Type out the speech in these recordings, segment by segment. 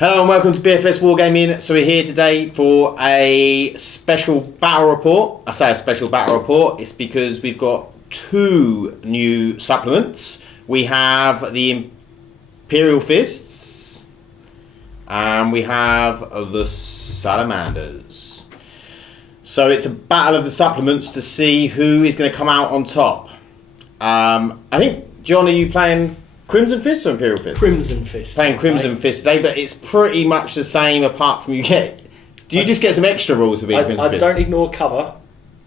Hello and welcome to BFS Wargaming. So we're here today for a special battle report. I say a special battle report, it's because we've got two new supplements. We have the Imperial Fists and we have the Salamanders. So it's a battle of the supplements to see who is going to come out on top. I think, John, are you playing Crimson Fist or Imperial Fist? Crimson Fist. Playing Crimson Fist today, but it's pretty much the same apart from you get... Do you just get some extra rules for being Crimson Fist? I don't ignore cover.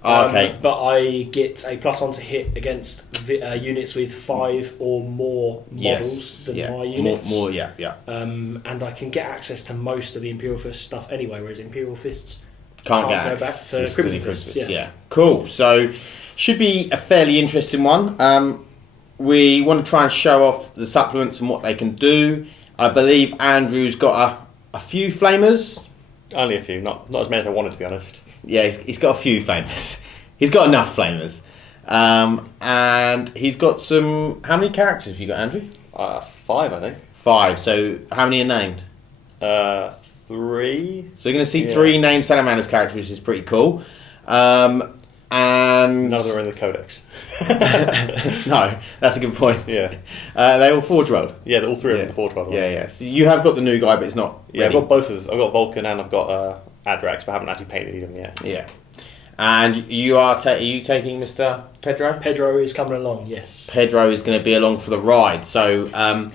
Okay. But I get a +1 to hit against units with 5 or more models than my units. More, yeah. And I can get access to most of the Imperial Fist stuff anyway, whereas Imperial Fists can't go get back to Crimson Fist. Yeah. Cool. So, should be a fairly interesting one. We want to try and show off the supplements and what they can do. I believe Andrew's got a few flamers. Only a few, not as many as I wanted, to be honest. Yeah, he's got a few flamers. He's got enough flamers. And he's got some... How many characters have you got, Andrew? 5, I think. 5. So, how many are named? 3. So, you're going to see 3 named Salamanders characters, which is pretty cool. And none of them are in the Codex. No, that's a good point. Yeah. They all Forge Rolled? Yeah, all 3 of them are Forge Rolled. Yeah. So you have got the new guy, but it's not Yeah, ready. I've got both of them. I've got Vulcan and I've got Adrax, but I haven't actually painted them yet. Yeah. And you are you taking Mr. Pedro? Pedro is coming along, yes. Pedro is going to be along for the ride. So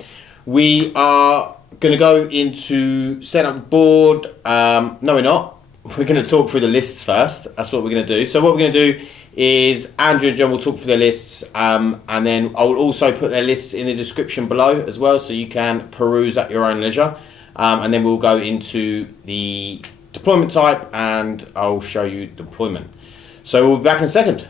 we are going to go into setting up the board. No, we're not. We're going to talk through the lists first. That's what we're going to do. So what we're going to do is Andrew and John will talk through their lists, and then I will also put their lists in the description below as well, so you can peruse at your own leisure. And then we'll go into the deployment type, and I'll show you deployment. So we'll be back in a second.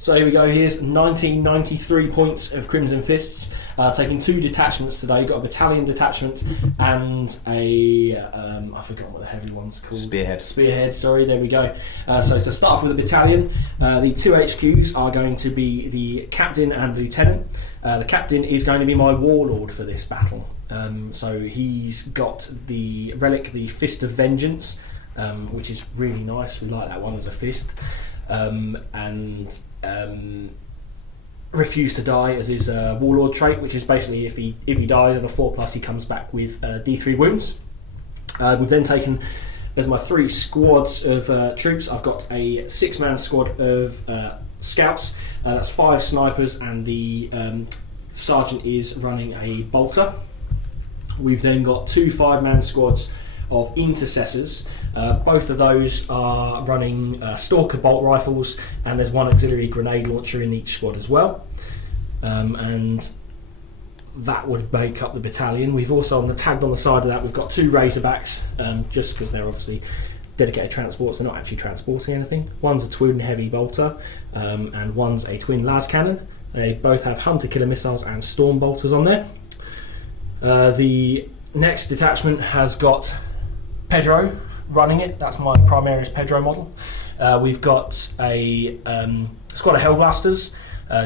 So here we go, here's 1993 points of Crimson Fists. Taking 2 detachments today. Got a Battalion detachment and a... I forgot what the heavy one's called. Spearhead, sorry, there we go. So to start off with the Battalion, the 2 HQs are going to be the Captain and Lieutenant. The Captain is going to be my Warlord for this battle. So he's got the relic, the Fist of Vengeance, which is really nice. We like that one as a fist. Refuse to die as his Warlord trait, which is basically if he dies on a 4+, he comes back with D3 wounds. We've then taken, as my 3 squads of troops, I've got a 6-man squad of scouts. That's 5 snipers, and the sergeant is running a bolter. We've then got 2 5-man squads of intercessors. Both of those are running Stalker bolt rifles, and there's 1 auxiliary grenade launcher in each squad as well. And that would make up the battalion. We've also tagged on the side of that, we've got 2 Razorbacks, just because they're obviously dedicated transports, they're not actually transporting anything. One's a twin heavy bolter, and one's a twin las cannon. They both have hunter killer missiles and storm bolters on there. The next detachment has got Pedro running it. That's my Primaris Pedro model. We've got a squad of Hellblasters,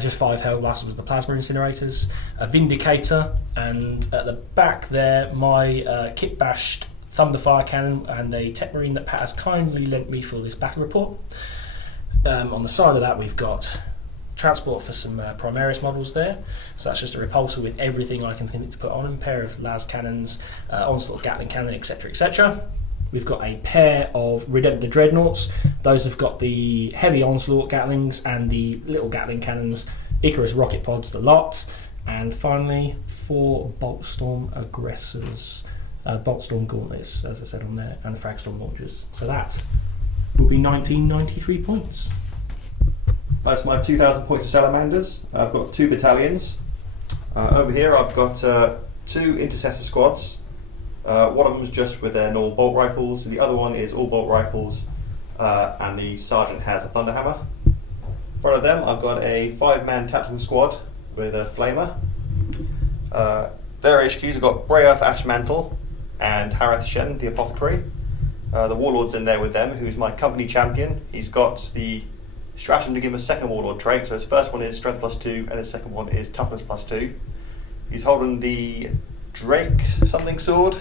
just 5 Hellblasters with the plasma incinerators, a Vindicator, and at the back there my kit-bashed Thunderfire cannon and a Tech Marine that Pat has kindly lent me for this battle report. On the side of that we've got transport for some Primaris models there, so that's just a repulsor with everything I can think to put on them, pair of las cannons, onslaught Gatling cannon, etc, etc. We've got a pair of Redemptor Dreadnoughts. Those have got the heavy onslaught Gatlings and the little Gatling cannons, Icarus rocket pods, the lot, and finally 4 Boltstorm aggressors, Boltstorm gauntlets, as I said on there, and Fragstorm launchers. So that will be 1993 points. That's my 2,000 points of Salamanders. I've got 2 battalions. Over here I've got 2 intercessor squads. One of them is just with their normal bolt rifles, the other one is all bolt rifles, and the sergeant has a thunderhammer. In front of them I've got a 5-man tactical squad with a flamer. Their HQs have got Bray Earth Ashmantle and Hareth Shen, the apothecary. The Warlord's in there with them, who's my company champion. He's got the stratagem to give him a 2nd Warlord trait, so his first one is Strength +2 and his second one is Toughness +2. He's holding the Drake something sword.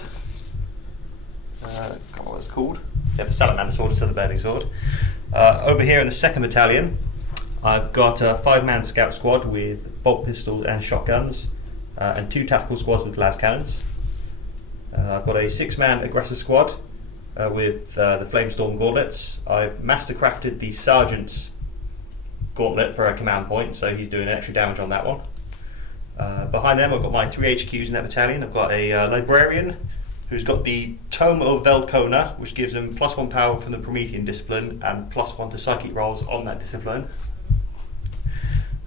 I can't remember what it's called. Yeah, the Salamander sword instead of the Burning sword. Over here in the 2nd Battalion, I've got a 5-man scout squad with bolt pistols and shotguns, and 2 tactical squads with las cannons. I've got a 6-man aggressor squad with the Flamestorm gauntlets. I've mastercrafted the Sergeant's gauntlet for a command point, so he's doing extra damage on that one. Behind them, I've got my 3 HQs in that battalion. I've got a librarian who's got the Tome of Velkona, which gives him +1 power from the Promethean discipline and +1 to psychic rolls on that discipline.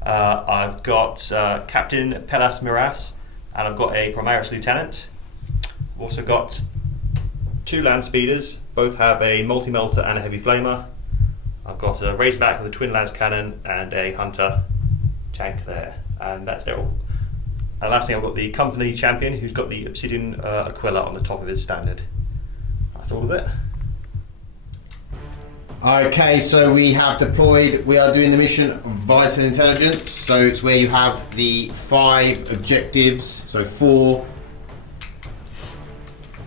I've got Captain Pelas Miras, and I've got a Primaris Lieutenant. I've also got 2 land speeders, both have a multi-melter and a heavy flamer. I've got a Razorback with a twin las cannon and a Hunter tank there, and that's it all. And last thing, I've got the company champion who's got the Obsidian Aquila on the top of his standard. That's all of it. Okay, so we have deployed, we are doing the mission Vital Intelligence, so it's where you have the 5 objectives, so 4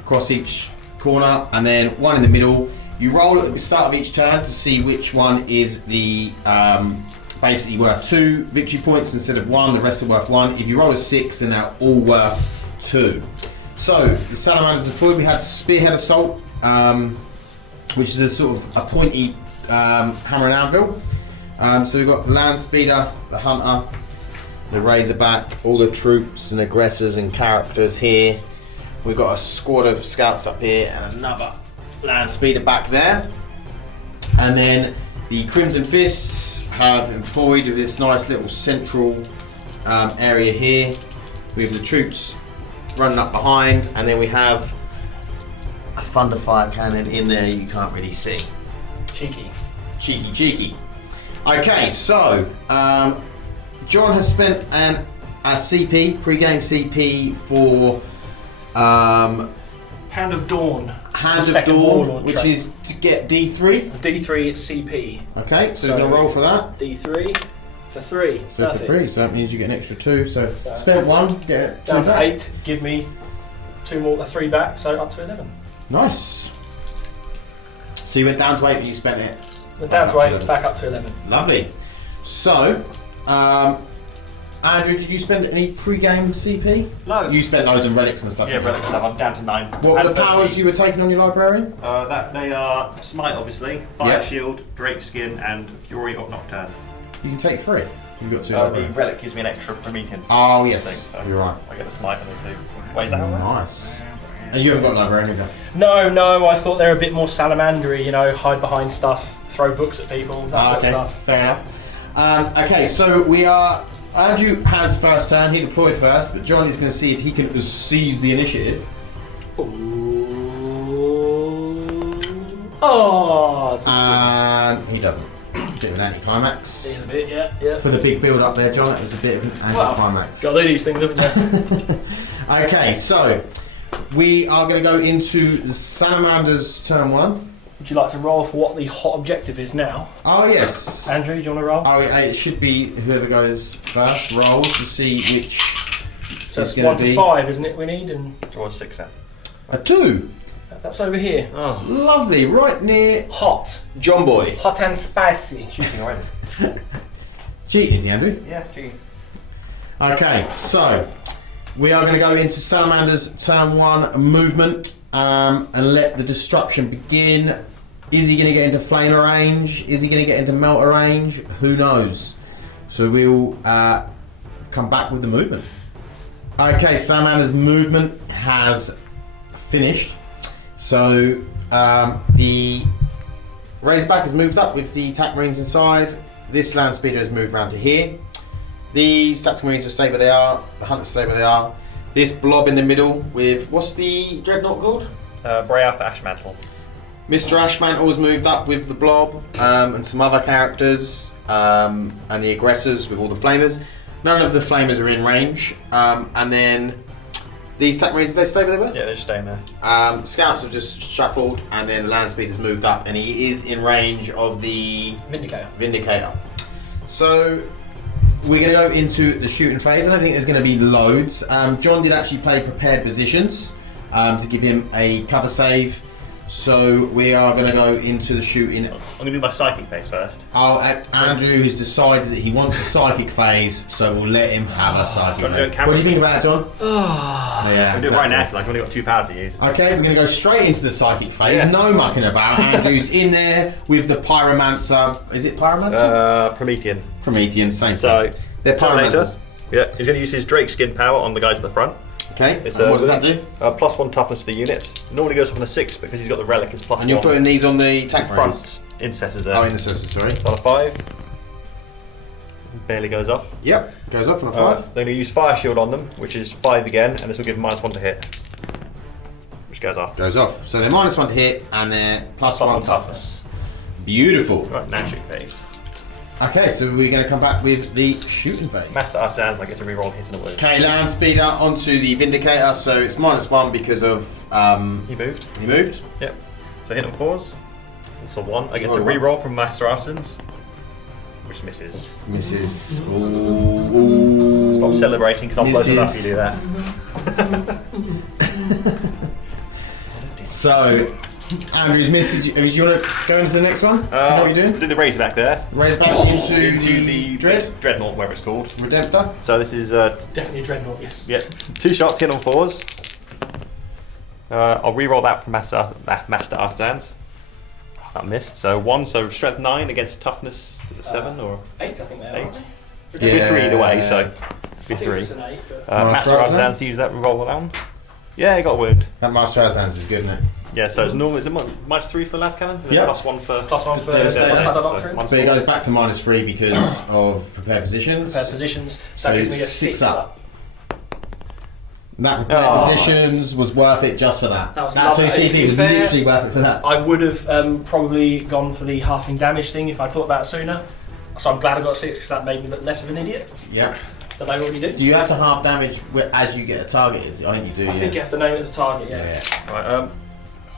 across each corner and then 1 in the middle. You roll at the start of each turn to see which one is the basically worth 2 victory points instead of 1, the rest are worth 1. If you roll a 6, then they're all worth 2. So, the Salamanders deployed, we had Spearhead Assault, which is a sort of a pointy hammer and anvil. So we've got the Land Speeder, the Hunter, the Razorback, all the troops and aggressors and characters here. We've got a squad of scouts up here and another Land Speeder back there. And then the Crimson Fists have employed this nice little central area here. We have the troops running up behind, and then we have a thunder fire cannon in there you can't really see. Cheeky. Cheeky, cheeky. Okay, so John has spent a CP, pre-game CP for Hand of Dawn. Hand of Dawn, Warlord which trait. Is to get D3. D3 CP. Okay, so we're going to roll for that. D3 for 3. So perfect. for 3, so that means you get an extra 2. So spent 1, get 2 down to back. 8. Give me 2 more, 3 back, so up to 11. Nice. So you went down to 8 and you spent it. Went down to 8, back up to 11. Lovely. So, Andrew, did you spend any pre-game CP? Loads. You spent loads on relics and stuff. Yeah, relics stuff. I'm down to 9. What were the powers you were taking on your librarian? That they are Smite, obviously, Fire Yep. Shield, Drake Skin, and Fury of Nocturne. You can take 3. You've got 2 The librarians. relic gives me an extra Promethean. Oh yes, thing, so you're right. I get the Smite and the 2. Wait, is that all right? Nice. And you haven't got librarian either? No, I thought they were a bit more salamandery, you know, hide behind stuff, throw books at people, that sort of stuff. Fair enough. Okay, so we are. Andrew has first turn, he deployed first, but John is going to see if he can seize the initiative. Oh, And he doesn't. Bit of an anticlimax. It's a bit, yeah. For the big build up there, John, it was a bit of an anticlimax. Gotta do these things, haven't you? Okay, so we are going to go into the Salamanders turn 1. Would you like to roll for what the hot objective is now? Oh, yes. Andrew, do you want to roll? Oh, it should be whoever goes first rolls to see which. So it's 1 to 5, isn't it? We need and Draw 6 then. A 2. That's over here. Oh. Lovely, right near Hot. John Boy. Hot and spicy. Cheating already. Cheating, is he, Andrew? Yeah, cheating. Okay, so we are going to go into Salamander's turn 1 movement and let the destruction begin. Is he going to get into flamer range? Is he going to get into melter range? Who knows? So we'll come back with the movement. Okay, Salamander's movement has finished. So the Razorback has moved up with the attack marines inside. This land speeder has moved around to here. These tactical marines will stay where they are. The hunters stay where they are. This blob in the middle with, what's the dreadnought called? Brayath Ashmantle. Mr. Ashmantle has moved up with the blob and some other characters and the aggressors with all the flamers. None of the flamers are in range. And then these attack marines, they stay where they were? Yeah, they're just staying there. Scouts have just shuffled and then land speed has moved up and he is in range of the Vindicator. Vindicator. So we're going to go into the shooting phase. I don't think there's going to be loads. John did actually play prepared positions to give him a cover save. So we are going to go into the shooting. I'm going to do my psychic phase first. Oh, Andrew has decided that he wants a psychic phase, so we'll let him have a psychic phase. What do you think about that, John? Oh, yeah, I'm doing it right now, like I've only got 2 powers to use. Okay, we're going to go straight into the psychic phase. No mucking about. Andrew's in there with the Pyromancer. Is it Pyromancer? Promethean. Promethean, same so, thing. They're Pyromancers. Yeah, he's going to use his Drake skin power on the guys at the front. Okay, what does that do? +1 toughness to the unit. Normally goes up on a 6 because he's got the relic as +1. And you're putting these on the tank front intercessors there. Oh, intercessors, sorry. On a 5. Barely goes off. Yep, goes off on a 5. They're going to use fire shield on them, which is 5 again, and this will give them -1 to hit. Which goes off. Goes off. So they're -1 to hit and they're +1 toughness. Beautiful. Right, now shoot phase. Okay, so we're going to come back with the shooting phase. Master Artisans, I get to reroll hit and a wound. Okay, land speed up onto the Vindicator, so it's -1 because of... he moved. He moved? Yep. So hit on 4s. Also 1. I get to reroll from Master Artisans, which misses. Misses. Ooh. Stop celebrating because I'm close enough you do that. So... Andrew's message. Do you want to go into the next one? What are you doing? Do the Razorback there. Razorback into the Dreadnought, whatever it's called. Redemptor. So this is definitely a Dreadnought, yes. Yeah, 2 shots hit on 4s. I'll re-roll that from Master Artisans. That missed. So 1. So strength 9 against toughness. Is it 7 or 8? I think they are. 8. It'd be 3 either way. So be 3. It's an 8, but... Master Artisans to use that re-roll down. Yeah, he got a wound. That Master Artisans is good, isn't it? Yeah, so it's normal. Is it -3 for the last cannon? Yeah. +1 for. +1 for Doctrine. So it goes back to -3 because of prepared positions. Prepared positions. So it gives me a 6 up. That prepared positions was worth it just for that. That was CC was literally worth it for that. I would have probably gone for the halving damage thing if I thought about it sooner. So I'm glad I got 6 because that made me look less of an idiot. Yeah. Than I already did. Do you have to half damage as you get targeted? I think you do. I think you have to name it as a target. Yeah. Right.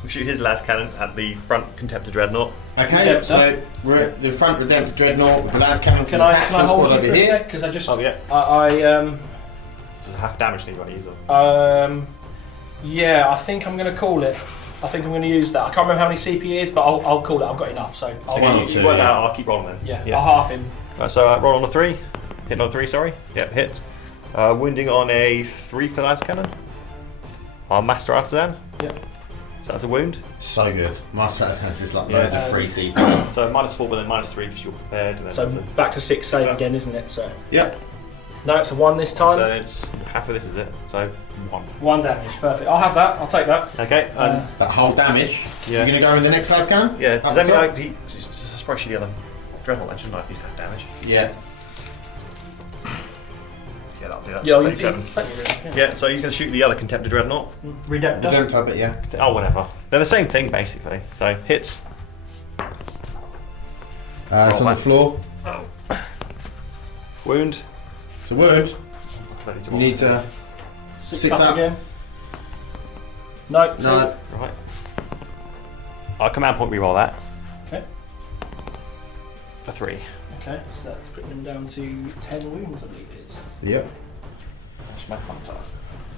We shoot his last cannon at the front Contemptor Dreadnought. Okay, Redemptor. so we're at the front Redemptor Dreadnought with the last cannon from Can the I tactical hold squad you over for a here. sec? Because I just... Oh, yeah. It's a half damage thing you want to use it. Yeah, I think I'm going to call it. I think I'm going to use that. I can't remember how many CP it is, but I'll call it. I've got enough, so I'll you work that out, I'll keep rolling then. Yeah, I'll half him. Right, so roll on a 3. Hit on a 3, sorry. Yep, hit. Wounding on a 3 for the last cannon. Our Master Artisan. Yep. So that's a wound. So good. Master Artisans is like loads of free CP. So -4, but then -3 because you're prepared. And then So back to 6 save again, isn't it? So. Yep. No, it's a 1 this time. So it's half of this, is it? So 1. 1 damage, perfect. I'll have that. I'll take that. Okay. That whole damage. Yeah. You're going to go in the next last cannon? Yeah. Does that mean I probably should the other Dreadnought then, shouldn't I? If he's half damage. Yeah. Yeah, that'll do that. Yeah, 37. Yeah, so he's going to shoot the other Contemptor Dreadnought. Redemptor. Redemptor, but yeah. Oh, whatever. They're the same thing, basically. So, hits. It's on the floor. Oh. Wound. It's a wound. You need to... 6 up again. No. No. Right. I'll command point reroll that. Okay. For 3. Okay, so that's putting him down to 10 wounds, I believe it is. Yep. That's my hunter.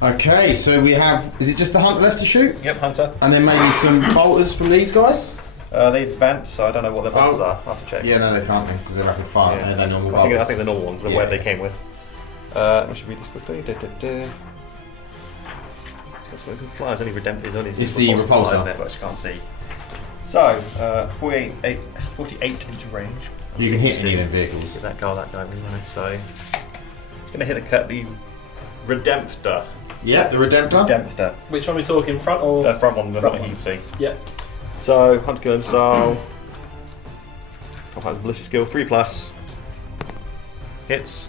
Okay, so we have... Is it just the hunter left to shoot? Yep, hunter. And then maybe some bolters from these guys? They advance, so I don't know what their bolters are. I'll have to check. Yeah, no, they can't because they're rapid fire. Yeah. They're normal I bolters. think the normal ones, the web they came with. I should read this quickly. It's got smoking flies. Only Redemptor is only. It's the repulsor, isn't it? But I can't see. So 48 into range. You can hit any of the vehicles. Get that guy, really. So it's going to hit the Redemptor. Yeah, the Redemptor. Redemptor. Which one are we talking, front or? The front one, the front one one. you can see. Yeah. So Hunter Killer Missile. Combat Ballistic Skill 3+. Hits.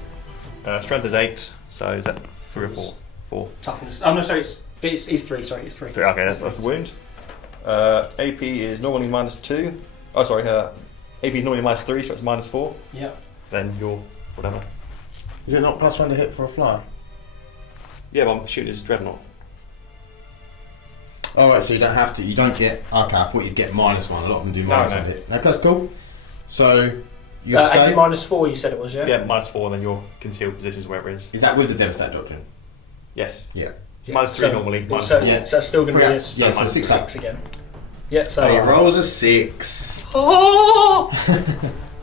Strength is 8. So is that 3 or 4? 4. Toughness. Oh no, sorry, it's 3. Sorry, it's 3. 3. Okay, that's a wound. AP is normally -2. Oh, sorry. AP is normally -3, so it's -4. Yeah. Then you're whatever. Is it not +1 to hit for a fly? Yeah, but I'm shooting his Dreadnought. Oh, right, so you don't have to. You don't get. Okay, I thought you'd get -1. A lot of them do -1 to hit. Okay, that's cool. So You're safe. -4, you said it was, yeah? Yeah, -4, and then your concealed positions, wherever it is. Is that with the Devastator Doctrine? Yes. Yeah. Yeah. -3 normally. So, Yeah. so it's still going to be Yeah, a so 6 again. Yeah, so... It rolls a 6. Oh!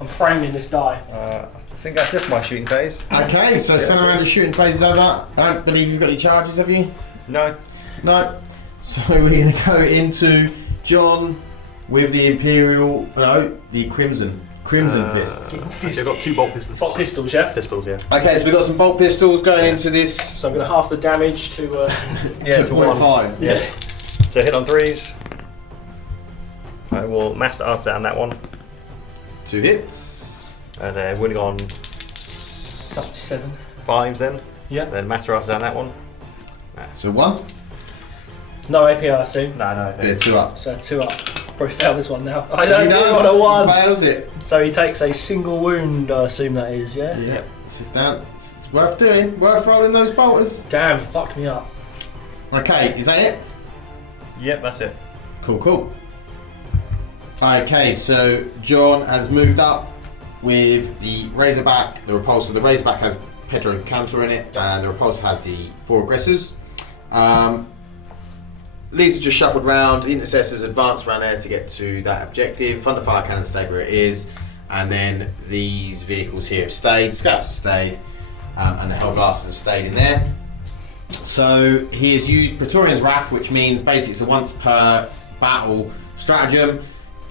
I'm framing this die. I think that's it for my shooting phase. Okay, so Salamander's shooting phase is over. I don't believe you've got any charges, have you? No. No. So we're going to go into John with the Imperial... No, the Crimson Fists. I've got 2 bolt pistols. Bolt pistols, yeah? Pistols, yeah. Okay, so we've got some bolt pistols going into this. So I'm going to half the damage to... Yeah, to 0.5. Yeah. So hit on 3s. I will master archer down that one. 2 hits. And then winning on 7. 5s then. Yeah. Then master archer down that one. So 1. No AP, I assume. No. Yeah, 2 up. So 2 up. Probably fail this one now. I don't He do does. on a 1. He fails it. So he takes a single wound, I assume that is, yeah? Yeah. It's just down. It's worth doing. Worth rolling those bolters. Damn, he fucked me up. Okay, is that it? Yep, that's it. Cool. Okay, so John has moved up with the Razorback, the Repulsor. The Razorback has Pedro Cantor in it, and the Repulsor has the 4 aggressors. These are just shuffled round. The Intercessors advanced around there to get to that objective. Thunder Fire Cannon stayed where it is, and then these vehicles here have stayed. Scouts have stayed, and the Hellblasters have stayed in there. So he has used Praetorian's Wrath, which means basically it's a once per battle stratagem.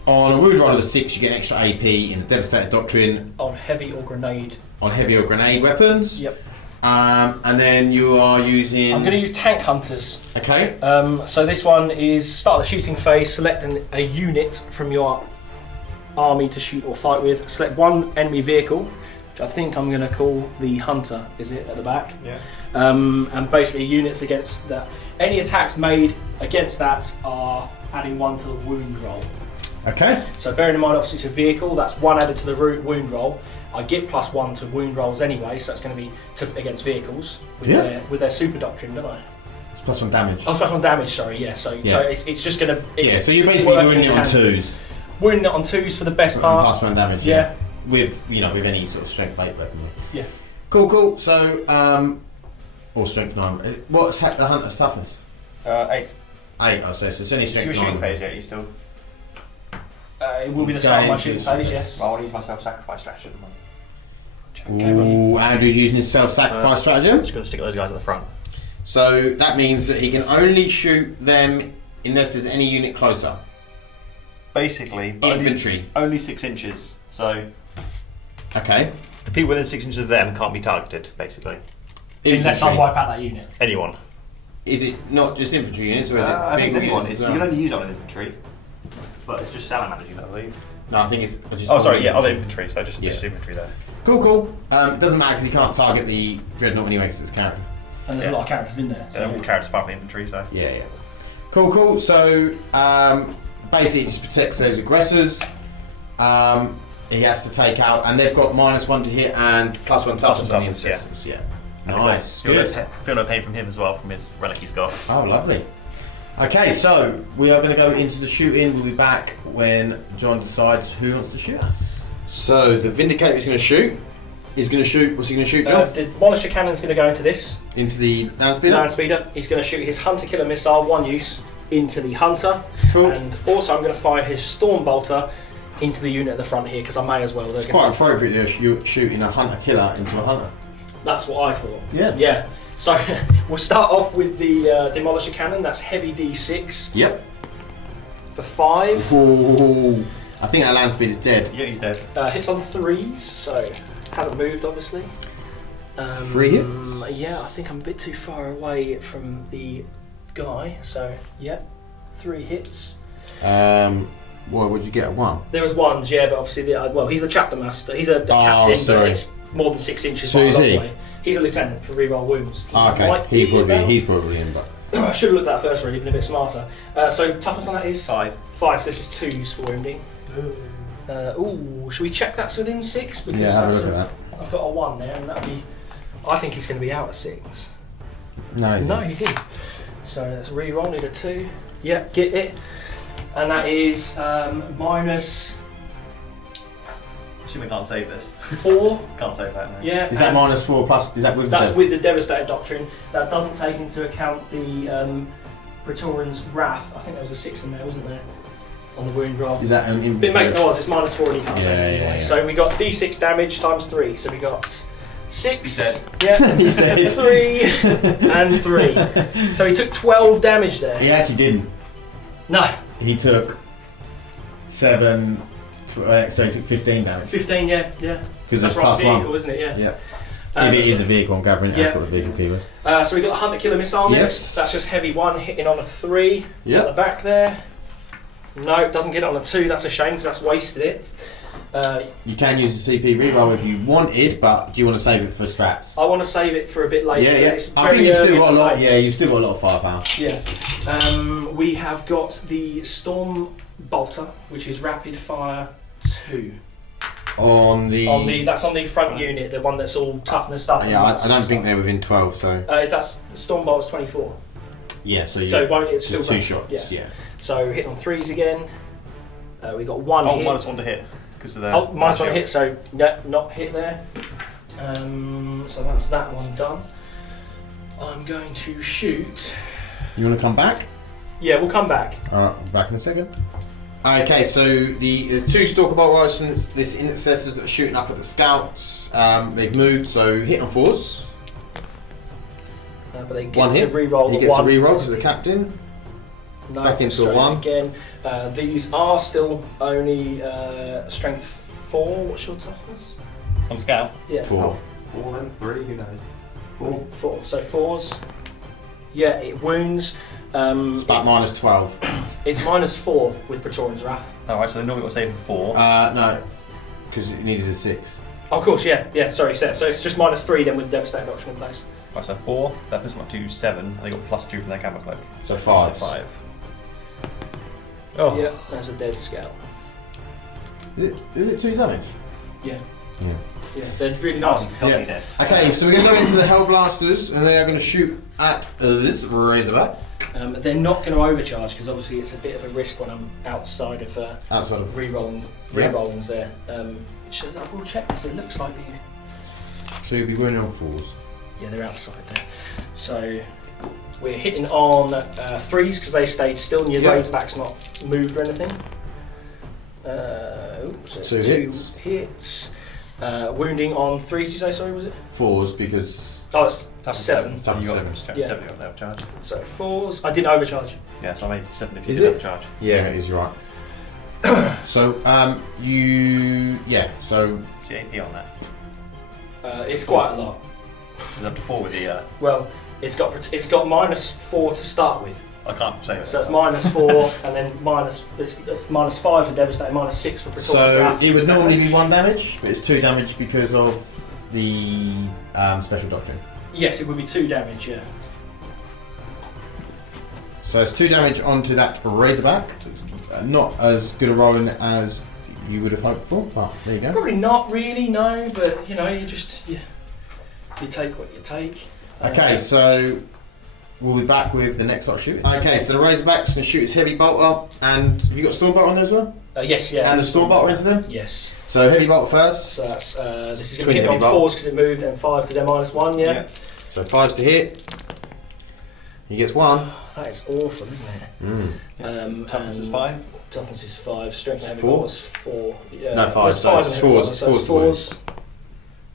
On a wound roll of 6, you get an extra AP in the Devastator Doctrine. On heavy or grenade. On heavy or grenade weapons. Yep. And then you are using... I'm going to use Tank Hunters. Okay. So this one is start the shooting phase, select a unit from your army to shoot or fight with. Select one enemy vehicle, which I think I'm going to call the Hunter, is it, at the back? Yeah. And basically units against that. Any attacks made against that are adding 1 to the wound roll. Okay. So bearing in mind, obviously it's a vehicle, that's 1 added to the wound roll. I get +1 to wound rolls anyway, so that's going to be against vehicles with their super doctrine, don't I? It's +1 damage. Oh, +1 damage, sorry, yeah. So it's just going to... so you're basically wounding it on 2s. Wounding it on 2s for the best part. +1 damage, yeah. With any sort of strength 8 weapon. Yeah. Cool. So, or strength 9. What's the Hunter's toughness? 8. 8, I say. So it's only strength 9. Your shooting phase, yeah, you still... It will be the start of my shooting phase, yes. Well, I want to use my self-sacrifice strategy at the moment. Ooh, Andrew's using his self-sacrifice stratagem. I'm just going to stick those guys at the front. So that means that he can only shoot them unless there's any unit closer. Basically, Infantry. Only 6 inches. So Okay. the people within 6 inches of them can't be targeted, basically. Unless I wipe out that unit. Anyone. Is it not just infantry units, or is it? I think it's anyone. units as You well? can only use it on an infantry, but it's just Salamanders, I believe. No, I think it's just. Other infantry. So just infantry there. Cool. It doesn't matter because he can't target the Dreadnought anyway because it's a character. And there's a lot of characters in there. So all characters apart from the infantry. So Yeah. Cool. So basically, it just protects those aggressors. He has to take out, and they've got -1 to hit and +1 toughness on the Intercessors. Yeah. Nice. Feel Good. no pain from him as well from his relic he's got. Oh, lovely. Okay, so we are going to go into the shooting. We'll be back when John decides who wants to shoot. So the Vindicator is going to shoot. He's going to shoot. What's he going to shoot, John? The Demolisher Cannon's going to go into this. Into the Landspeeder? Landspeeder. He's going to shoot his Hunter Killer Missile, 1 use, into the Hunter. Cool. And also I'm going to fire his Storm Bolter into the unit at the front here, because I may as well. It's quite appropriate you're shooting a Hunter Killer into a Hunter. That's what I thought. Yeah. So we'll start off with the Demolisher Cannon. That's heavy D6. Yep. For 5. Ooh. I think that Landspeeder is dead. Yeah, he's dead. Hits on 3s, so hasn't moved obviously. 3 hits? Yeah, I think I'm a bit too far away from the guy. So yeah, 3 hits. What would you get? A 1? There was 1s, yeah, but obviously he's the chapter master. He's a captain, sorry. but it's more than 6 inches. So is he? Way. He's a lieutenant for reroll wounds. Okay. He's probably in, but I should have looked at that first, really, been a bit smarter. So toughness on that is 5. 5. So this is 2s for wounding. Should we check that's within 6? Because yeah, have a look at that. I've got a 1 there, and that'll be. I think he's going to be out at 6. No, he's in. So let's re-roll. Need a 2. Yeah, get it. And that is minus Assume we can't save this. 4. Can't save that, no. Yeah. Is that -4 plus? Is that with? That's with the Devastator Doctrine. That doesn't take into account the Praetorian's Wrath. I think there was a 6 in there, wasn't there? On the wound roll. Is that It makes no odds. It's -4 and you can't Yeah, save it anyway. yeah. So we got D6 damage times 3. So we got 6. He's dead. Yeah. He's dead. 3 and 3. So he took 12 damage there. He actually didn't. No. He took 7. So he took 15 damage. 15. Yeah. Because That's it's right. Vehicle, +1. isn't it? Yeah. Yeah. If it is a vehicle, I'm gathering it has got the vehicle keyword. So we got the Hunter Killer Missile next. Yes. That's just heavy 1 hitting on a 3 Yep. at the back there. No, it doesn't get it on a 2. That's a shame because that's wasted it. You can use the CP reroll if you wanted, but do you want to save it for strats? I want to save it for a bit later. Yeah, so yeah. it's I think very you've still early got a in the lot. phase. Yeah, you've still got a lot of firepower. Yeah. We have got the Storm Bolter, which is rapid fire 2. That's on the front unit, the one that's all toughness stuff. Yeah, I don't think they're within 12. So that's the Storm Bolter's 24. yeah, so It's still just 2 shots. Yeah. So hit on 3s again. We got 1 hit. -1 to hit. Because of the -1 to hit, so yeah, not hit there. So that's that one done. I'm going to shoot. You want to come back? Yeah, we'll come back. Alright, we'll be back in a second. Okay, so there's 2 Stalker bolt rifles. This Intercessors that are shooting up at the scouts. They've moved, so hit on 4s. But they get 1 to hit. re-roll He the gets 1. a reroll to the captain. No, back into a straight 1. again. These are still only strength 4. What's your toughness? On scout. Yeah. 4. 4 and 3, who knows? 4. So 4s. Yeah, it wounds. It's about -12. It's -4 with Praetorian's Wrath. Alright, so they normally got saving 4. No, because it needed a 6. Oh, of course, yeah. Sorry, so it's just -3 then with the Devastator Doctrine in place. Right, so 4, that puts them up to 7, and they got +2 from their camera cloak. So 5. So 5. Oh. Yeah, that's a dead scout. Is it 2 damage? Yeah. Yeah. Yeah, they're really nice. Healthy dead. Okay, so we're going to go into the Hellblasters, and they are going to shoot at this Razorback. They're not going to overcharge because obviously it's a bit of a risk when I'm outside of re-rollings there. I will check because it looks like So you'll be running on 4s. yeah, they're outside there. So we're hitting on 3s because they stayed still and your Yeah. Razorback's not moved or anything. So it's 2 hits. Wounding on 3s, did you say? Sorry, was it? 4s because Oh, it's Toughness 7. 7. So you got 7. Yeah. 7 on the overcharge. So 4s. I didn't overcharge. Yeah, so I made 7 if you Is did it? overcharge. yeah, it is, you're right. So so See 8D on that. It's quite a lot. It's up to 4 with the. Well, it's got -4 to start with. I can't say that. So it's -4 and then -5 for Devastator, -6 for Praetorian's so Wrath. it would normally be 1 damage, but it's 2 damage because of the special doctrine. Yes, it would be 2 damage. Yeah. So it's 2 damage onto that Razorback. It's not as good a rolling as you would have hoped for, but there you go. Probably not really, no. But you know, you take what you take. Okay, so we'll be back with the next lot of shooting. Okay, so the Razorback's going to shoot its heavy bolter, and have you got Storm Bolter on there as well? Yes, yeah. And the Storm Bolter into them? Yes. So heavy bolter first. So that's this is Twin going to hit on heavy bolt. 4s because it moved, and 5 because they're -1. Yeah. So 5's to hit. He gets 1. That is awful, isn't it? Toughness is and 5. Toughness is 5. Strength and heavy 4? bolt is 4. No, 5, it's so 5 it's and heavy 4s, bolt, so it's 4s.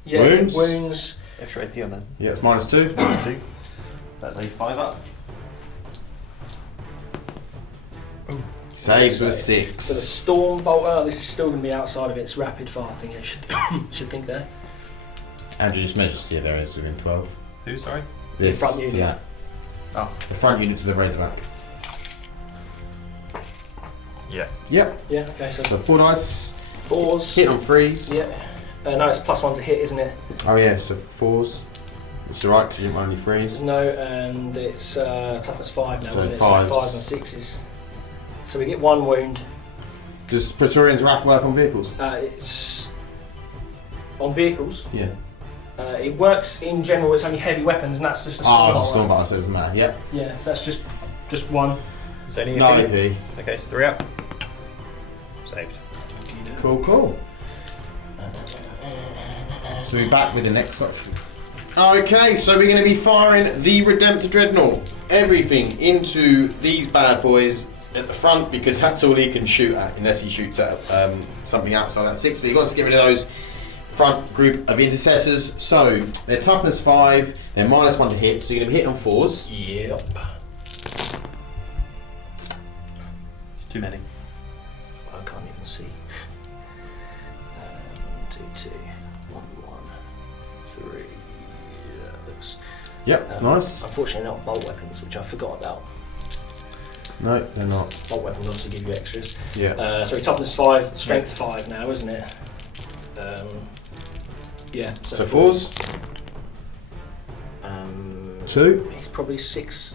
Yeah, Wounds? wounds. Extra 8D on then. Yeah, it's -2. 2. That's a 5 up. Saves with So the 6. Storm Bolter, this is still going to be outside of its rapid fire thing. It should think there. Andrew just measures to see if there is within 12. Who, sorry? This front to unit. that. Oh. The front unit to the Razorback. Yeah. Yep. Yeah, okay, so So 4 dice. 4s. Hit on 3s. Yeah. No, it's +1 to hit, isn't it? Oh yeah, so 4s. It's alright because you didn't want any 3s. No, and it's toughness 5 now, So isn't it? 5s. So 5s and 6s. So we get 1 wound. Does Praetorian's Wrath work on vehicles? It's on vehicles. Yeah. It works in general. It's only heavy weapons, and that's just a Oh, Storm it's a Bolter. Storm Bolter, so it doesn't matter. Yep. Yeah, so that's just 1. Is there any No AP? AP. Okay, so 3 up. Saved. Cool, cool. So we're back with the next section. Okay, so we're going to be firing the Redemptor Dreadnought. Everything into these bad boys at the front because that's all he can shoot at, unless he shoots at something outside that 6. But you've got to get rid of those front group of intercessors. So they're toughness 5, they're -1 to hit, so you're going to be hitting on 4s. Yep. It's too many. I can't even see. 1, 2, 2, 1, 1, 3. That looks. Yep, nice. Unfortunately, not bolt weapons, which I forgot about. No, they're not. Bolt weapons obviously give you extras. Yeah. So toughness 5, strength 5 now, isn't it? Yeah. So 4s? 2? He's probably 6.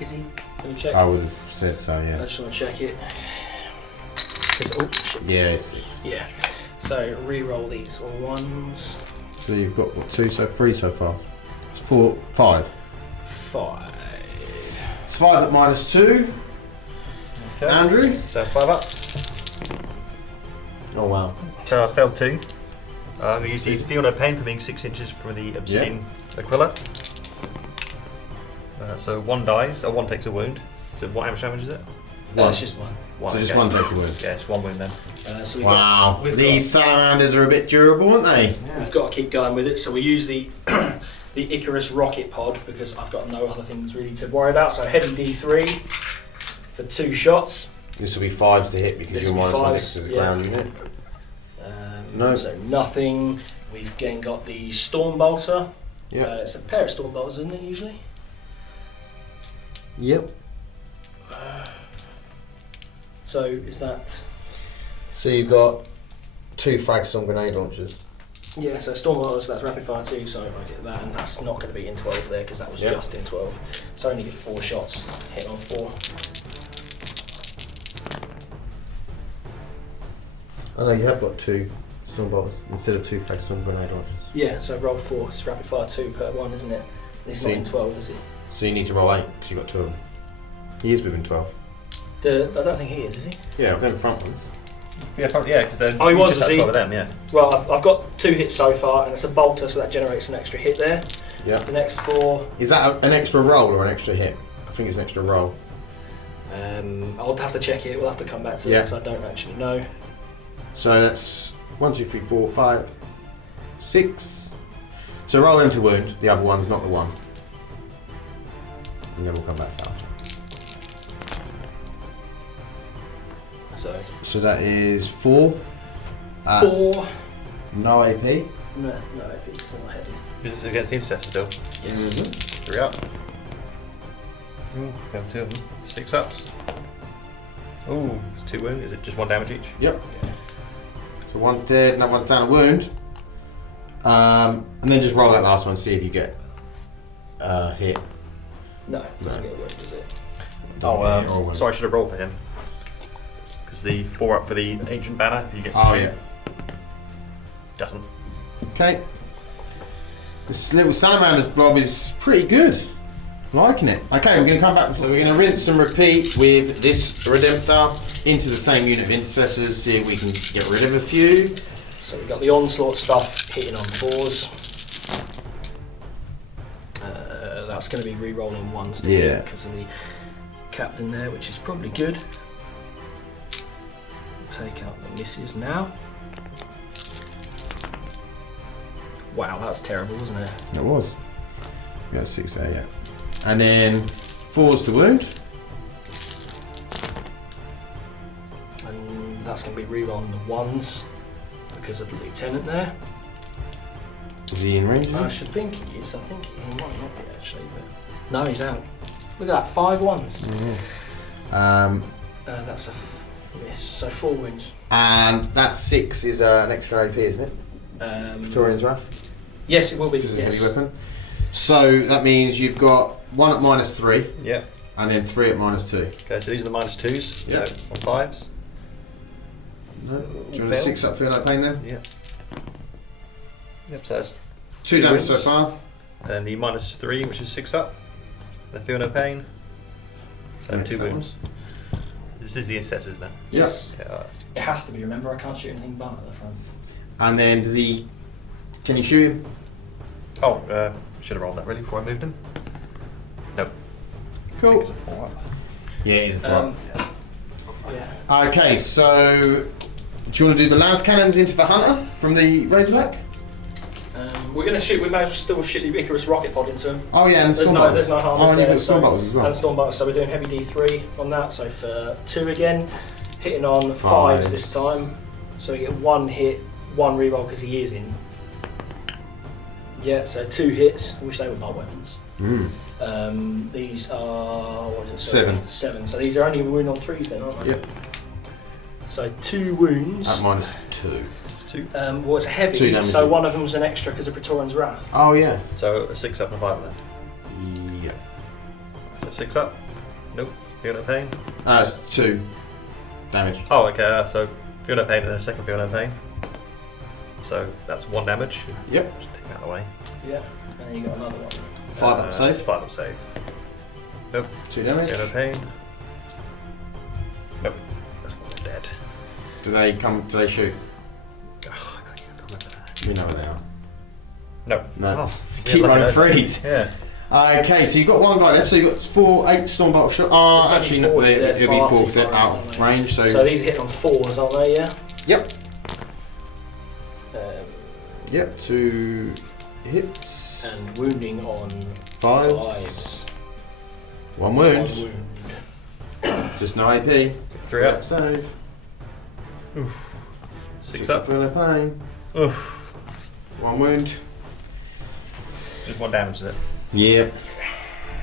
Is he? Let me check. I would have said so, I yeah. just want to check it. Yeah, it's 6. Yeah. So re-roll these all 1s. So you've got what, 2, so 3 so far. It's 4, 5. 5. It's 5 at -2. Okay. Andrew? So 5 up. Oh wow. So I failed 2. We use the field of pain for being 6 inches from the obsidian Aquila. So 1 dies, or 1 takes a wound. So what damage is it? No, it's just 1. So just 1 takes a wound. Yeah, it's 1 wound then. So Wow. These Salamanders are a bit durable, aren't they? We've got to keep going with it. So we use the the Icarus rocket pod because I've got no other things really to worry about. So heavy D3 for 2 shots. This will be 5s to hit because This you're will be -1 5s, to the yeah. ground unit. No. So nothing. We've again got the Storm Bolter. Yeah. It's a pair of Storm Bolters, isn't it, usually? Yep. So is that... So you've got 2 Fragstorm grenade launchers. Yeah, so Storm Bolters, that's rapid fire 2, so I get that, and that's not going to be in 12 there because that was just in 12. So I only get 4 shots, hit on 4. I know you have got 2 Storm bolters instead of 2 Fragstorm grenade launchers. Yeah, so roll 4, it's rapid fire 2 per 1, isn't it? It's not in 12, is it? So you need to roll 8 because you've got 2 of them. He is within 12. I don't think he is he? Yeah, I've the front ones. Yeah, because they're Oh, he was, just was he? outside of them, yeah. Well, I've got 2 hits so far, and it's a bolter, so that generates an extra hit there. Yeah. The next 4... Is that an extra roll or an extra hit? I think it's an extra roll. I'll have to check it, we'll have to come back to it because I don't actually know. So that's 1, 2, 3, 4, 5, 6. So roll them to wound, the other one's not the one. And then we'll come back to that. So that is 4. 4. No AP. No AP, because I'm not heavy. This is against the Intercessor still. Yes. 3 up. Failed 2 of them. 6 ups. Ooh, it's 2 wound. Is it just 1 damage each? Yep. So 1's dead, another one's down a wound. And then just roll that last one, see if you get hit. No, it doesn't get a wound, does it? Oh, sorry, I should have rolled for him. Because the 4 up for the Ancient Banner, he gets doesn't. Okay. This little Salamander's blob is pretty good. I'm liking it. Okay, we're going to come back. So we're going to rinse and repeat with this Redemptor into the same unit of Intercessors, see if we can get rid of a few. So we've got the Onslaught stuff hitting on 4s. That's going to be re-rolling 1s to hit because of the captain there, which is probably good. Take out the misses now. Wow, that's terrible, wasn't it? It was. We got 6 there, yeah. And then 4s to wound. And that's going to be re-rolling the 1s because of the Lieutenant there. Is he in range? I should think he is. I think he might not be actually, but no, he's out. Look at that, 5 1s. That's a miss. So 4 wounds. And that 6 is an extra AP, isn't it? Victorian's Wrath. Yes, it will be. Because it's a heavy weapon. So that means you've got 1 at -3. Yeah. And then 3 at -2. Okay, so these are the -2s. Yep. So on 5s. Do you want a 6 up feel no pain then? Yeah. Yep, so that's 2 damage so far. And the -3, which is 6 up. And feel no pain. So 2 wounds. This is the Intercessor, isn't it? Yes. Yeah, It has to be. Remember, I can't shoot anything but at the front. And then does he Can you shoot him? Oh, should have rolled that really before I moved him. Nope. I Cool. think it's a 4 up. Yeah, it is a 4 up. Yeah. Okay, so do you want to do the las cannons into the hunter from the Razorback? We're going to shoot. We may as well still shoot the Icarus rocket pod into him. Oh yeah, and There's storm no, bolters. there's no harm Oh, and you've there. got storm bolters as well. And storm bolters. So we're doing heavy D3 on that. So for 2 again, hitting on 5s Fives. this time. So we get 1 hit, 1 reroll because he is in. Yeah, so 2 hits. I wish they were bolt weapons. These are what is it? Sorry, 7. 7. So these are only wound on 3s then, aren't they? Yep. So 2 wounds. At -2. 2. Well, it's a heavy, 2 damage. so one of them was an extra because of Praetorian's Wrath. Oh yeah. So a 6 up and a 5 then. Yeah. So 6 up. Nope. Feel no pain. It's 2 damage. Oh, okay. So feel no pain and then a second feel no pain. So that's 1 damage. Yep. Just take that away. Yeah, and then you got another one. 5 up save. 5 up save. Nope. 2 damage. Feel no pain. Nope. That's 1 dead. Do they shoot? Oh, I can't even remember that. We know they are. No. No. Oh, Keep yeah, rolling lucky threes. Yeah. Okay, so you've got 1 guy left, so you've got 4, 8 storm bolt shot. Oh, It's only actually, no, 4, it'll be far 4 too because they're far out out, of aren't range. So So, these are hitting on 4s, aren't they? Yeah. yep, Um, yep, 2 hits, and wounding on 5s, 5s. 1 1 wound, wound. just no AP. 3 up. Save. 6 up. For the pain. Oof. 1 wound. Just 1 damage, is it? Yep.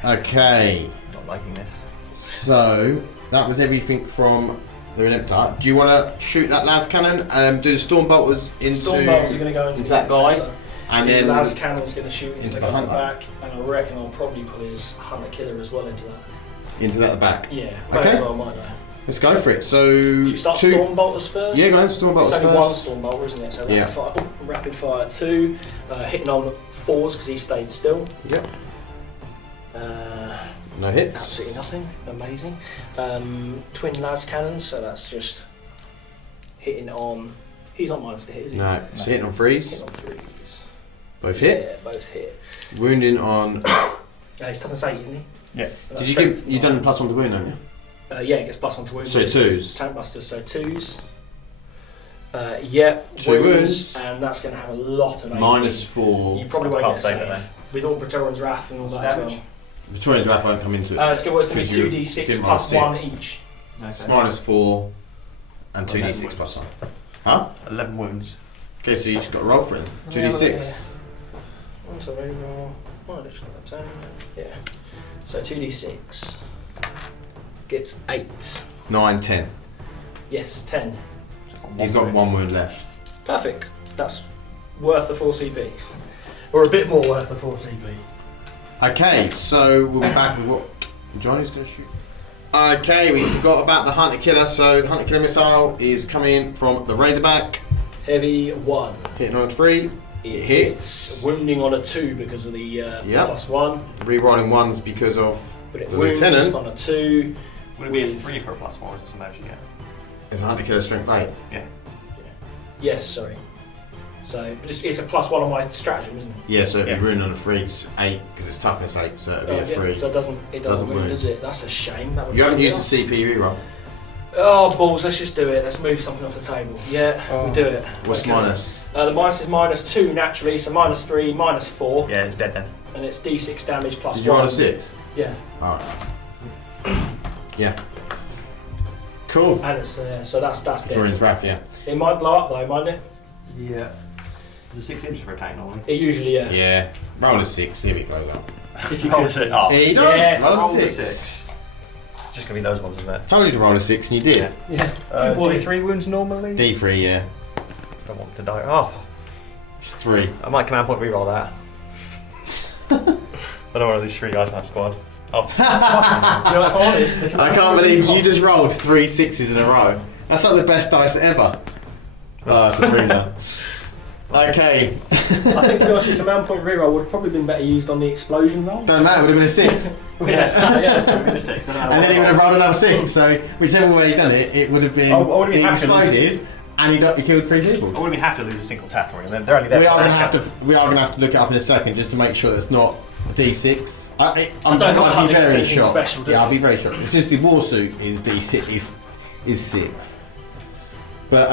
Okay, Not liking this. so that was everything from the Redemptor. Do you want to shoot that las cannon and do the storm bolters into Storm bolts are going to go into that guy? Intercessor. And The then las cannon's going to shoot into into the the guy hunter. back, and I reckon I'll probably put his hunter killer as well into that. into that at the back. Yeah, may Okay. as well, might I? Let's go for it. So Should we start 2. storm bolters first? Yeah, go on, storm bolters It's only 1 first. storm bolter, isn't it? So Yeah. rapid fire 2, hitting on 4s because he stayed still. Yep. Uh, No hits. absolutely nothing. Amazing. Twin las cannons, so that's just hitting on. He's not minus to hit, is he? No. So hitting on 3s. Hitting on 3s. Both hit. Yeah, both hit. Wounding on. He's toughness 8, isn't he? Yeah. Did you give? You done +1 to wound, haven't you? Yeah, he gets +1 to wound. So 2s. Tank busters, so 2s. Yeah, 2 wounds. and that's going to have a lot of AP. -4. You probably won't Can't get save it saved. then. With all Praetorian's Wrath and all that as Damage? well. Victorian's Wrath won't come into it. It's going to be Because you 2d6 didn't plus roll 1 6. each. It's -4 and 2d6 11 plus 1. Huh? 11 wounds. Okay, so you just got to roll for it. 2d6. I'm sorry, roll. Oh, additional attack. Yeah. So 2d6 gets 8. 9, 10. Yes, 10. He's got 1 wound left. Perfect. That's worth the 4 CP. Or a bit more worth the 4 CP. Okay, so we'll be back with what Johnny's going to shoot. Okay, we forgot about the Hunter Killer. So the Hunter Killer missile is coming in from the Razorback. Heavy 1. Hitting on a 3. It hits. Wounding on a 2 because of the Yep. +1. Rerolling 1s because of But it the wounds Lieutenant. on a 2. Would it be a 3 for a +4 or is it some magic yet? Is a Hunter Killer strength 8. Yeah. Yes, sorry. So but it's a +1 on my stratagem, isn't it? Yeah, so it'd Yeah. be ruined on a 3, 'cause 8, because it's toughness 8, so it'd be a Yeah, 3. so it doesn't Doesn't wound, wound. does it? That's a shame. That would You haven't be used the CP reroll. Oh, balls, let's just do it. Let's move something off the table. Yeah, we do it. What's Okay. minus? The minus is -2 naturally, so -3, -4, Yeah, it's dead then. and it's d6 damage plus Did you 1. roll a 6? Yeah, Alright. Yeah. Cool. and it's, so that's dead. Victorian's Wrath, yeah. It might blow up though, mightn't it? Yeah. There's a 6 inch retain normally. It usually, yeah. Yeah. Roll a 6, see if it blows up. If you Roll could. a 6. Oh, Yeah, he does. Yes. Roll roll a a 6. 6. It's just going to be those ones, isn't it? Told you to roll a 6 and you did. Yeah. Good boy. D3 wounds normally? D3, yeah. Don't want to die. Oh, It's 3. I might command point reroll that. I don't want these 3 guys in that squad. Oh, Do you know, if I'm honest, the I can't believe you just rolled 3 6s in a row. That's like the best dice ever. Oh, it's a 3 now. Okay. I think to be honest, your command point reroll would have probably been better used on the explosion roll. Don't matter, it would have been a 6. Yes, yeah. a 6. And then he would have rolled another 6, so whichever way he done it, it would have been I would have been he happy with exploded, And he killed 3 people. I wouldn't even have to lose a single attack or anything. They're only there We for are going the to have to. We are going to have to look it up in a second just to make sure it's not a D6. I don't know I'll be if it's very anything shocked. special, does Yeah, I'll it? be very shocked. It's just the war suit is D6 is 6. But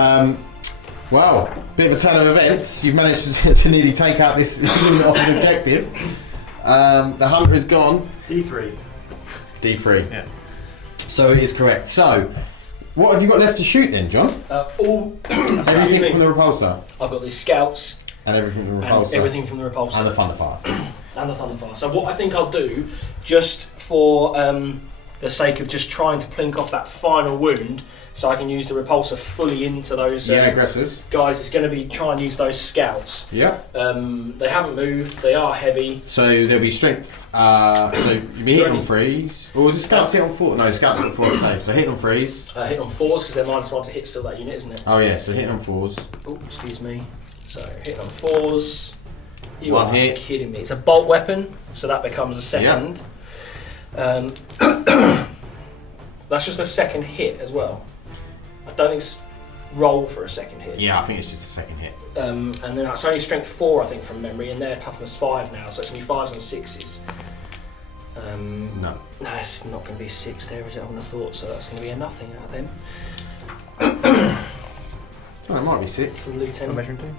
wow, bit of a turn of events. You've managed to nearly take out this unit off the objective. The hunter is gone. D3. D3. Yeah. So it is correct. So, what have you got left to shoot then, John? All Everything from the repulsor. I've got these scouts And everything from the repulsor. and everything from the repulsor And the thunderfire. and the thunderfire. So what I think I'll do, just for the sake of just trying to plink off that final wound, so I can use the repulsor fully into those aggressors. guys, is going to be try and use those scouts. Yeah. They haven't moved. They are heavy. So there'll be strength. So you'll be hitting on 3s. Or was it scouts hit on 4? No, scouts got 4 save. So hit on 3s. Hit on 4s because they're -1 to hit still that unit, isn't it? Oh yeah, so hitting on 4s. Oh, excuse me. So hitting on 4s. You One are hit. kidding me. It's a bolt weapon, so that becomes a second. That's just a second hit as well. I don't think it's roll for a second hit. Yeah, I think it's just a second hit. And then that's only strength 4, I think, from memory, and they're toughness 5 now, so it's going to be 5s and 6s. No. No, it's not going to be 6 there, is it? I wouldn't have thought, so that's going to be a nothing out of them. Oh, it might be 6. From Lieutenant. Measuring 2?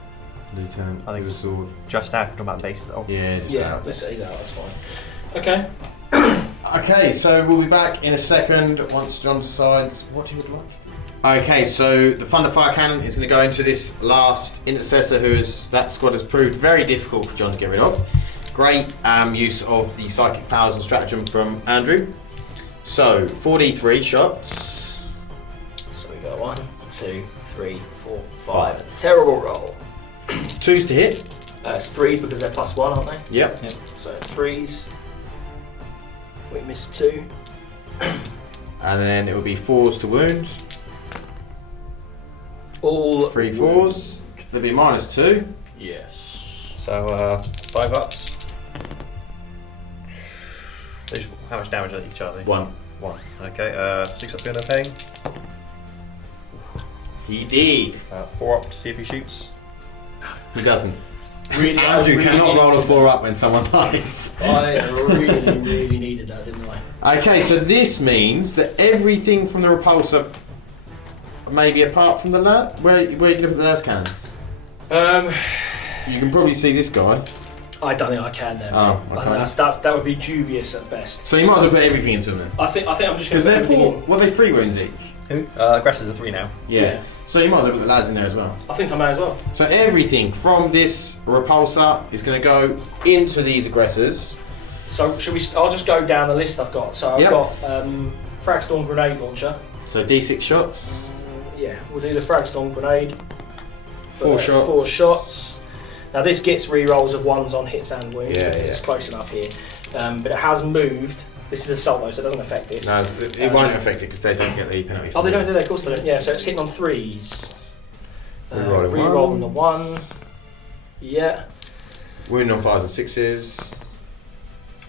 Lieutenant. I think with a sword. Just out, talking about bases. Oh. Yeah, just Yeah, out. he's out, that's fine. Okay. Okay, so we'll be back in a second once John decides what he would like to do. Okay, so the Thunderfire Cannon is going to go into this last Intercessor that squad has proved very difficult for John to get rid of. Great use of the Psychic Powers and Stratagem from Andrew. So, 4d3 shots. So we got 1, 2, 3, 4, 5. Terrible roll. 2s to hit. It's 3s because they're +1, aren't they? Yep. So 3s. We missed 2. And then it will be 4s to wound. All 3 4s. There'll be -2. Yes. So 5 ups. How much damage are each are they? 1. 1. Okay. 6 up, feel no pain. He did. 4 up to see if he shoots. He doesn't. Really, Andrew cannot roll a 4 up when someone dies. I really needed that, didn't I? Okay, so this means that everything from the repulsor, maybe apart from the where are you going to put the las cannons? You can probably see this guy. I don't think I can then. Oh, mate. okay. That would be dubious at best. So you might as well put everything into them then. I think I'm just going to Because put they're everything 4. What are they 3 wounds each? Who? Aggressors are 3 now. Yeah. So you might as well put the las in there as well. I think I may as well. So everything from this repulsor is going to go into these aggressors. So should we? I'll just go down the list I've got. So I've Yep. got Fragstorm grenade launcher. So D6 shots. Yeah, we'll do the Fragstorm grenade. 4 shots. 4 shots. Now this gets re-rolls of 1s on hits and wounds. Yeah, because yeah. it's close enough here. But it has moved. This is a solo, so it doesn't affect this. No, it won't affect it because they don't get the penalty. Oh, they don't do that. Of course they don't. Yeah, so it's hitting on 3s. Re-rolling Re-rolling the ones. 1. Yeah. Wound on 5s and 6s.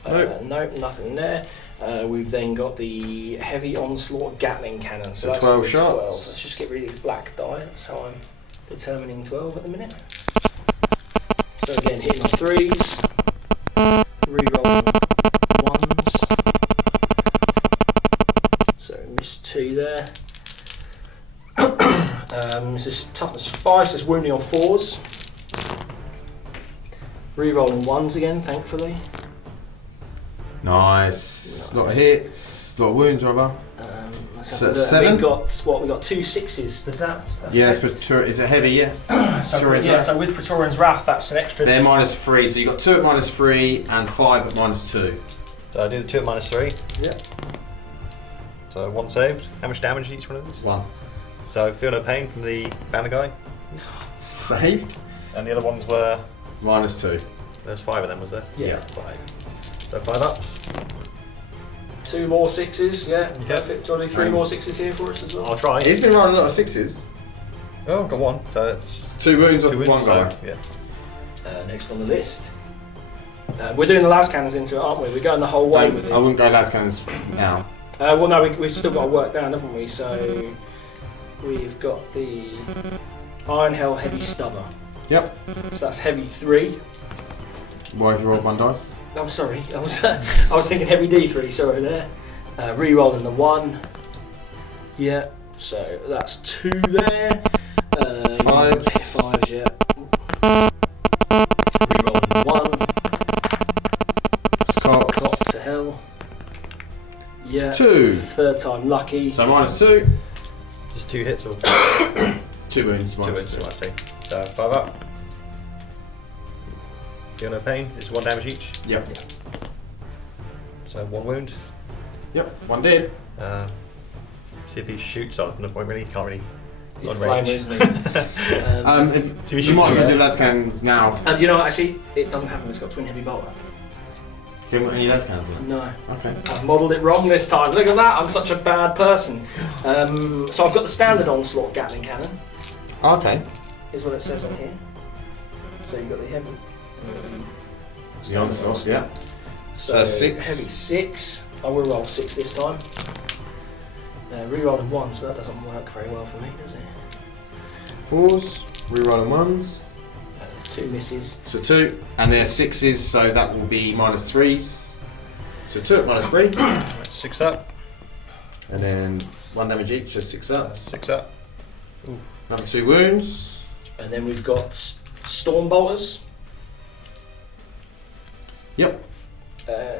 Nope. Nope, nothing there. We've then got the heavy onslaught Gatling cannon. So So that's 12 gonna be shots. 12. Let's just get rid of these black die. That's how I'm determining 12 at the minute. So again, hitting on 3s. Re-rolling 1s. So missed 2 there. This is toughness 5, so it's wounding on 4s. Re-rolling 1s again, thankfully. Nice. Lot of hits. Lot of wounds, rather. Let's So have a that's look. 7? We got what? We got 2 6s. Does that? Yeah, it's is it heavy? Yeah. So, Praetorian's yeah. Wrath. So with Praetorian's Wrath, that's an extra. They're -3, so you got 2 at -3 and 5 at -2. So I do the 2 at -3. Yeah. So 1 saved. How much damage each one of these? 1. So feel no pain from the banner guy. Saved. And the other ones were. -2. There's 5 of them, was there? Yeah. 5. So 5 ups. 2 more 6s. Yeah. Yeah. Perfect. Do you want to do 3 more 6s here for us as well? I'll try. He's been rolling a lot of 6s. Oh, got 1. So it's 2 wounds off 2 one wins. guy. So, yeah. Next on the list. We're doing the las cannons into it, aren't we? We're going the whole way with it. I wouldn't go las cannons now. Well, no, we've still got to work down, haven't we? So we've got the Iron Hell Heavy Stubber. Yep. So that's heavy 3. Why have you rolled 1 dice? Oh, sorry. I was thinking heavy D3. Sorry there. Re-rolling the 1. Yeah. So that's 2 there. 5. 5. Yeah. Re-rolling the 1. Cock to hell. Yeah. 2. Third time lucky. So -2. Just 2 hits or 2 wounds. 2 hits, I see. So 5 up. Feel no pain. It's 1 damage each. Yep. So 1 wound. Yep. 1 dead. See if he shoots. So no point really. Can't really. He's On a flamer, range. isn't he? If you might as well do las cannons now. You know what, actually, it doesn't have them. It's got twin heavy bolter. Do you have any las cannons in it? No. Okay. I've modelled it wrong this time. Look at that. I'm such a bad person. So I've got the standard onslaught Gatling cannon. Okay. Is what it says on here. So you've got the heavy. The onslaught, yeah. So 6. Heavy 6. I will roll 6 this time. Rerolling 1s, but that doesn't work very well for me, does it? 4s. Rerolling 1s. There's 2 misses. So 2. And they're 6s, so that will be -3s. So 2 at -3. 6 up. And then 1 damage each, so 6 up. 6 up. Ooh. Another 2 wounds. And then we've got storm bolters. Yep.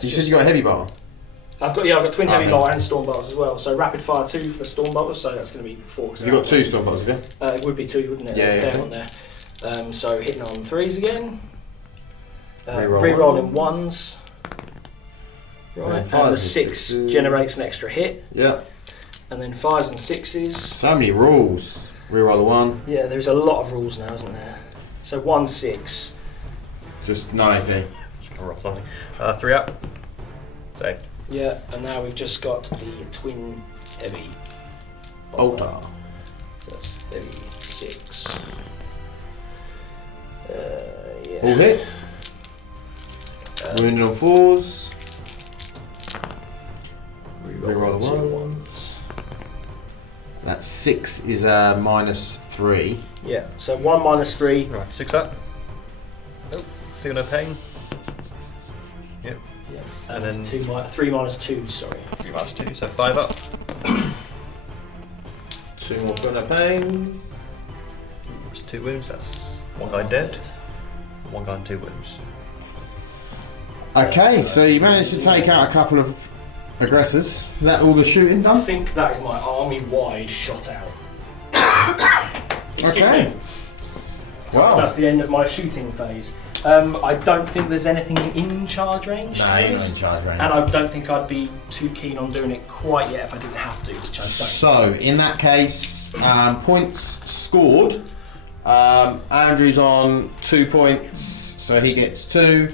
You said you got a heavy bar. I've got twin heavy Okay. bolter and storm bolters as well. So rapid fire 2 for the storm bolters, so that's going to be 4. Have you got 2 storm bolters, have you? It would be 2, wouldn't it? Yeah, Pair yeah. on there. So hitting on 3s again. Reroll Rerolling 1s. Right, And and the 5s 6 and 6s. generates an extra hit. Yeah. And then 5s and 6s. So many rules. Reroll the 1. Yeah, there's a lot of rules now, isn't there? So 1, 6. Just 9 AP. Just gonna roll something. 3 up. Save. Yeah, and now we've just got the twin heavy Bolter. So that's heavy 6. Yeah. All hit. Wounded on 4s. Reroll the 1s. That 6 is a -3. Yeah, so 1 -3. Right, 6 up. Oh, feel no pain. Yep. Yeah, And and then 3 -2, sorry. 3 -2, so 5 up. 2 more feel no pains. There's 2 wounds, that's 1 guy dead. 1 guy and 2 wounds. Okay, so you managed to take out a couple of aggressors. Is that all the shooting I done? think that is my army-wide shot out. Excuse Okay. me. So Wow. that's the end of my shooting phase. I don't think there's anything in charge range. to be honest. charge range. And I don't think I'd be too keen on doing it quite yet if I didn't have to, which I don't. So, in that case, points scored. Andrew's on 2 points, so he gets 2.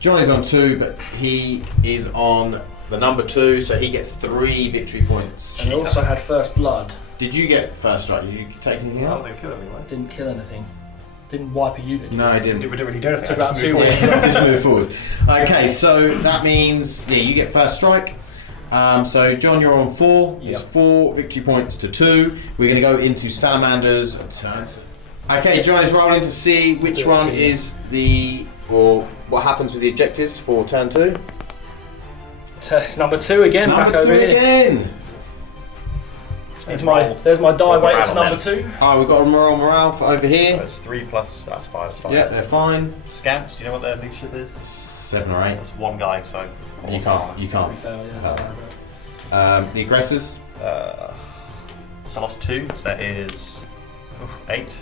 Johnny's on 2, but he is on the number 2, so he gets 3 victory points. And I also had first blood. Did you get first strike? Did you take anything Oh, out? they killed everyone. Didn't kill anything. Didn't wipe a unit. No, I didn't. We didn't really do anything. Took I about just 2 moved wounds. forward. Just move forward. Okay, so that means you get first strike. So John, you're on 4. It's Yep. 4 victory points to 2. We're going to go into Salamander's turn. Okay, John is rolling to see which one is or what happens with the objectives for turn 2. So it's number 2 again. Number back 2 over here. again. There's my die Roll weight. It's around number on 2. Oh, we've got a morale for over So here. it's 3 plus, that's 5, that's fine. Yeah, they're fine. Scouts, do you know what their leadership is? 7 or 8. That's 1 guy, so. You can't. Pretty fair, yeah. The aggressors. So I lost 2, so that is 8.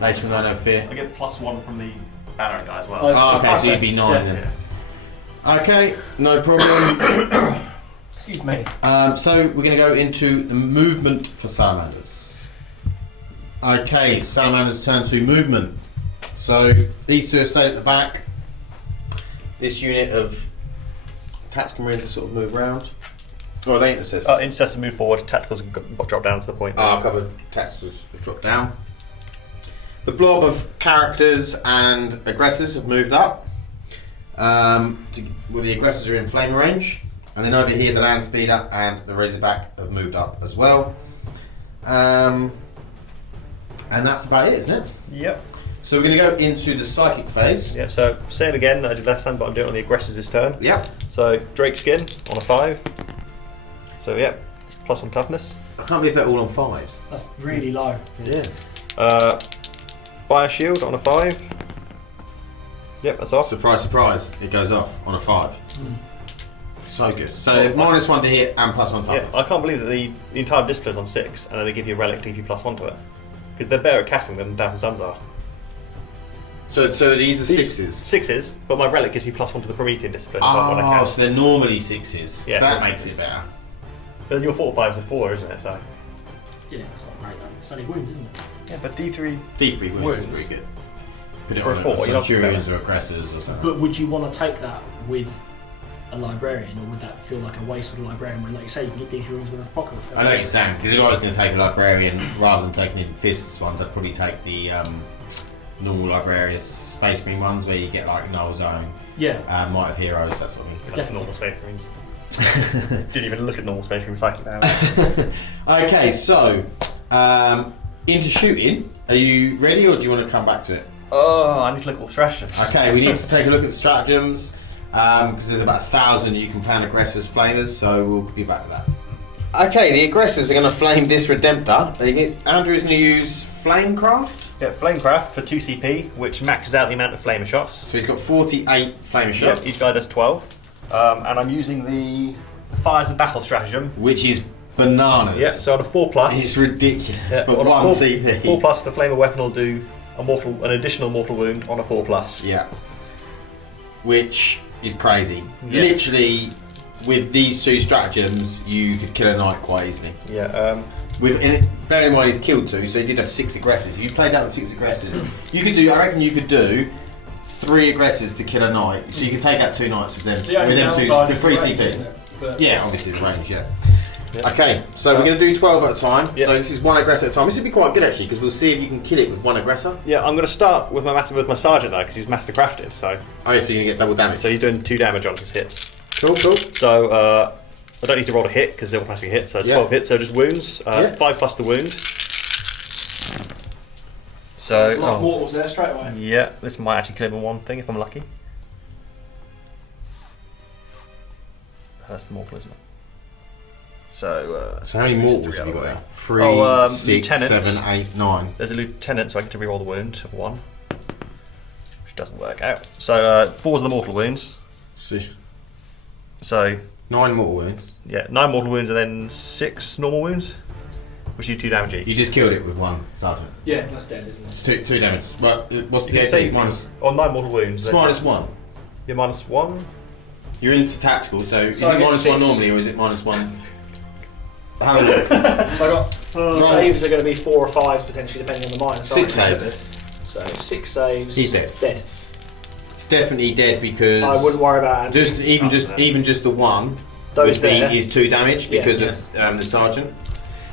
Nations I know fear. I get +1 from the banner guy as well. Oh, okay, so you'd be 9 then. Okay, no problem. Excuse me. So we're going to go into the movement for Salamanders. Okay, Salamanders turn to movement. So these 2 have stayed at the back. This unit of tactical marines have sort of moved around. Oh, they intercessors. Intercessor move forward, tacticals got dropped down to the point. A couple of tacticals have dropped down. The blob of characters and aggressors have moved up. The aggressors are in flame range. And then over here, the land speeder and the razorback have moved up as well. And that's about it, isn't it? Yep. So we're going to go into the psychic phase. Yep. So same again that I did last time, but I'm doing it on the aggressors this turn. Yep. So Drake skin on a 5. So yeah, +1 toughness. I can't believe they're all on 5s. That's really low. Yeah. Fire shield on a 5. Yep, that's off. Surprise, surprise, it goes off on a 5. So good. So -1 to hit and +1 toughness. Yeah, I can't believe that the entire discipline's on 6, and then they give you a relic to give you +1 to it. Because they're better at casting than Thousand Suns are. So these are 6s? 6s, but my relic gives me +1 to the Promethean discipline when I Oh, cast. so they're normally 6s. Yeah, so that normally makes it 6s. better. But then your 4/5's a 4, isn't it? So. Yeah, that's not great though. It's only wounds, isn't it? Yeah, but D3. D3 wounds is Wounds. pretty good. Put it For a on 4, you're not Centurions or Aggressors or something. But would you want to take that with a librarian, or would that feel like a waste with a librarian? When, like you say, you can get D3 wounds with a pocket. I know what you're saying, because if I was going to take a Librarian, rather than taking the Fists ones, I'd probably take the normal Librarius Space Marine ones, where you get like Null Zone, Yeah. Might of Heroes, that sort of thing. That's normal Space Marines. Didn't even look at normal Space Marine cycle now. Okay, so into shooting. Are you ready, or do you want to come back to it? Oh, I need to look at all the stratagems. Okay, we need to take a look at the stratagems, because there's about 1,000 you can plan aggressors, flamers, so we'll be back to that. Okay, the aggressors are going to flame this Redemptor. Andrew's going to use Flamecraft. Yeah, Flamecraft for 2 CP, which maxes out the amount of flamer shots. So he's got 48 flamer shots. Yep, each guy does 12. And I'm using the Fires of Battle stratagem. Which is bananas. Yeah, so on a 4+. It's ridiculous, Yeah, but on a 1 4, CP. 4+, the flamer weapon will do an additional mortal wound on a 4+. Yeah. Which is crazy. Yeah. Literally, with these 2 stratagems, you could kill a knight quite easily. Yeah. Bearing in mind he's killed 2, so he did have 6 aggressors. If you played out the 6 aggressors, I reckon you could do 3 aggressors to kill a knight. So you could take out 2 knights with them, with them 2 for 3 CP. Yeah, obviously the range, yeah. Yep. Okay, so we're going to do 12 at a time. Yep. So this is 1 aggressor at a time. This would be quite good actually, because we'll see if you can kill it with 1 aggressor. Yeah, I'm going to start with my sergeant now, because he's master crafted. So. Oh, yeah, so you get double damage. So he's doing 2 damage on his hits. Cool, cool. So I don't need to roll a hit because they'll automatically hit. So 12 hits, so just wounds. 5+ the wound. So there's a lot of mortals there straight away. Yeah, this might actually kill him in 1 thing if I'm lucky. That's the mortal, isn't it? So how many mortals have you got there? 3, 6, lieutenants. 7, 8, 9. There's a lieutenant, so I get to reroll the wound of 1, which doesn't work out. So 4's the mortal wounds. So 9 mortal wounds. Yeah, 9 mortal wounds and then 6 normal wounds, which do 2 damage each. You just killed it with 1 sergeant. Yeah, that's dead, isn't it? It's 2 damage. Well, what's the save minus? On 9 mortal wounds. It's -1. You're -1. You're into tactical, so is I it get -1 6. normally, or is it -1? How many? So I got saves are going to be 4 or 5 potentially, depending on the minus. 6 saves. So 6 saves. He's dead. Dead. It's definitely dead because I wouldn't worry about it. even just the 1 Those would be is 2 damage because of the sergeant.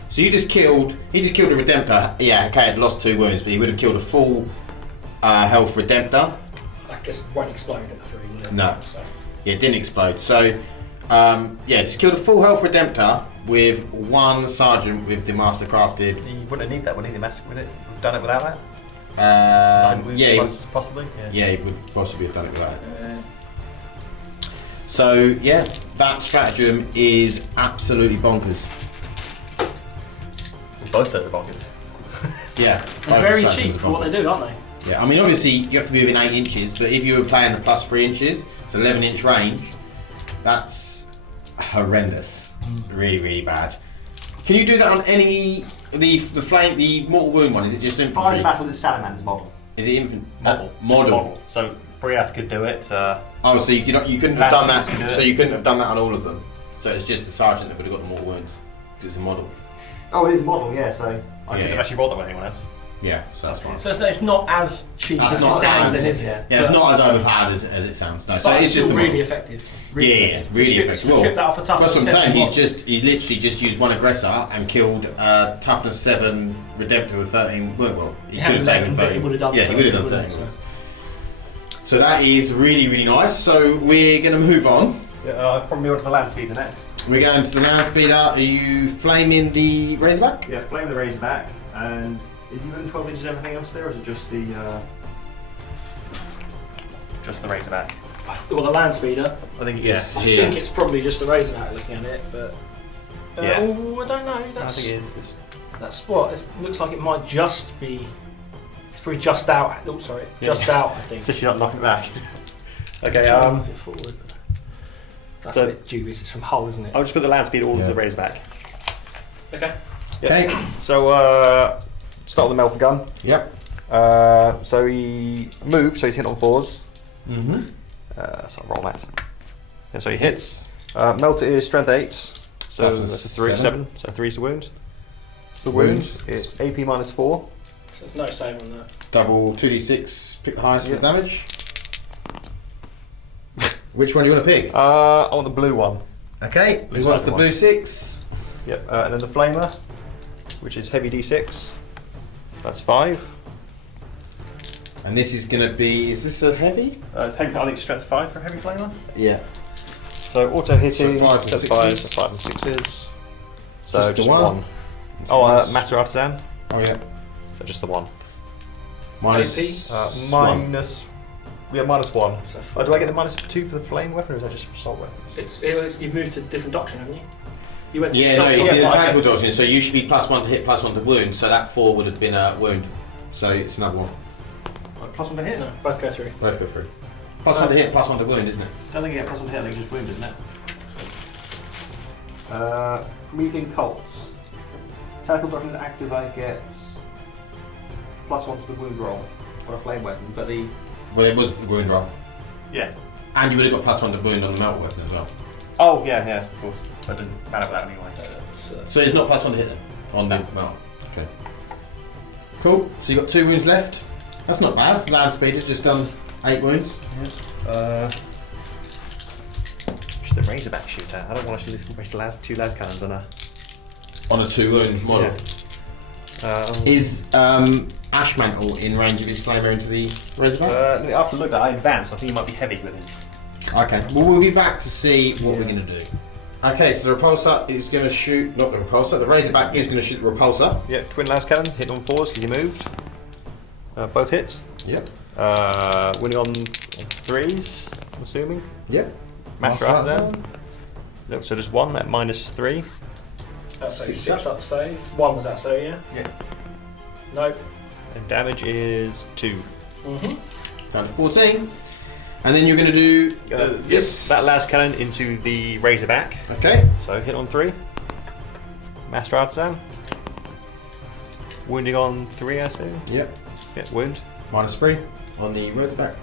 So he just killed a Redemptor. Yeah, okay, it lost 2 wounds, but he would have killed a full health Redemptor. I guess it won't explode at 3, will it? No. So. Yeah, it didn't explode. So just killed a full health Redemptor with 1 sergeant with the master crafted. You wouldn't need that, would he? The master would have done it without that? Possibly. Yeah, he would possibly have done it without it. So yeah, that stratagem is absolutely bonkers. Both those are bonkers. Yeah, They're very cheap for what they do, aren't they? Yeah, I mean obviously you have to be within 8 inches, but if you were playing the +3 inches, it's 11-inch range. That's horrendous. Really, really bad. Can you do that on any the mortal wound one? Is it just infantry? Fires Battle is Salamanders model. Is it infantry? Model. So Briath could do it. So you couldn't have done that. So you couldn't have done that on all of them. So it's just the sergeant that would have got the mortal wounds because it's a model. Oh, it is a model, yeah. So I couldn't have actually rolled that with anyone else. Yeah, so that's fine. So it's not as cheap as it sounds, then, is it? Yeah, it's not as overpowered as it sounds. No, so it's just still really effective. Really effective. Strip that off a toughness. That's what I'm saying. He's literally just used 1 aggressor and killed toughness 7 Redemptor with 13. Well, he could have taken 13. He would have done. Yeah, he would have done 13. So that is really, really nice. So we're going to move on Yeah, probably on to the land speeder next. We're going to the land speeder. Are you flaming the Razorback? Yeah, flame the Razorback, and is he within 12 inches of everything else there, or is it just the Razorback? Well, the land speeder. I think Yes. I Here. think it's probably just the Razorback looking at it, but Yeah. oh, I don't know. I That's think it is. that's what it looks like. It might just be. It's probably just out. Oh, sorry, just out. I think. It's just you're not knocking it back. Okay. Try and knock it forward. That's so- a bit dubious. It's from Hull, isn't it? I'll just put the land speeder all into the Razorback. Okay. Okay. So start with the melter gun. Yep. So he moves, so he's hit on 4s. Mm-hmm. So I'll roll that. Yeah, so he hits. Melter is strength 8, so Toughness that's a 3, 7. So 3 is the wound. It's the Wound. wound. It's AP minus 4. So there's no save on that. Double 2d6. Pick the highest Yeah. for damage. Which one do you want to pick? I want the blue one. Okay. Who Blue wants side the one. blue 6? Yep. And then the flamer, which is heavy D6. That's 5. And this is going to be. Is this a heavy? It's heavy. I think strength 5 for a heavy flamer. Yeah. So auto hitting. So 5 and that's 6s. 5. So 5 and 6s. So Just the just one? one. Oh, Master Artisan. Oh yeah. So just the one. Minus. Minus. Yeah, minus 1. So Do I get the minus 2 for the flame weapon, or is that just for assault weapons? You've moved to a different doctrine, haven't you? You went to Yeah, no, it's yeah, in the fine. tactical doctrine, so you should be +1 to hit, +1 to wound, so that 4 would have been a wound. So it's another one. Plus 1 to hit? No, both go through. Both go through. +1 to hit, +1 to wound, isn't it? I don't think you get plus 1 to hit, I think just wounded, isn't it? Meeting cults. Tactical doctrine activate gets +1 to the wound roll on a flame weapon, but the. Well, it was the wound roll. Yeah. And you would have got +1 to wound on the melt weapon as well. Oh, yeah, of course. So it didn't matter for that anyway. So it's not +1 to hit then? On the melt. Okay. Cool, so you got 2 wounds left. That's not bad. Land speed has just done 8 wounds. Just the Razorback shooter. I don't want to waste 2 las cannons on a. On a 2 wound model. Is Ash Mantle in range of his flamer into the Razorback? After look at I advance, I think he might be heavy with his. Okay, well we'll be back to see what we're going to do. Okay, so the repulsor is going to shoot, not the repulsor, the Razorback is going to shoot the repulsor. Yeah, twin las cannon, hit on 4s because he moved. Both hits. Yep. Winning on 3s, I'm assuming. Yep. Master Artisan. Nope, so just 1 at -3. That's so 6 6 up save. 1 was that so, yeah? Yeah. Nope. And damage is 2. Mm-hmm. Down to 14. And then you're going to do Yes, that las cannon into the Razorback. Okay. So hit on 3. Master Artisan. Wounding on 3, I assume. Yep. Yeah, wound. -3 on the Razorback.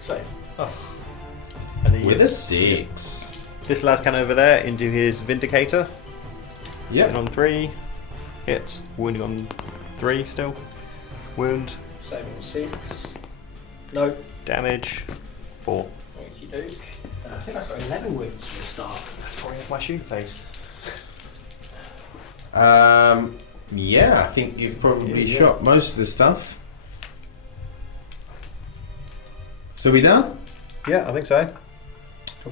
Save. And the, With a 6. this las cannon over there into his Vindicator. Hit Yep. on 3. Hit. Wounding on 3 still. Wound. Saving 6. Nope. Damage 4. Okie doke. I think that's got 11 wounds for a start. That's probably my shoe face. Yeah, I think you've probably Yeah. shot most of the stuff. So we done? Yeah, I think so.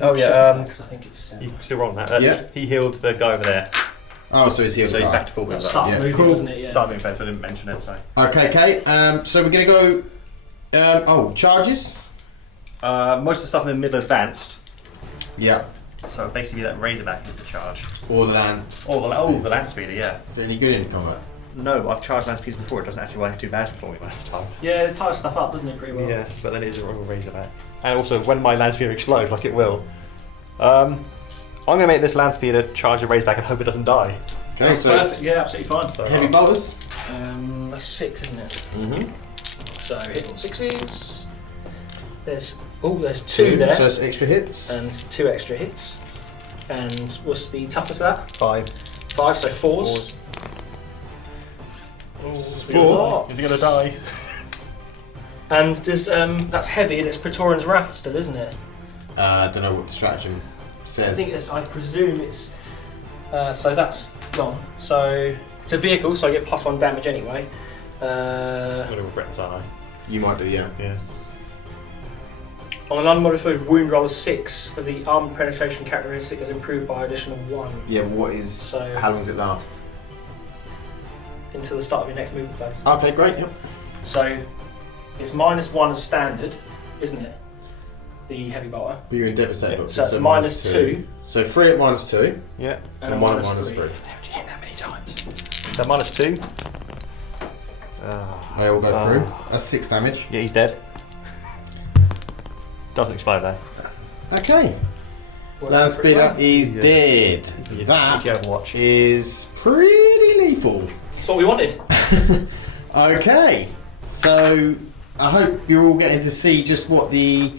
Oh yeah, because I think it's. You can still roll on that. Yeah. He healed the guy over there. Oh, so he's healed. So he's back to full Well, movement. start Yeah, moving, cool. doesn't it? Yeah. Start moving fast, I didn't mention it, so. Okay. So we're going to go. Charges. Most of the stuff in the middle advanced. Yeah. So basically that Razorback is the charge. Or the land. The land speeder, yeah. Is it any good in combat? No, I've charged land speeds before. It doesn't actually work too bad for me most of the time. Yeah, it ties stuff up, doesn't it, pretty well? Yeah, but then it is a Royal Razorback. And also, when my land speeder explodes, like it will, I'm going to make this land speeder charge a Razorback and hope it doesn't die. Okay, That's so perfect. Yeah, absolutely fine. So, heavy bolters. That's 6, isn't it? Mm-hmm. So hit on 6s. There's 2 there, So it's extra hits. and 2 extra hits. And what's the toughness of that? 5. 5, so 4s. Oh, 4. Is he going to die? And does that's heavy, and it's Praetorian's Wrath still, isn't it? I don't know what the stratagem says. I presume it's. So that's gone. So it's a vehicle, so I get +1 damage anyway. I'm going to regret this, aren't I? You might do, yeah. Yeah. On an unmodified wound roll of 6, of the armor penetration characteristic is improved by additional 1 Yeah, what is... So- how long does it last? until the start of your next movement phase. Okay, great, yep. So it's -1 as standard, isn't it? The heavy bolter. But you're in Devastator. So it's -2. So 3 at -2, Yeah. and 1 at -3. -3. How did you hit that many times? So -2. They all go through. That's 6 damage. Yeah, he's dead. Doesn't explode though. Okay. Well, Land that's pretty speeder well. is Yeah. dead. Yeah, That Overwatch. is pretty lethal. That's what we wanted. Okay, so I hope you're all getting to see just what the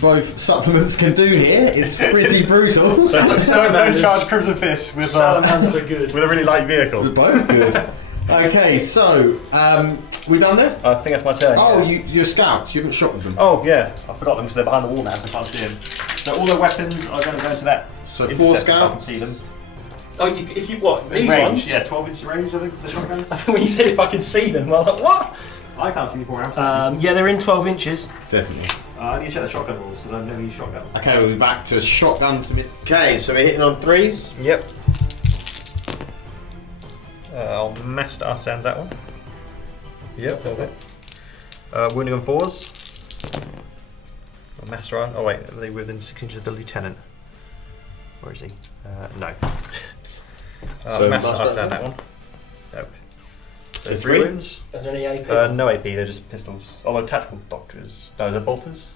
both supplements can do here. It's pretty brutal. Don't charge Crimson Fist with Salamanders are good. with a really light vehicle. We're both good. Okay, so we done there? I think that's my turn. Oh, yeah. you're scouts. You haven't shot with them. Oh yeah, I forgot them because they're behind the wall now. So I can't see them. So all the weapons are going to go into that. So 4 Intercessor, if I can scouts. see them. Oh, if you what? These range, ones? yeah, 12-inch range. I think the shotguns. When you said if I can see them, I was like, what? I can't see any 4 rounds. Yeah, they're in 12 inches. Definitely. I need to check the shotgun rules because I've never used shotguns. Okay, we'll be back to shotgun submits. Okay, so we're hitting on 3s. Yep. I'll master Arsan's that one. Yep, got it. Wounding on 4s. I'll master on. Oh wait, are they within 6 inches of the lieutenant? Where is he? No. So master master Arsan that one. Nope. So 3 3? wounds. Is there any AP? No AP, they're just pistols. Although tactical doctors. No, they're bolters.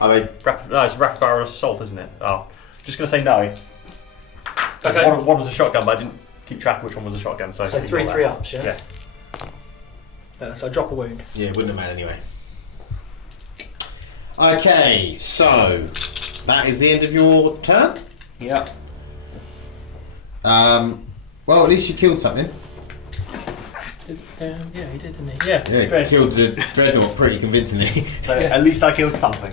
Are they? No, it's rapid fire assault, isn't it? Oh, just gonna say no. Okay. One was a shotgun, but I didn't keep track of which one was a shotgun. So, So 3 3-ups, yeah? Yeah. So drop a wound. Yeah, it wouldn't have mattered anyway. Okay, so that is the end of your turn. Yeah. Well, at least you killed something. Yeah, he did, didn't he? Yeah. Yeah, you Dread. killed the dreadnought pretty convincingly. So Yeah. at least I killed something.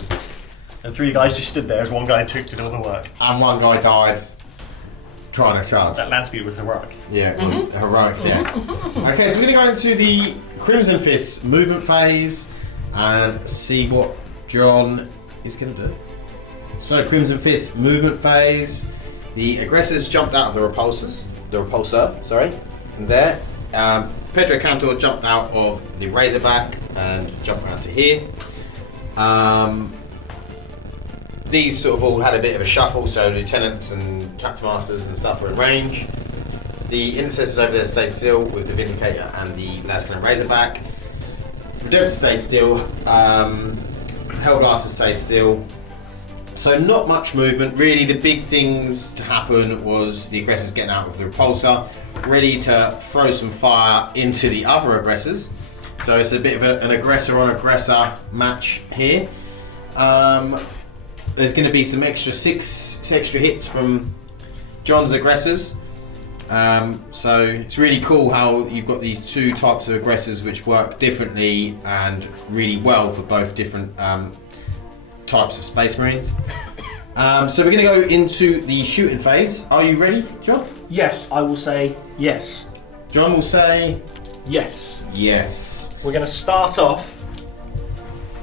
And 3 guys just stood there as one guy took to do all the work. And one guy died trying to charge. That land speed was heroic. Yeah, it was heroic there. Okay, so we're going to go into the Crimson Fist movement phase and see what John is going to do. So, Crimson Fist movement phase. The aggressors jumped out of the repulsor, sorry, and there. Pedro Cantor jumped out of the Razorback and jumped around to here. These sort of all had a bit of a shuffle, so lieutenants and chapter masters and stuff were in range. The intercessors over there stayed still with the Vindicator and the Laskin and Razorback. Redemptor stayed still. Hellblaster stayed still. So not much movement. Really, the big things to happen was the aggressors getting out of the repulsor, ready to throw some fire into the other aggressors. So it's a bit of an aggressor on aggressor match here. There's going to be some six extra hits from John's aggressors. So it's really cool how you've got these 2 types of aggressors which work differently and really well for both different types of Space Marines. So we're going to go into the shooting phase. Are you ready, John? Yes, I will say yes. John will say Yes. yes. We're going to start off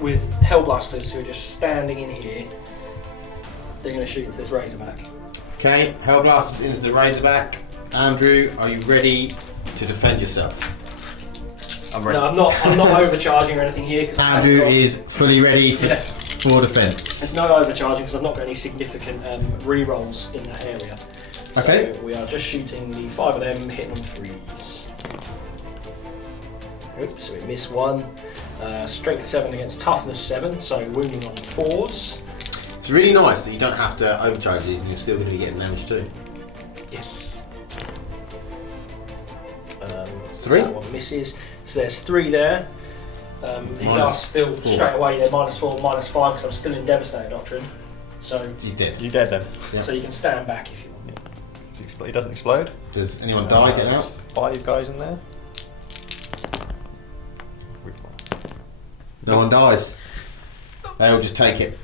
with Hellblasters who are just standing in here. They're going to shoot into this Razorback. Okay, Hellblasters into the Razorback. Andrew, are you ready to defend yourself? I'm ready. No, I'm not overcharging or anything here because Andrew is fully ready for There's defence. no overcharging because I've not got any significant re-rolls in that area. So Okay. we are just shooting the 5 of them, hitting on 3s. Oops, so we miss 1. Strength 7 against toughness 7, so wounding on 4s. It's really nice that you don't have to overcharge these and you're still going to be getting damage too. Yes. 3? That one misses. So there's 3 there. These are still 4. straight away. They're -4, -5 because I'm still in Devastator Doctrine. So He's dead. You're dead then. Yeah. so you can stand back if you want. He doesn't explode. Does anyone die? Get There's out. 5 guys in there. No one dies. They all just take it.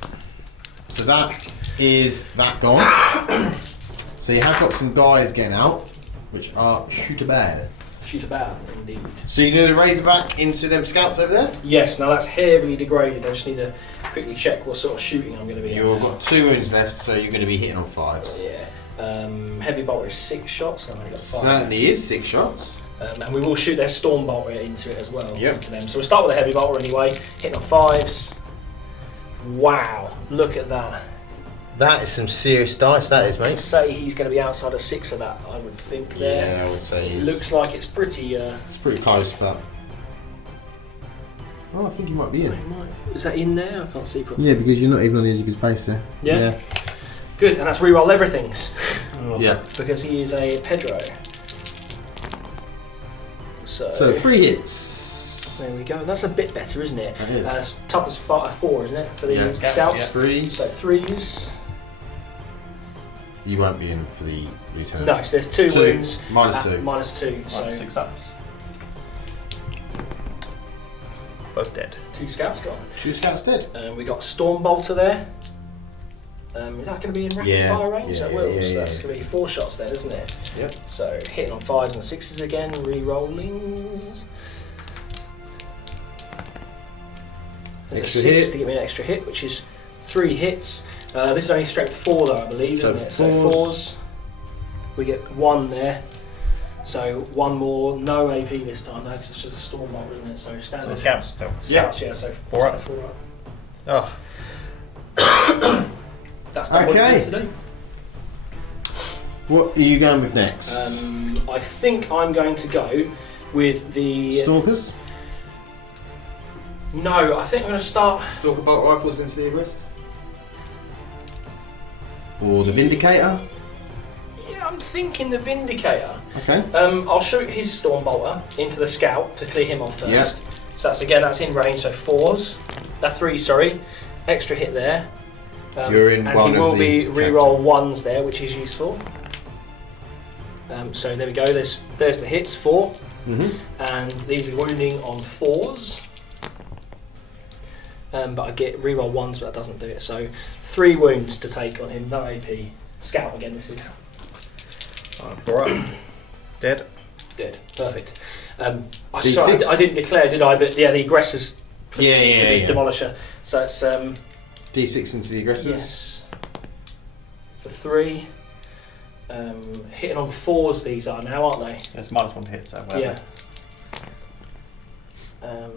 So that is that gone. So you have got some guys getting out, which are shooter bad. Shoot about, indeed. So you're going to Razorback into them scouts over there? Yes, now that's heavily degraded. I just need to quickly check what sort of shooting I'm going to be. You've got 2 wounds left, so you're going to be hitting on 5s. Yeah. Heavy bolter is 6 shots, and I've got 5. Certainly is 6 shots. And we will shoot their storm bolter into it as well. Yep. Into them. So we'll start with a heavy bolter anyway, hitting on 5s. Wow, look at that. That is some serious dice, that is, I'd mate. say he's going to be outside of 6 of that, I would think there. Yeah, I would say It looks like it's pretty... it's pretty close, but... Oh, I think he might be in. Is that in there? I can't see properly. Yeah, because you're not even on the edge of his base there. Yeah? Good, and that's reroll everything's. Yeah. Because he is a Pedro. So 3 hits. There we go. That's a bit better, isn't it? That is. It's tough as 4, isn't it? For the Yeah. scouts. 3s. So 3s. You won't be in for the lieutenant. No, so there's 2 wounds. Minus 2. Minus 2. So Minus 6 ups. Both dead. 2 scouts gone. 2 scouts dead. We got Storm Bolter there. Is that going to be in rapid fire range? Yeah, That will. yeah, So yeah. that's going to be 4 shots then, isn't it? Yep. So hitting on 5s and 6s again, re-rollings. There's Extra a 6 hit. to give me an extra hit, which is 3 hits. This is only strength 4 though, I believe, So isn't it? So 4s. We get 1 there. So 1 more, no AP this time though, because it's just a storm bolter, isn't it? So So standard. the scouts still. Scouts, yeah. So 4 up. 4 up. Oh. That's not what Okay. you need to do. What are you going with next? I think I'm going to go with the. Stalkers? No, I think I'm going to start. Stalker bolt rifles into the aggressors? Or the Vindicator? Yeah, I'm thinking the Vindicator. Okay. I'll shoot his storm bolter into the scout to clear him off first. Yeah. So that's in range. So 4s, 3, sorry, extra hit there. You're in and one he of will the be reroll 1s there, which is useful. So there we go. There's the hits 4, and these are wounding on 4s. But I get reroll 1s, but that doesn't do it. So 3 wounds to take on him. No AP. Scout again. This is 4 up. Dead. dead. Perfect. D6. Sorry, I didn't declare, did I? But yeah, the aggressors. For the demolisher. So it's D6 into the aggressors? yes for 3. Hitting on 4s. These are now, aren't they? There's -1 to hit, so whatever. Yeah.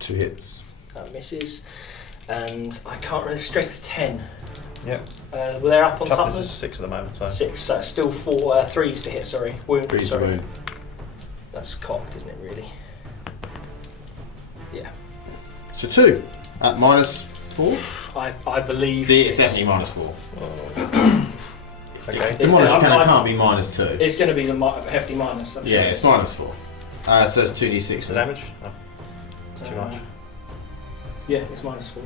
2 hits. That misses. And I can't remember, strength 10. Yep. Well, they're up on Toughness is toughness. 6 at the moment, so. 6, so it's still 3s to hit, sorry. Wound, 3 to sorry. wound. That's cocked, isn't it, really? Yeah. So 2 at -4. I believe It's definitely -4. Okay. It's Demolisher gonna- can't be -2. It's going to be the hefty minus. I'm Yeah, sure. it's -4. So it's 2d6. The damage? Oh. It's too much. Yeah, it's -4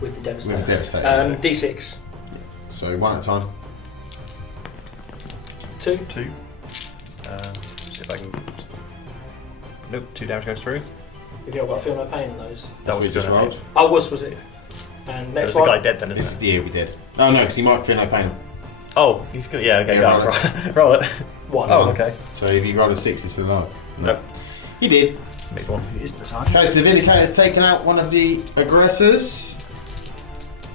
with the Devastator. With the Devastator. D6. So 1 at a time. 2. 2. See if I can. Nope, 2 damage goes through. Have you all got feel no pain on those? That was we just good. rolled. Oh, was it? And So next is the one. guy dead then, This is isn't the year we did. Oh no, because he might feel no pain. Oh, he's good. Yeah, okay, Yeah, go. roll Roll it. 1. Oh, okay. So if he rolled a 6, he's still alive. Nope. He did. Make one. Isn't the sergeant? Okay, so the Vindicator's taken out one of the aggressors.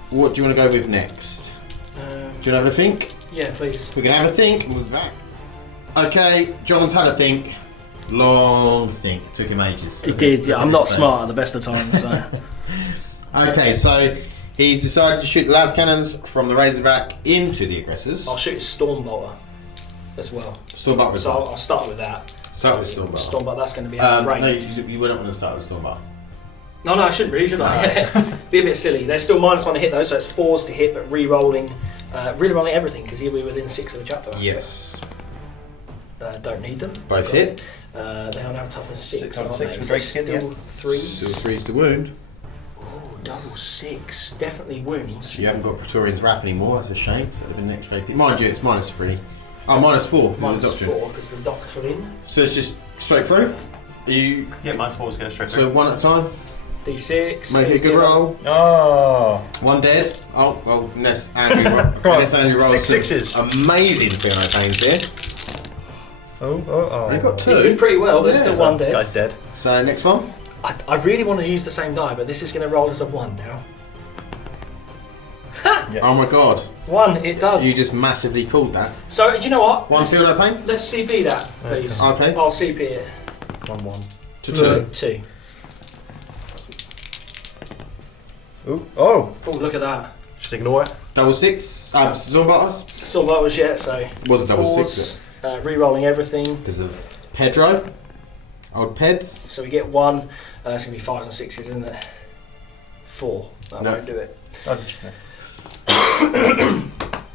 What do you want to go with next? Do you want to have a think? Yeah, please. We're going to have a think and we'll be back. Okay, John's had a think. Long think. Took him ages. He did, yeah. I'm not smart at the best of times, so. Okay, so he's decided to shoot the las cannons from the Razorback into the aggressors. I'll shoot a storm bolter as well. Stormbuck was So I'll start with that. Start with Stormbuck. Storm bolter, that's going to be out of range. No, you wouldn't want to start with Stormbuck. No, I shouldn't really, should I? Be a bit silly. They're still -1 to hit though, so it's 4s to hit, but re-rolling everything because he'll be within 6 of the chapter. Yes. Don't need them. Both hit. They are now toughness 6. 6 on aren't 6 they? with So Drake's skin, still yeah. 3s. Still 3s to wound. Oh, double 6. Definitely wounds. You haven't got Praetorian's Wrath anymore, that's a shame. So that would have been an extra AP. Mind you, it's -3. Oh, -4 because of the doctrine. -4 because the doctrine. So it's just straight through? Are you. Yeah, -4s go straight So through. 1 at a time? D6. Make it a good roll. Oh. 1 dead. Oh, well, unless Andrew, unless Andrew rolls 6 some sixes. amazing feel no pains here. Oh. You've got He 2. did pretty well, there's Yeah. still 1 dead. Guy's dead. So next one. I really want to use the same die, but this is going to roll as a 1 now. Yeah. Oh my god. 1, it does. You just massively called that. So, do you know what? 1 field of pain? Let's CP that, please. Okay. I'll CP it. 1-1. To 2. 2. Ooh. Oh! Oh, look at that. Just ignore it. Double 6. Zorbatos. Saw that was yet, so. It was a double 6. Re-rolling everything. Because of Pedro. Old Peds. So we get 1. It's going to be 5s and 6s, isn't it? 4. That won't do it.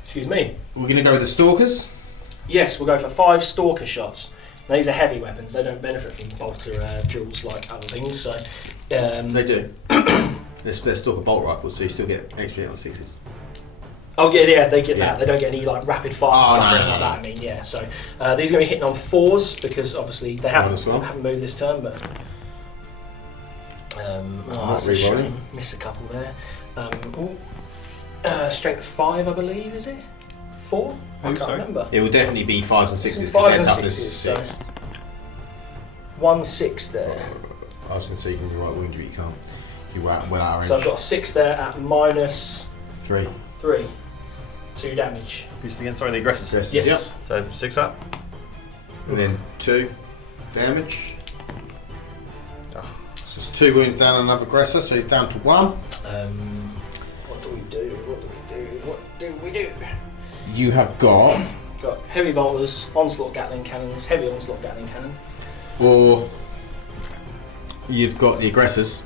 Excuse me. We're going to go with the Stalkers. Yes, we'll go for 5 Stalker shots. Now, these are heavy weapons. They don't benefit from bolter drills like other things. So They do. They're Stalker bolt rifles, so you still get extra hit on 6s. Oh yeah, they get Yeah. that. They don't get any like rapid fire stuff or anything like that. I mean, yeah. So these are going to be hitting on 4s because obviously they haven't moved this turn, but that's a shame. Miss a couple there. Strength 5, I believe, is it? 4? I can't remember. It will definitely be 5s and 6s. 5s and 6s. 6. So 1 6 there. I was going to say you can right wound you can't. You went out of range. So I've got a 6 there at -3. 3. 2 damage. Boost again, sorry, the aggressors. Yes. Yep. So 6 up. And then 2 damage. So it's 2 wounds down on another aggressor, so he's down to 1. What do we do? What do we do? You have got, Got heavy bolters, onslaught Gatling cannons, heavy onslaught Gatling cannon. or you've got the aggressors.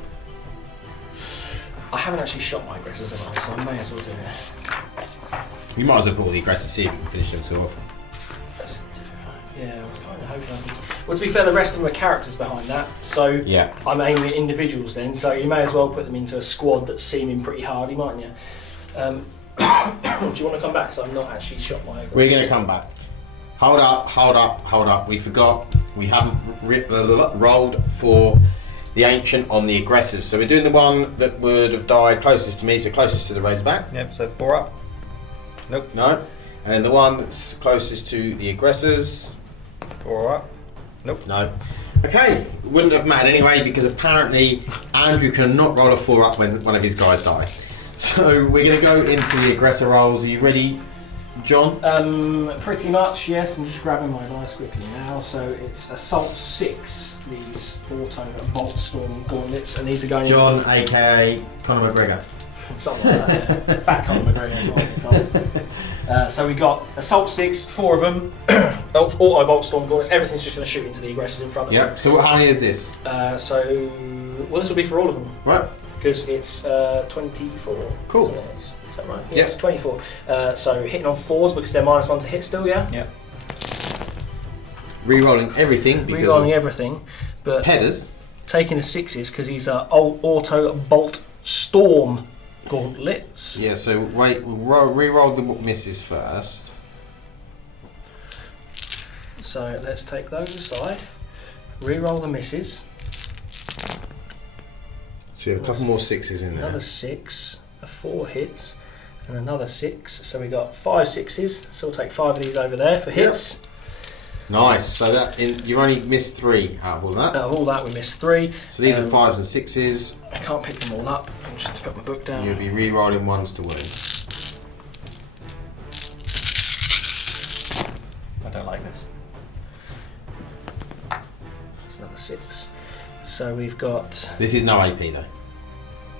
I haven't actually shot my aggressors, have I? So I may as well do it. You might as well put all the aggressors, see if you can finish them too off. Yeah, I was kind of hoping I did. Well, to be fair, the rest of them are characters behind that, so Yeah. I'm aiming at individuals then, so you may as well put them into a squad that's seeming pretty hardy, mightn't you? Do you want to come back? Because I've not actually shot my aggressors. We're going to come back. Hold up. We forgot. We haven't rolled for the Ancient on the aggressors. So we're doing the one that would have died closest to me, so closest to the Razorback. Yep, so 4 up. Nope. No. And the one that's closest to the aggressors. 4 up. Nope. No. Okay, wouldn't have mattered anyway because apparently Andrew cannot roll a 4 up when one of his guys die. So we're going to go into the aggressor rolls. Are you ready, John? Pretty much, yes. I'm just grabbing my dice quickly now. So it's Assault 6, these auto bolt storm gauntlets, and these are going John, into aka Conor McGregor. something like that. Yeah. Fat Conor McGregor. So we got Assault 6, 4 of them, auto bolt storm gauntlets. Everything's just going to shoot into the aggressors in front of them. Yep. So how many is this? Well, this will be for all of them. Right. Because it's 24. Cool. Isn't it? Is that right? Yes. Yes, 24. So hitting on 4s because they're -1 to hit still, yeah? Yep. Re-rolling everything because Rerolling of everything, but Pedders. taking the 6s because he's auto bolt storm gauntlets. Yeah, so wait, we'll re-roll the misses first. So let's take those aside. Reroll the misses. So you have a couple more 6s in there. Another 6, 4 hits, and another 6. So we got 5 6s. So we'll take 5 of these over there for hits. Yep. Nice. So you've only missed 3 out of all that. Out of all that, we missed 3. So these are 5s and 6s. I can't pick them all up. I'm just to put my book down. You'll be re-rolling 1s to win. I don't like this. That's another 6. So we've got. This is no AP though.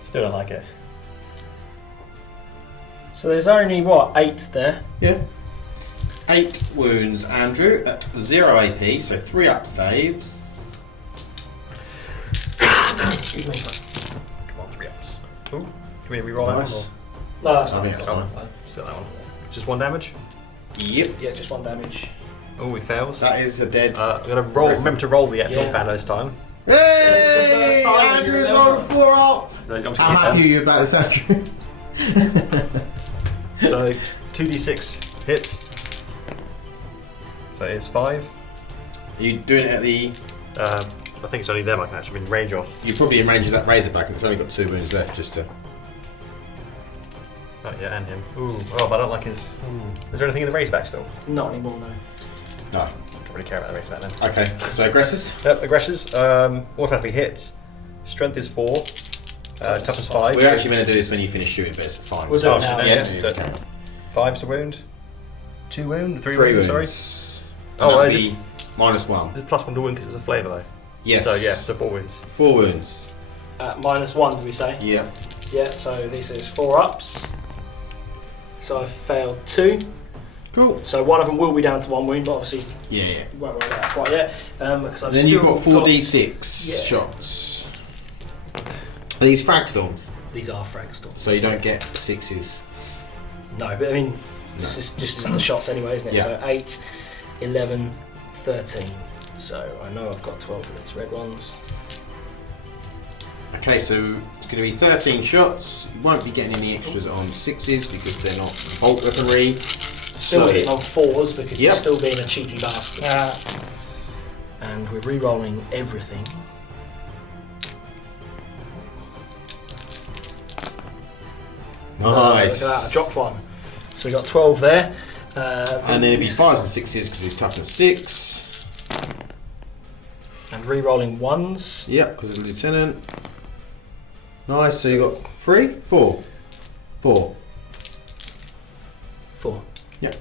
Still don't like it. So there's only what 8 there. Yeah. 8 wounds, Andrew, at 0 AP, so 3 up saves. Excuse me. Come on, 3 ups. Ooh. Can we re-roll that Nice. one? No, that's I not. think That's that's fine. fine. Still that one. Just 1 damage. Yep. Yeah, just 1 damage. Oh, he fails. That is a dead. I'm gonna roll. Remember to roll the actual Yeah. banner this time. Hey! It's the first time that you Andrew's remember. rolled a 4 up! So I'm just How gonna happy are hit you about this, Andrew? them. So 2d6 hits. So it's 5. Are you doing it at the... I think it's only them I can actually in range of. You're probably in range of that Razorback and it's only got 2 wounds left just to... Oh, yeah, and him. Ooh. Oh, but I don't like his. Is there anything in the Razorback still? Not anymore, no. No. I don't really care about the Razorback then. Okay, so aggressors? Yep, aggressors. Automatically hits. Strength is 4. Toughness 5. We're actually going to do this when you finish shooting, but it's fine. We'll do it now. Yeah, Yeah. okay. 5's a wound. 2 wound. 3 3 wounds. wounds. Sorry. Oh, is be -1. Is it +1 to wound because it's a flavour though? Yes. So yeah, so 4 wounds. 4 wounds. -1, did we say? Yeah. Yeah, so this is 4 ups. So I've failed 2. Cool. So one of them will be down to 1 wound, but obviously Yeah. won't worry about that quite yet. Because I've Then still you've got 4d6 Yeah. shots. Are these frag storms? These are frag storms. So you don't get 6s. No, but I mean, this is just the shots anyway, isn't it? Yeah. So 8, 11, 13. So I know I've got 12 of these red ones. Okay, so it's going to be 13 shots. You won't be getting any extras on 6s because they're not bolt weaponry. Still So- hitting on 4s because Yep. you're still being a cheaty bastard. And we're re-rolling everything. Nice. Look at that, I dropped 1. So we got 12 there. And then it'd be 5s and 6s because it's toughness 6. And re-rolling 1s. Yep, because of the lieutenant. Nice. So you got 3, 4, 4. 4. Yep.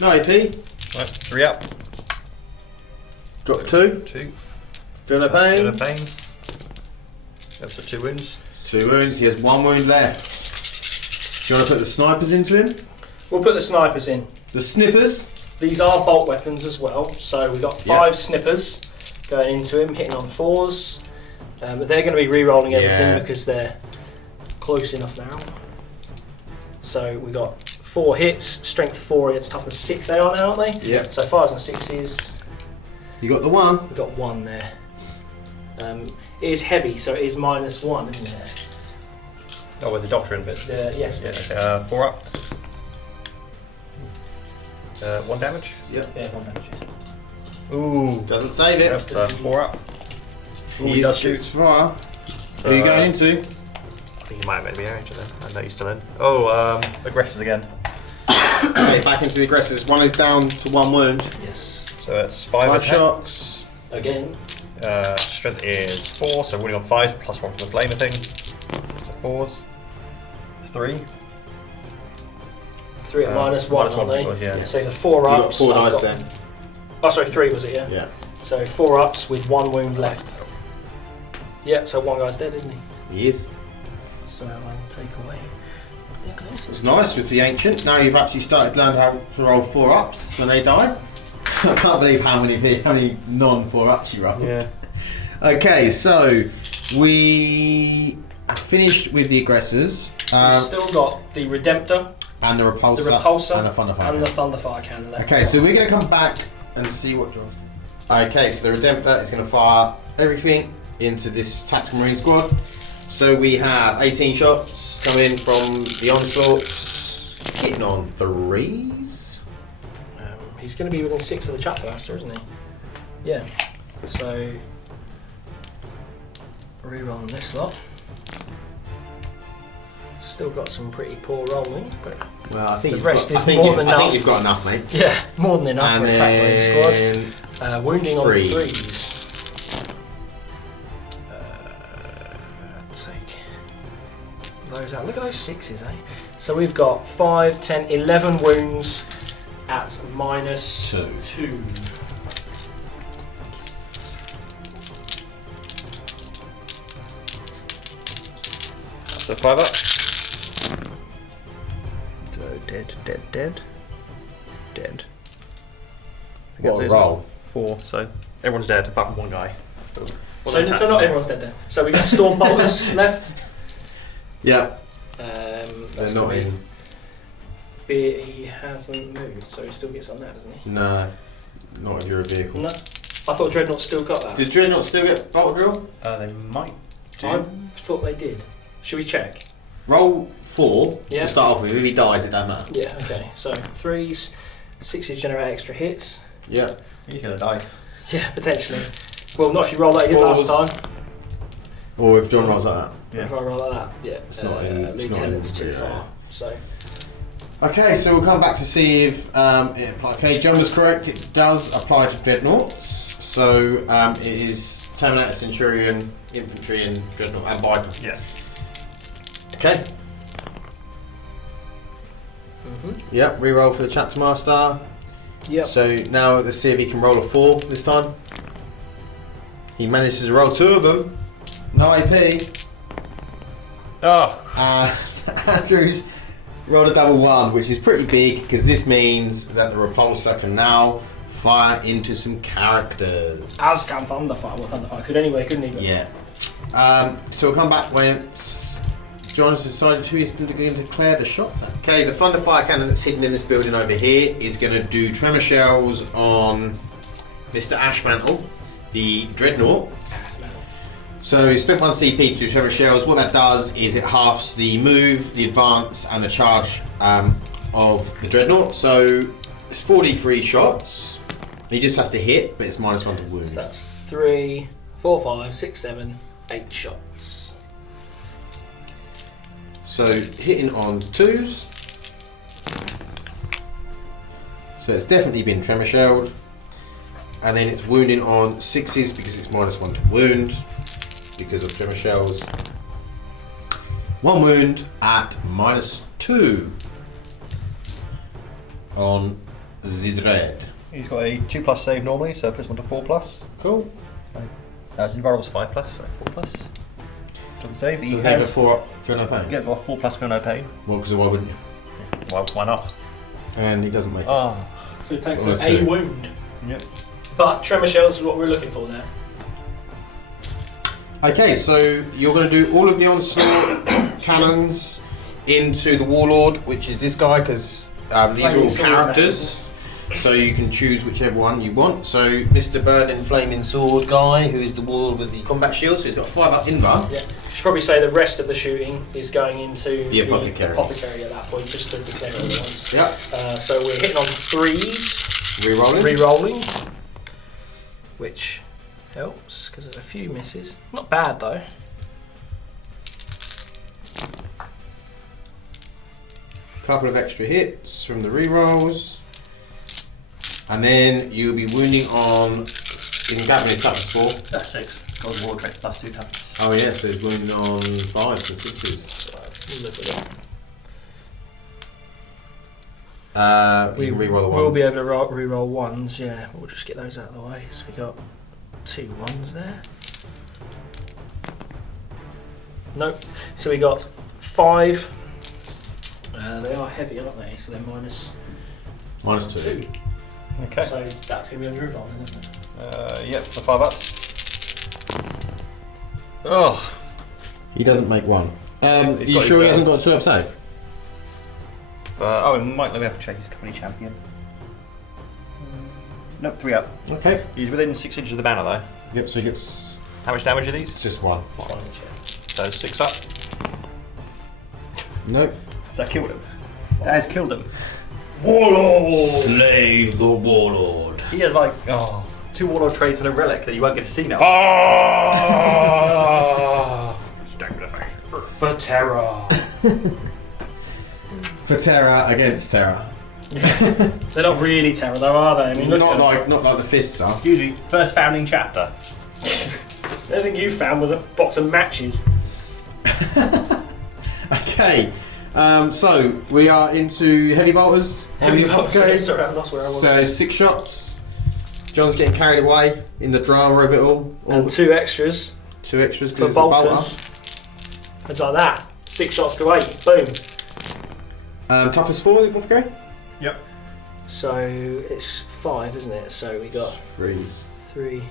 No AP. Right, 3 up. Drop 2. 2. Feel no Bit pain. of pain. That's the 2 wounds. 2 wounds. He has 1 wound left. Do you want to put the snipers into him? We'll put the snipers in. The snippers. These are bolt weapons as well. So we've got 5 snippers going into him, hitting on 4s. But they're going to be re-rolling everything Yeah. because they're close enough now. So we've got 4 hits, strength 4 against toughness 6 they are now, aren't they? Yep. So 5s and 6s. You got the 1. We've got 1 there. It is heavy, so it is -1, isn't it? Oh, with the doctrine bit. Yes. Yeah. Okay, 4 up. 1 damage. Yep. Yeah, 1 damage. Ooh. Doesn't save it. Yep, 4 up. Ooh, he He's does shoot. fire. Who are you going into? I think he might have made me arranger then. I know he's still in. Oh, aggressors again. Okay, back into the aggressors. 1 is down to 1 wound. Yes. So that's 5 5 attack. shots. Again. Strength is 4, so winning on 5 plus 1 from the flamer thing. So 4s. 3. 3 at -1, -1 aren't they? was, yeah. So it's a 4 You got ups. 4 I've dice got- then. Oh, sorry, 3 was it? Yeah. Yeah. So 4 ups with 1 wound left. Yeah. So 1 guy's dead, isn't he? He is. So I'll take away. It's nice with the ancient. Now you've actually started to learn how to roll 4 ups when they die. I can't believe how many non 4 ups you roll. Yeah. Okay, so we are finished with the aggressors. We've still got the Redemptor, And the repulsor, the Repulsor, and the Thunderfire. and the Thunderfire cannon left. Okay, so we're going to come back and see what draws. Okay, so the Redemptor is going to fire everything into this Tactical Marine squad. So we have 18 shots coming from the onslaught, hitting on 3s. He's going to be within 6 of the Chapter Master, isn't he? Yeah. So re-rolling this lot. Still got some pretty poor rolling, but Well, I think The you've rest got, is I think more you've, than I think enough. you've got enough, mate. yeah, more than enough And for a Attack Marine then squad. Wounding on 3. 3s. Take those out. Look at those 6s, eh? So we've got 5, 10, 11 wounds at -2. So 5 up. So dead. I think What that's a it. roll. 4. So everyone's dead apart from 1 guy. So not everyone's dead then. So we've got Storm Bolters left. Yeah, That's they're not gonna in. be- He hasn't moved, so he still gets on there, doesn't he? No, not if you're a vehicle. No. I thought Dreadnought still got that. Did Dreadnought still get bolt drill? They might do. I thought they did. Should we check? Roll 4 Yeah. to start off with. If he dies, it doesn't matter. Yeah, okay. So 3s, 6s generate extra hits. Yeah. He's gonna die. Yeah, potentially. Well, not if you roll like you did last 4s. time. Or if John rolls like that. Yeah. If I roll like that, yeah. It's not in- it's not Lieutenant's in, too yeah. far. So Okay, so we'll come back to see if it applies. Okay, John was correct. It does apply to Dreadnoughts. So it is Terminator, Centurion, Infantry, and Dreadnought, and Biker. Yeah. Okay. Yep, reroll for the Chapter Master. Yep. So now let's see if he can roll a 4 this time. He manages to roll 2 of them. No AP. Oh. Andrews rolled a double 1, which is pretty big because this means that the repulsor can now fire into some characters. As can Thunderfire. Well, Thunderfire could anyway, couldn't he? But Yeah. So we'll come back when John's decided who he's going to declare the shots at. Okay, the Thunderfire cannon that's hidden in this building over here is going to do tremor shells on Mr. Ashmantle, the Dreadnought. So you spent 1 CP to do tremor shells. What that does is it halves the move, the advance, and the charge of the Dreadnought. So it's 43 shots. He just has to hit, but it's -1 to wound. So that's 3, 4, 5, 6, 7, 8 shots. So hitting on 2s. So it's definitely been tremor shelled. And then it's wounding on 6s because it's -1 to wound because of tremor shells. 1 wound at -2 on Zidred. He's got a 2+ save normally, so +1 to 4+. Cool. His invulnerable's 5+, so 4+. Doesn't save. He Does he have a has 4 feel no pain? yeah, got 4+ feel no pain. Well, because why wouldn't you? Why not? And he doesn't make it. Oh. So it takes Well, a that's it. wound. Yep. But tremor shells is what we're looking for there. Okay, so you're going to do all of the onslaught cannons into the Warlord, which is this guy, because these are all Flaming sword, characters. So you can choose whichever one you want. So Mr. Burning Flaming Sword guy, who is the Warlord with the combat shield, so he's got 5 up invar. Yeah. Should probably say the rest of the shooting is going into The apothecary. apothecary at that point, just to declare all at once. Yep. So we're hitting on 3s, Rerolling. re-rolling, which helps because there's a few misses. Not bad though. Couple of extra hits from the rerolls. And then you'll be wounding on. You can grab me a toughness 4. That's 6. Got a war trait +2 toughness. Oh, yeah, so he's wounding on 5s and 6s. You can reroll the ones. We'll be able to re-roll 1s, yeah. We'll just get those out of the way. So we got 2 1s there. Nope. So we got 5. They are heavy, aren't they? So they're -2. -2. Okay. So that's going to be on your reroll then, isn't it? Yep, for 5 ups. Oh. He doesn't make 1. He's you got sure he his, hasn't got a 2 up save? Oh, it might let me have to check his company champion. Nope, 3 up. Okay. He's within 6 inches of the banner though. Yep, so he gets. How much damage are these? It's just 1. So 6 up. Nope. That killed him. That has killed him. Warlord! Slay the Warlord. He has like 2 Warlord traits and a relic that you won't get to see now. Ah! For terror. For terror against terror. They're not really terror though, are they? I mean, look at them. not like the fists are. Excuse me, first founding chapter. The only thing you found was a box of matches. Okay. So we are into heavy bolters. Heavy bolters. bolters. Sorry, I lost where I was. So 6 shots. John's getting carried away in the drama of it all. And 2 extras 2 extras for because it's a bolter. bolters. It's like that. 6 shots to 8. Boom. Toughest 4, the apothecary? Yep. So it's 5, isn't it? So we got 3. 3.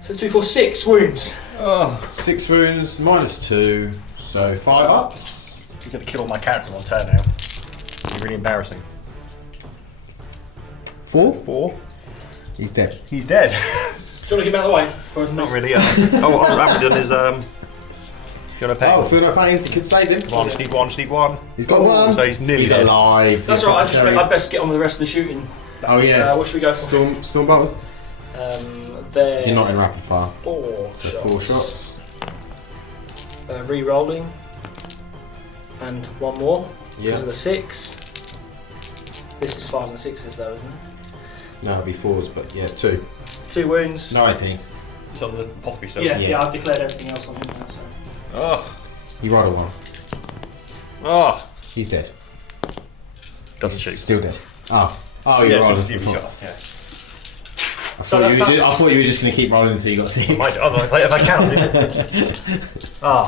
So 2, 4, 6 wounds. Oh. 6 wounds, -2. So 5 ups. He's going to kill all my characters on turn now. It'll be really embarrassing. 4? 4. He's dead. He's dead. Do you want to get him out of the way? Not really. I haven't done his feel no pain. Oh, feel no pains, he could save him. Come on, just need one, just need one. He's got 1. So he's nearly He's dead. alive. That's The all right. apothecary. I'd best get on with the rest of the shooting. Oh yeah. What should we go for? Storm bolters. They're You're not in rapid fire. 4 So shots. 4 shots. Re-rolling. And 1 more. Yeah. Because of the 6. This is 5s and 6s though, isn't it? No, it'll be 4s, but yeah, 2. 2 wounds. 19. It's on the apothecary, so. Yeah, Yeah. I've declared everything else on him now, so. Oh. You rolled a 1. Oh, He's dead. doesn't shoot. Still dead. Oh, you yeah, rolled it's a just 4. shot. Yeah. I thought you were just going to keep rolling until you got 6. Might, otherwise, if I count.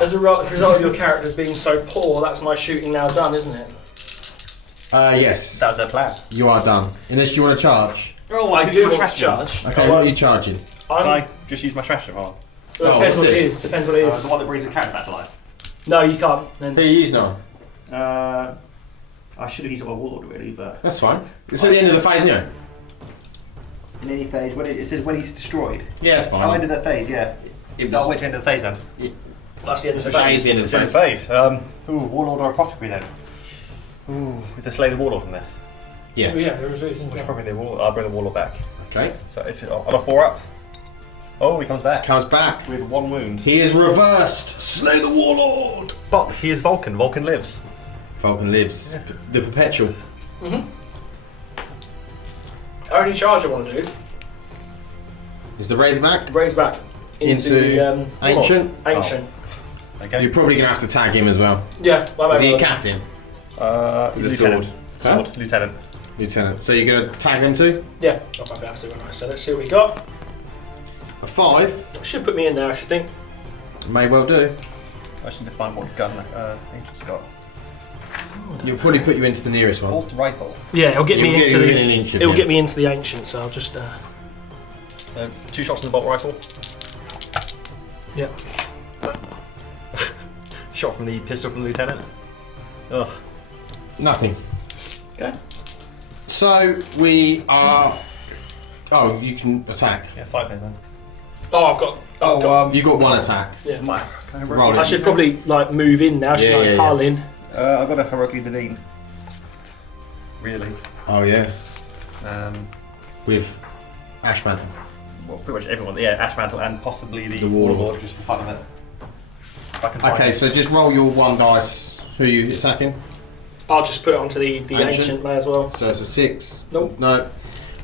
As a result of your characters being so poor, that's my shooting now done, isn't it? Yes. That was their plan. You are done. Unless you want to charge. Oh, I do want to charge. Okay, what are you charging? Can I just use my smasher arm? Depends what's what it this? is. Depends what it is. The one that brings the character back to life. No, you can't. Then. Who are you using on? I should have used it on Warlord really, but That's fine. It's at the end of the phase, you know. in any phase, when it says when he's destroyed. Yeah, it's fine. Oh, end of that phase, yeah. It So I'll was- wait to the end of the phase then. That's the end of the That phase. is the end of It's the the end phase. of the phase. Warlord or Apothecary then? Is there Slay the Warlord in this? Yeah. Oh, yeah, there is. It's probably the Warlord. I'll bring the Warlord back. Okay. So if on a 4 up. Oh, he comes back. Comes back. With 1 wound. He is reversed. Slay the Warlord. But he is Vulcan. Vulcan lives. Vulcan lives. The perpetual. Only charge I want to do. Is the Razorback Raise back into the ancient? ancient. Okay. You're probably going to have to tag him as well. Yeah, my Is he a bad. captain? He's With a lieutenant. sword. Sword. Huh? Lieutenant. Lieutenant. So you're going to tag them too? Yeah, I might have to. Right, so let's see what we got. A 5. Should put me in there, I should think. May well do. I should define what gun Ancient's got. You'll probably put you into the nearest one. Bolt rifle. Yeah, it'll get me It'll get into you the. within an inch of It'll him. get me into the ancient, so I'll just. 2 shots in the bolt rifle. Yeah. Shot from the pistol from the lieutenant. Ugh. Nothing. Okay. So we are. Oh, you can attack. Yeah, 5 then. Oh, I've got. You got 1 attack. Yeah. Can I Roll I it. should probably like move in now. Should Yeah, I yeah, pile in? I've got a heroically Devine. Really? Oh yeah. With Ashman. well, pretty much everyone. Yeah, Ashmantle and possibly the Warlord. Warlord, just for fun of it. If I can find Okay, it. so just roll your 1 dice. Who are you attacking? I'll just put it onto the Ancient? ancient may as well. So it's a 6. Nope. No.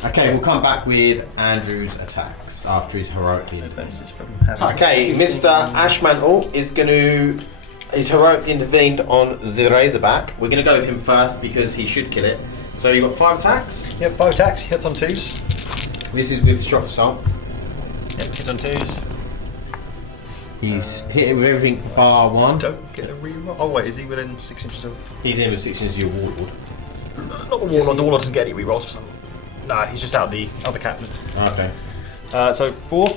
Okay, we'll come back with Andrew's attacks after he's heroically. This from having- Okay, Mr. Ashmantle is going to. He's heroically intervened on the Razorback. We're going to go with him first because he should kill it. So you've got 5 attacks. Yep, 5 attacks, hits on 2s. This is with shock assault. Yep, hits on 2s. He's hit it with everything bar 1. Don't get a reroll. Oh wait, is he within 6 inches of? He's in with 6 inches of your Warlord. Not the Warlord. The Warlord doesn't get any rerolls for some. Nah, he's just out the other captain. Okay. So 4.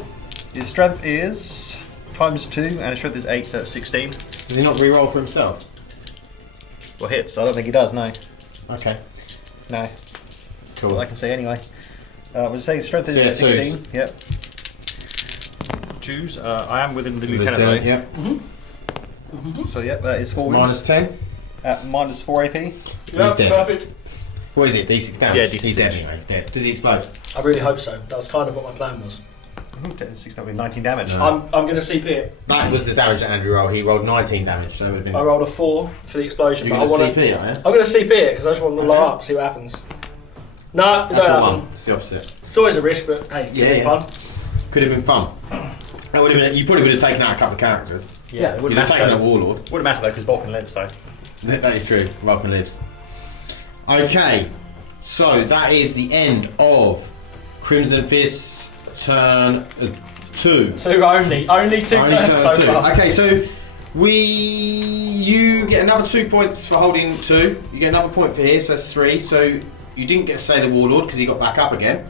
His strength is ×2, and his strength is 8, so it's 16. Does he not reroll for himself? Well, hits. I don't think he does. No, Okay. no. Cool. Well, I can say anyway. We'll say his strength is So, yeah, 16. twos. Yep. 2s. I am within the lieutenant, right? Yep. So yep, that is 4 wounds. Minus 10. Minus 4 AP. Yeah, dead. perfect. What is it? D6 damage? Yeah, D6 He's dead damage. anyway. He's dead. Does he explode? I really hope so. That was kind of what my plan was. 6, that would be 19 damage. No. I'm going to CP it. That was the damage that Andrew rolled. He rolled 19 damage, so it would have been. I rolled a 4 for the explosion, You're but I going to want to. CP, are you? I'm going to CP it because I just want to blow Okay. up, see what happens. No, it That's don't a happen. 1. It's the opposite. It's always a risk, but hey, Yeah, it's yeah. fun. Could have been fun. That would have been. You probably would have taken out a couple of characters. Yeah, it it would You'd wouldn't have matter. taken a Warlord. Wouldn't matter though, because Vulcan lives. So That is true. Vulcan lives. Okay, so that is the end of Crimson Fist's turn 2. Two only two Only turns turn so 2. far. Okay, so you get another 2 points for holding 2. You get another point for here, so that's 3. So you didn't get to say the Warlord because he got back up again.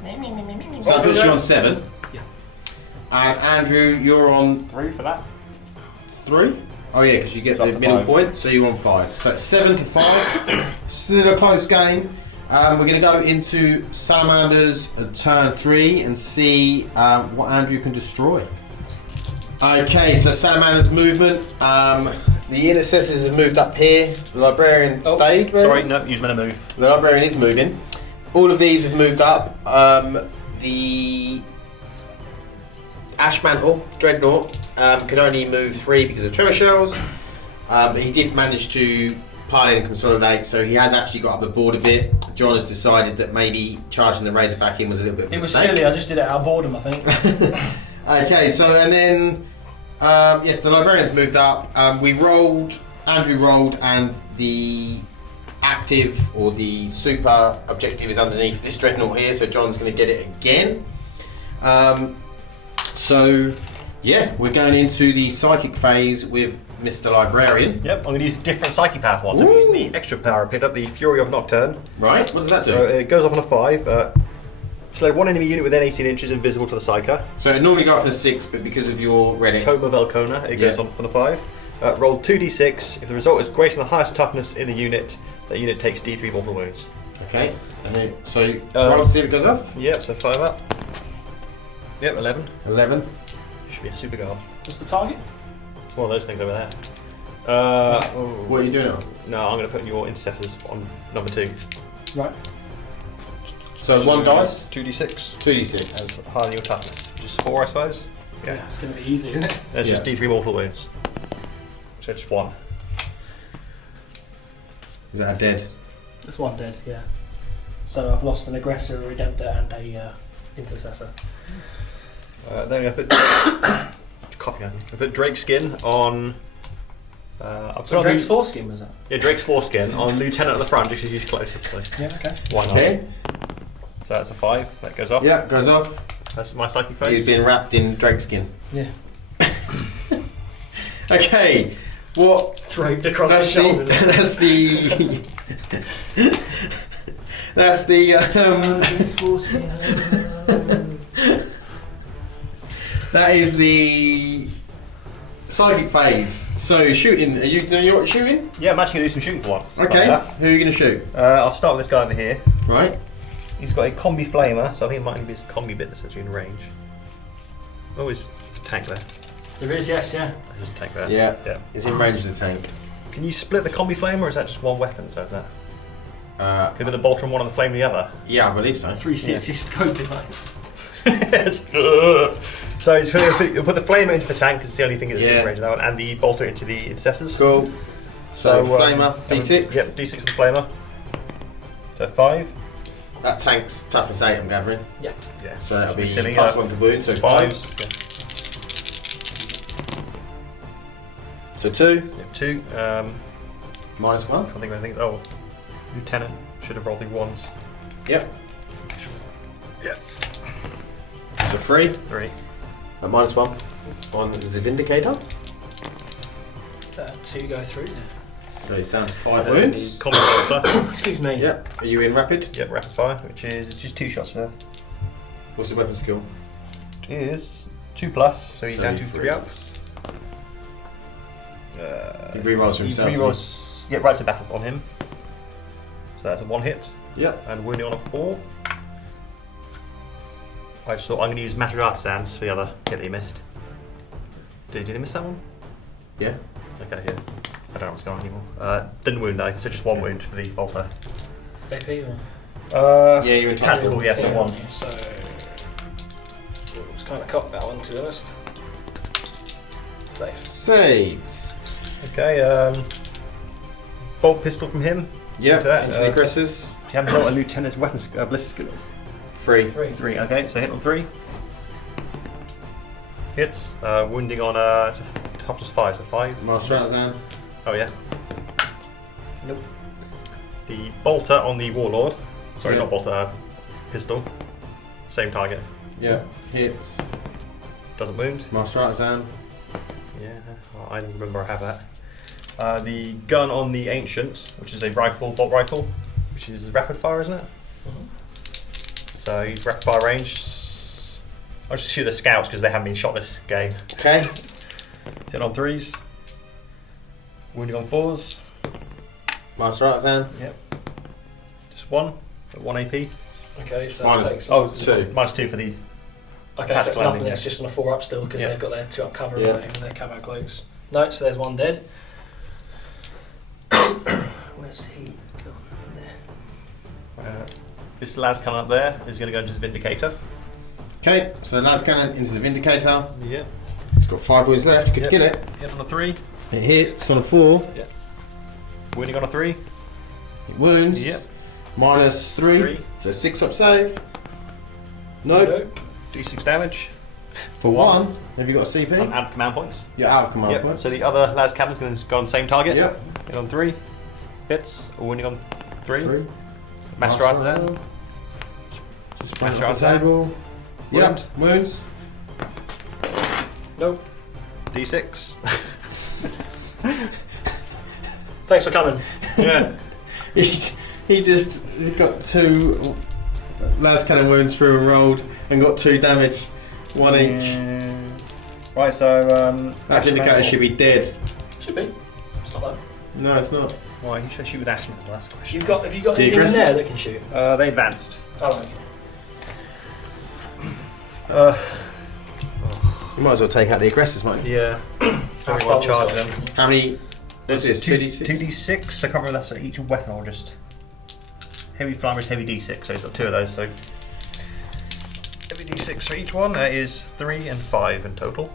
So that puts you on 7. Yeah. And Andrew, you're on 3 for that. 3? Oh yeah, because you get It's up the to middle 5. point, so you're on 5. So it's 7 to 5. Still a close game. We're going to go into Salamanders turn 3 and see what Andrew can destroy. Okay, so Salamanders movement. The Intercessors have moved up here. The Librarian stayed. where Sorry, it is? no, use men to move. The Librarian is moving. All of these have moved up. The Ashmantle, Dreadnought, can only move 3 because of tremor shells. But he did manage to pile in and consolidate, so he has actually got up the board a bit. John has decided that maybe charging the Razorback in was a little bit of a It was mistake. silly. I just did it out of boredom, I think. Okay, so and then Yes, the librarians moved up. We rolled, Andrew rolled, and the active or the super objective is underneath this dreadnought here, so John's going to get it again. So, yeah, we're going into the psychic phase with Mr. Librarian. Yep, I'm going to use a different psyche power one. So I'm using the extra power I picked up, the Fury of Nocturne. Right, what does that do? So it goes off on a 5. Slow one enemy unit within 18 inches invisible to the Psyker. So it normally goes off on a 6, but because of your relic... Tome of Elcona, it goes on a 5. Roll 2d6. If the result is greater than the highest toughness in the unit, that unit takes d3 mortal wounds. Okay, and then, so roll to see if it goes off. Yep, so 5 up. Yep, 11. 11. Should be a super goal. What's the target? It's one of those things over there. What are you doing now? No, I'm going to put your intercessors on number 2. Right. So 1 dice, 2d6. 2d6. As higher than your toughness, which is 4, I suppose. Yeah, it's going to be easy, isn't it? That's just d3 mortal wounds. So just 1. Is that a dead? There's 1 dead, yeah. So I've lost an aggressor, a redemptor, and a intercessor. Then I'm going to put coffee on. I put Drake's skin on. I've So got Drake's foreskin was that? Yeah, Drake's foreskin on Lieutenant at the front, just because he's closest. So. Yeah, okay. Why not? Okay. So that's a 5. That goes off. Yeah, goes off. That's my psychic phase. He's been wrapped in drake skin. Yeah. Okay, what? Draped across That's the shoulder. that's the. That's the. That is the psychic phase. So shooting. Are you doing what shooting? Yeah, I'm actually going to do some shooting for once. Okay. Like Who are you going to shoot? I'll start with this guy over here. Right. He's got a combi flamer, so I think it might only be his combi bit that's actually in range. Oh, he's a tank there. There is, yes, yeah. There's a tank there. Yeah. Yeah. He's in range of the tank. Can you split the combi flamer, or is that just one weapon? So is that? Could be the bolter on one and the flame the other. Yeah, I believe so. 360 scoping, like. So he's he'll put the flamer into the tank because it's the only thing that's Yeah. in range of that one, and the bolter into the intercessors. Cool. So flamer, d6. Yep, d6 for the flamer. So 5. That tank's toughness 8, I'm gathering. Yeah. Yeah. So that'll be silly, plus 1 to wound, so 5. 5s. So 2. Yeah. 2. Minus 1. I think of anything. Oh, Lieutenant should have rolled the 1s. Yep. Yeah. So 3. 3. Minus 1 on the Vindicator. 2 go through there. So he's down to 5 And then wounds. the combi bolter. Excuse me. Yep. Are you in rapid? Yep, rapid fire, which is just 2 shots there. What's the weapon skill? Is 2+, so he's So down to 3 3 up. He rerolls for He himself. rerolls, yeah, writes a battle on him. So that's a 1 hit, Yep. and wounding on a 4. I just thought I'm going to use Matter Artisans for the other hit that he missed. Did he miss that one? Yeah. Okay, yeah. I don't know what's going on anymore. Didn't wound though, so just 1 wound for the bolter. AP or? Yeah, you're in Tactical, yeah, so 1. So. It was kind of cocked that one, to be honest. Safe. Saves. Okay, bolt pistol from him. Yep. To that, Into the aggressors. Do you have what a lieutenant's weapon ballistic skill is? 3. 3, okay, so hit on 3. Hits, wounding on it's a toughness 5, so 5. Master Artisan. Oh yeah. Nope. The bolter on the Warlord. Sorry, Yeah. not bolter, pistol. Same target. Yep. Hits. Doesn't wound. Master Artisan. Yeah, I remember I have that. The gun on the Ancient, which is a rifle, bolt rifle, which is rapid fire, isn't it? So he's rapid fire range. I'll just shoot the scouts because they haven't been shot this game. Okay. Hit on 3s. Wounding on 4s. Master Artisan. Yep. Just 1. At 1 AP. Okay, so Minus- that takes. Oh, 2. minus 2 for the. Okay, so it's tactical nothing. ending, It's yeah. just on a 4 up still because Yeah. they've got their 2 up cover Yeah. and their camo cloaks. No, so there's 1 dead. Where's he gone? There. This lad's coming up there is going to go into the Vindicator. Okay. So last cannon into the Vindicator. Yeah. It's got 5 wounds left. You could Yep. kill it. Hit on a 3. It hits on a 4. Wounding on a 3. It wounds. Yep. Minus 3. 3. So 6 up save. Nope. Nope. D6 damage. For one, have you got a CP? I'm out of command points. You're out of command Yep. points. So the other lad's cannon's going to go on the same target. Yep. Hit on 3 hits, or winning on 3. 3. Master Arts then. Just Master round Arts the then. table. Yep. Wounds. Nope. D6. Thanks for coming. Yeah. He just got 2 las cannon wounds through and rolled and got 2 damage. 1 each. Right, so That indicator should be dead. Should be. It's not bad. No, it's not. Why you should shoot with Ashman? That's the question. Have you got The anything in aggressors? there that can shoot? They advanced. Oh, okay. You might as well take out the aggressors, mate. Yeah. Ash I'll Bubbles charge got- them. How many? What's this? 2d6? 2d6. I can't remember that's at each weapon or just heavy flammer is heavy d6. So he's got 2 of those. So heavy d6 for each one. That is 3 and 5 in total.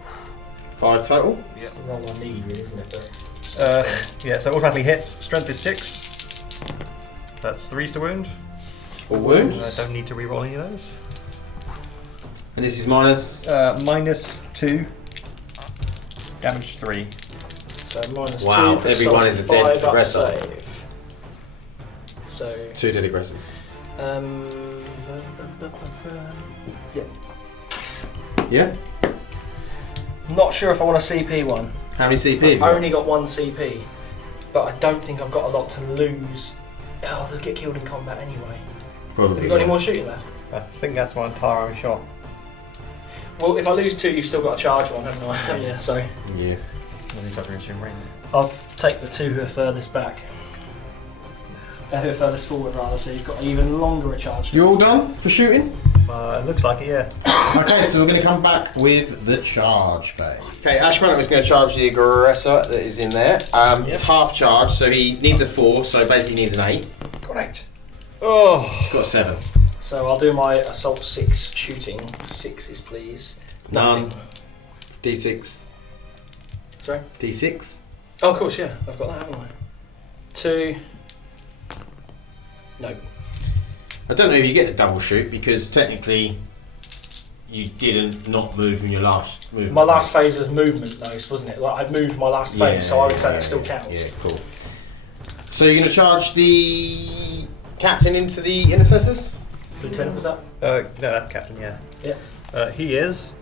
5 total. It's the roll I need, really, isn't it? Yeah. So automatically hits. Strength is 6. That's 3s to wound. Or I wounds. don't need to reroll any of those. And this is minus. Minus 2. Damage 3. So minus Wow, 2. every one is a dead 5 up aggressor. save. So, 2 dead aggressors. yeah. Yeah. Not sure if I want a CP one. How many CP? have you I've got? only got 1 CP, but I don't think I've got a lot to lose. Oh, they'll get killed in combat anyway. Probably. Have you got any more shooting left? I think that's my entire only shot. Well, if I lose 2, you've still got a charge one, haven't I? Yeah, so Yeah. I'll take the 2 who are furthest back. Who are furthest forward, rather, so you've got even longer a charge. You all done for shooting? It looks like it, yeah. Okay, so we're going to come back with the charge phase. Okay, Ashman is going to charge the aggressor that is in there. It's half charge, so he needs a 4, so basically needs an 8. Got 8. Oh. He's got a 7. So I'll do my assault 6 shooting. 6s, please. Nothing. D6. Sorry? D6. Oh, of course, yeah. I've got that, haven't I? 2. No. I don't know if you get the double shoot because technically you didn't not move in your last movement. My last phase was movement, though, wasn't it? Like, I'd moved my last phase, so I would say it still counts. Yeah, cool. So you're going to charge the captain into the intercessors? Lieutenant, was that? No, that's Captain, yeah. Yeah. He is.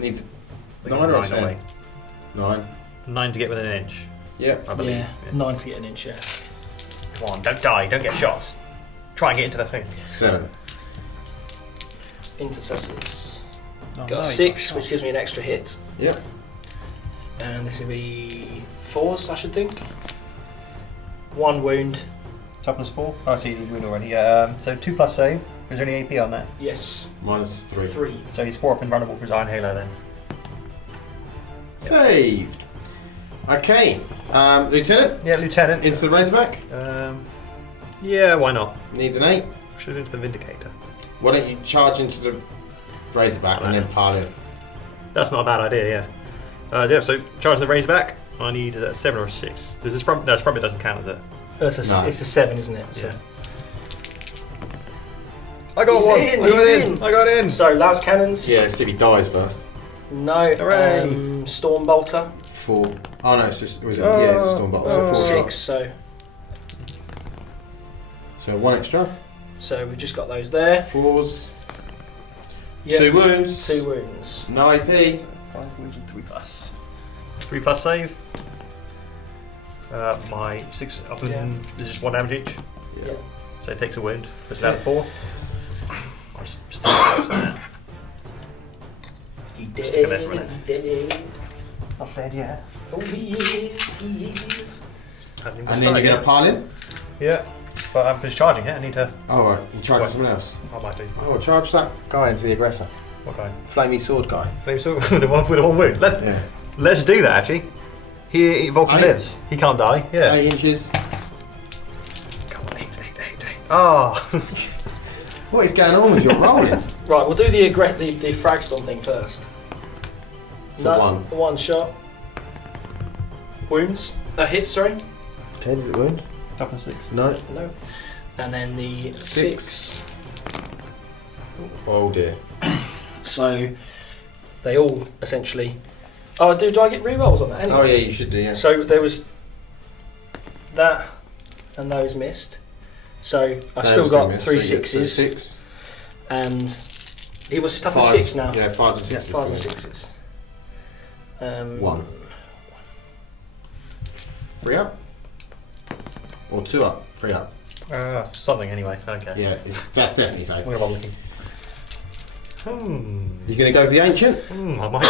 Needs I think 9 or it's 10? away. 9. 9 to get within an inch, Yep. I believe. Yeah, 9 to get an inch, yeah. Come on, don't die, don't get shot. Try and get into the thing. 7. Intercessors. Oh, Got no, a 6, which gives me an extra hit. Yep. And this will be 4s, I should think. 1 wound. Toughness 4. Oh, I see the wound already. So 2 plus save. Is there any AP on that? Yes. Minus 3. 3. So he's 4 up and vulnerable for his Iron Halo then. Saved. Okay. Lieutenant, Yeah, Lieutenant. into the Razorback. Yeah, why not? Needs an 8. Should have into the Vindicator. Why don't you charge into the Razorback and then pile in? That's not a bad idea, yeah. Yeah, so charging the Razorback. I need a 7 or a 6. Does this front? No, this front bit doesn't count, is it? No. It's a 7, isn't it? So. Yeah. I got He's one. in, I got he's in. in. I got in. So, las cannons. Yeah, see if he dies first. No. Hooray. Storm bolter. 4. Oh no, it's just. Yeah, it's a storm bolt. So 4 6. shots. So 1 extra. we've just got those there. 4s. Yep. 2 wounds. 2 wounds. No AP. 5 wounds and 3 plus. 3 plus save. My 6 up and this is just 1 damage each. Yeah. So it takes a wound. Puts it down to 4. I'll just stick that there. He did. Stick it there for a minute. He did. Not dead yet. Oh, he is. He is. Hasn't even And then started you're going yet. to pile in? Yeah. But I'm just charging it. I need to. Oh right, you charge What? someone else. I might do. Oh, charge that guy into the aggressor. What guy? Flamey sword guy. Flame sword with the one wound. Yeah. Let's do that actually. Vulcan Eight. lives. He can't die. Yeah. 8 inches. Come on, 8. Oh. What is going on with your rolling? Right, we'll do the Fragstorm thing first. For 1. 1 shot. Wounds. Hits, sorry. Okay, does it wound? Top of 6. No. No. And then the 6. Oh dear. So they all essentially. Oh, do I get re-rolls on that anyway? Oh yeah, you should do. Yeah. So there was that, and those missed. So I've still got 3 sixes. 6. And he was stuff at 5. 6 now. Yeah, 5 and 6. 5 and 6s. 1. 3 up? Or 2 up? 3 up? Something anyway. Okay. Yeah, that's definitely safe. I'm gonna bother looking. You going to go for the ancient? I might.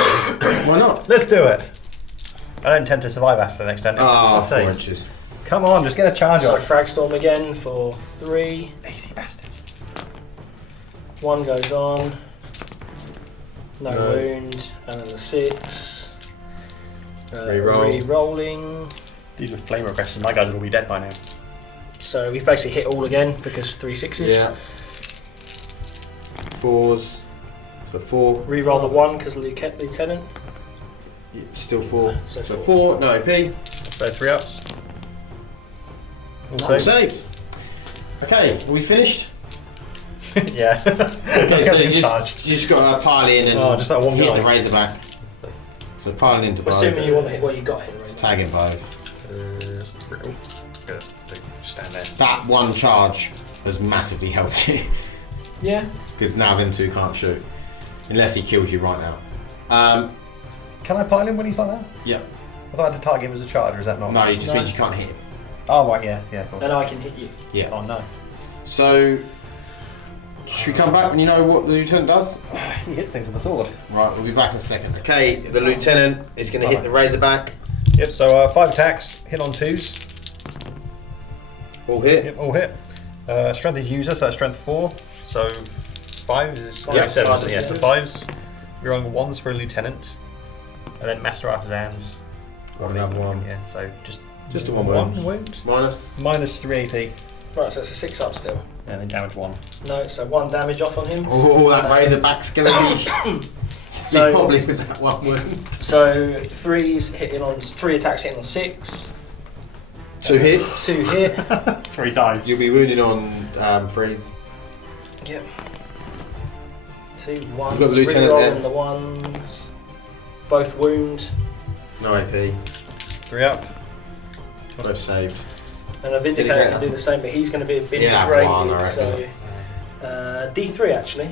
Why not? Let's do it. I don't intend to survive after the next turn. Ah, 4 I'll say. inches. Come on, just get a charge So off. Fragstorm again for 3. Lazy bastards. 1 goes on. No No. wound. And then the 6. Reroll. Re-rolling. These with flame requests, and my guys will all be dead by now. So we've basically hit all again because 3 6s. Yeah. 4s. So 4. Re-roll the 1 because Lieutenant. Yeah, still 4. So So 4. 4, no AP. So 3 ups. All Also, saved. Okay, are we finished? yeah. Okay, so in you charge. just got to pile in and Oh, just that one hit guy. the Razorback. So piling into both. Assuming you want to hit what you got here. Right? Tagging both. Good. Stand there. That one charge has massively helped you. Yeah. Because now them 2 can't shoot. Unless he kills you right now. Can I pile him when he's like that? Yeah. I thought I had to target him as a charge, or is that not? No, it just No. means you can't hit him. Oh, right, yeah, of course. And I can hit you. Yeah. Oh, no. So, should we come back when you know what the lieutenant does? He hits things with a sword. Right, we'll be back in a second. Okay, the lieutenant is going to hit the Razorback. Yep, so 5 attacks, hit on 2s. All hit. Yep, all hit. Strength is user, so that's strength 4. So 5s is Yeah, 7. fives So is yeah, so 5s. You're rolling 1s for a lieutenant. And then master artisans. Another one. Yeah, so just Just a 1 one wound. wound. Minus. Minus 3 AP. Right, so it's a 6 up still. And then damage 1. No, so 1 damage off on him. Oh, that Razorback's going to be So- probably with that 1 wound. So 3's hitting on 3 attacks hitting on 6. 2 hits. 2 hit. 3 dice. You'll be wounded on freeze. Yep. 2 1s. You've got the lieutenant there. Rerolling the 1s. Both wound. No AP. 3 up. Both saved. And a Vindicator can do the same, but he's going to be a bit Yeah, degraded. one, I So D3 actually.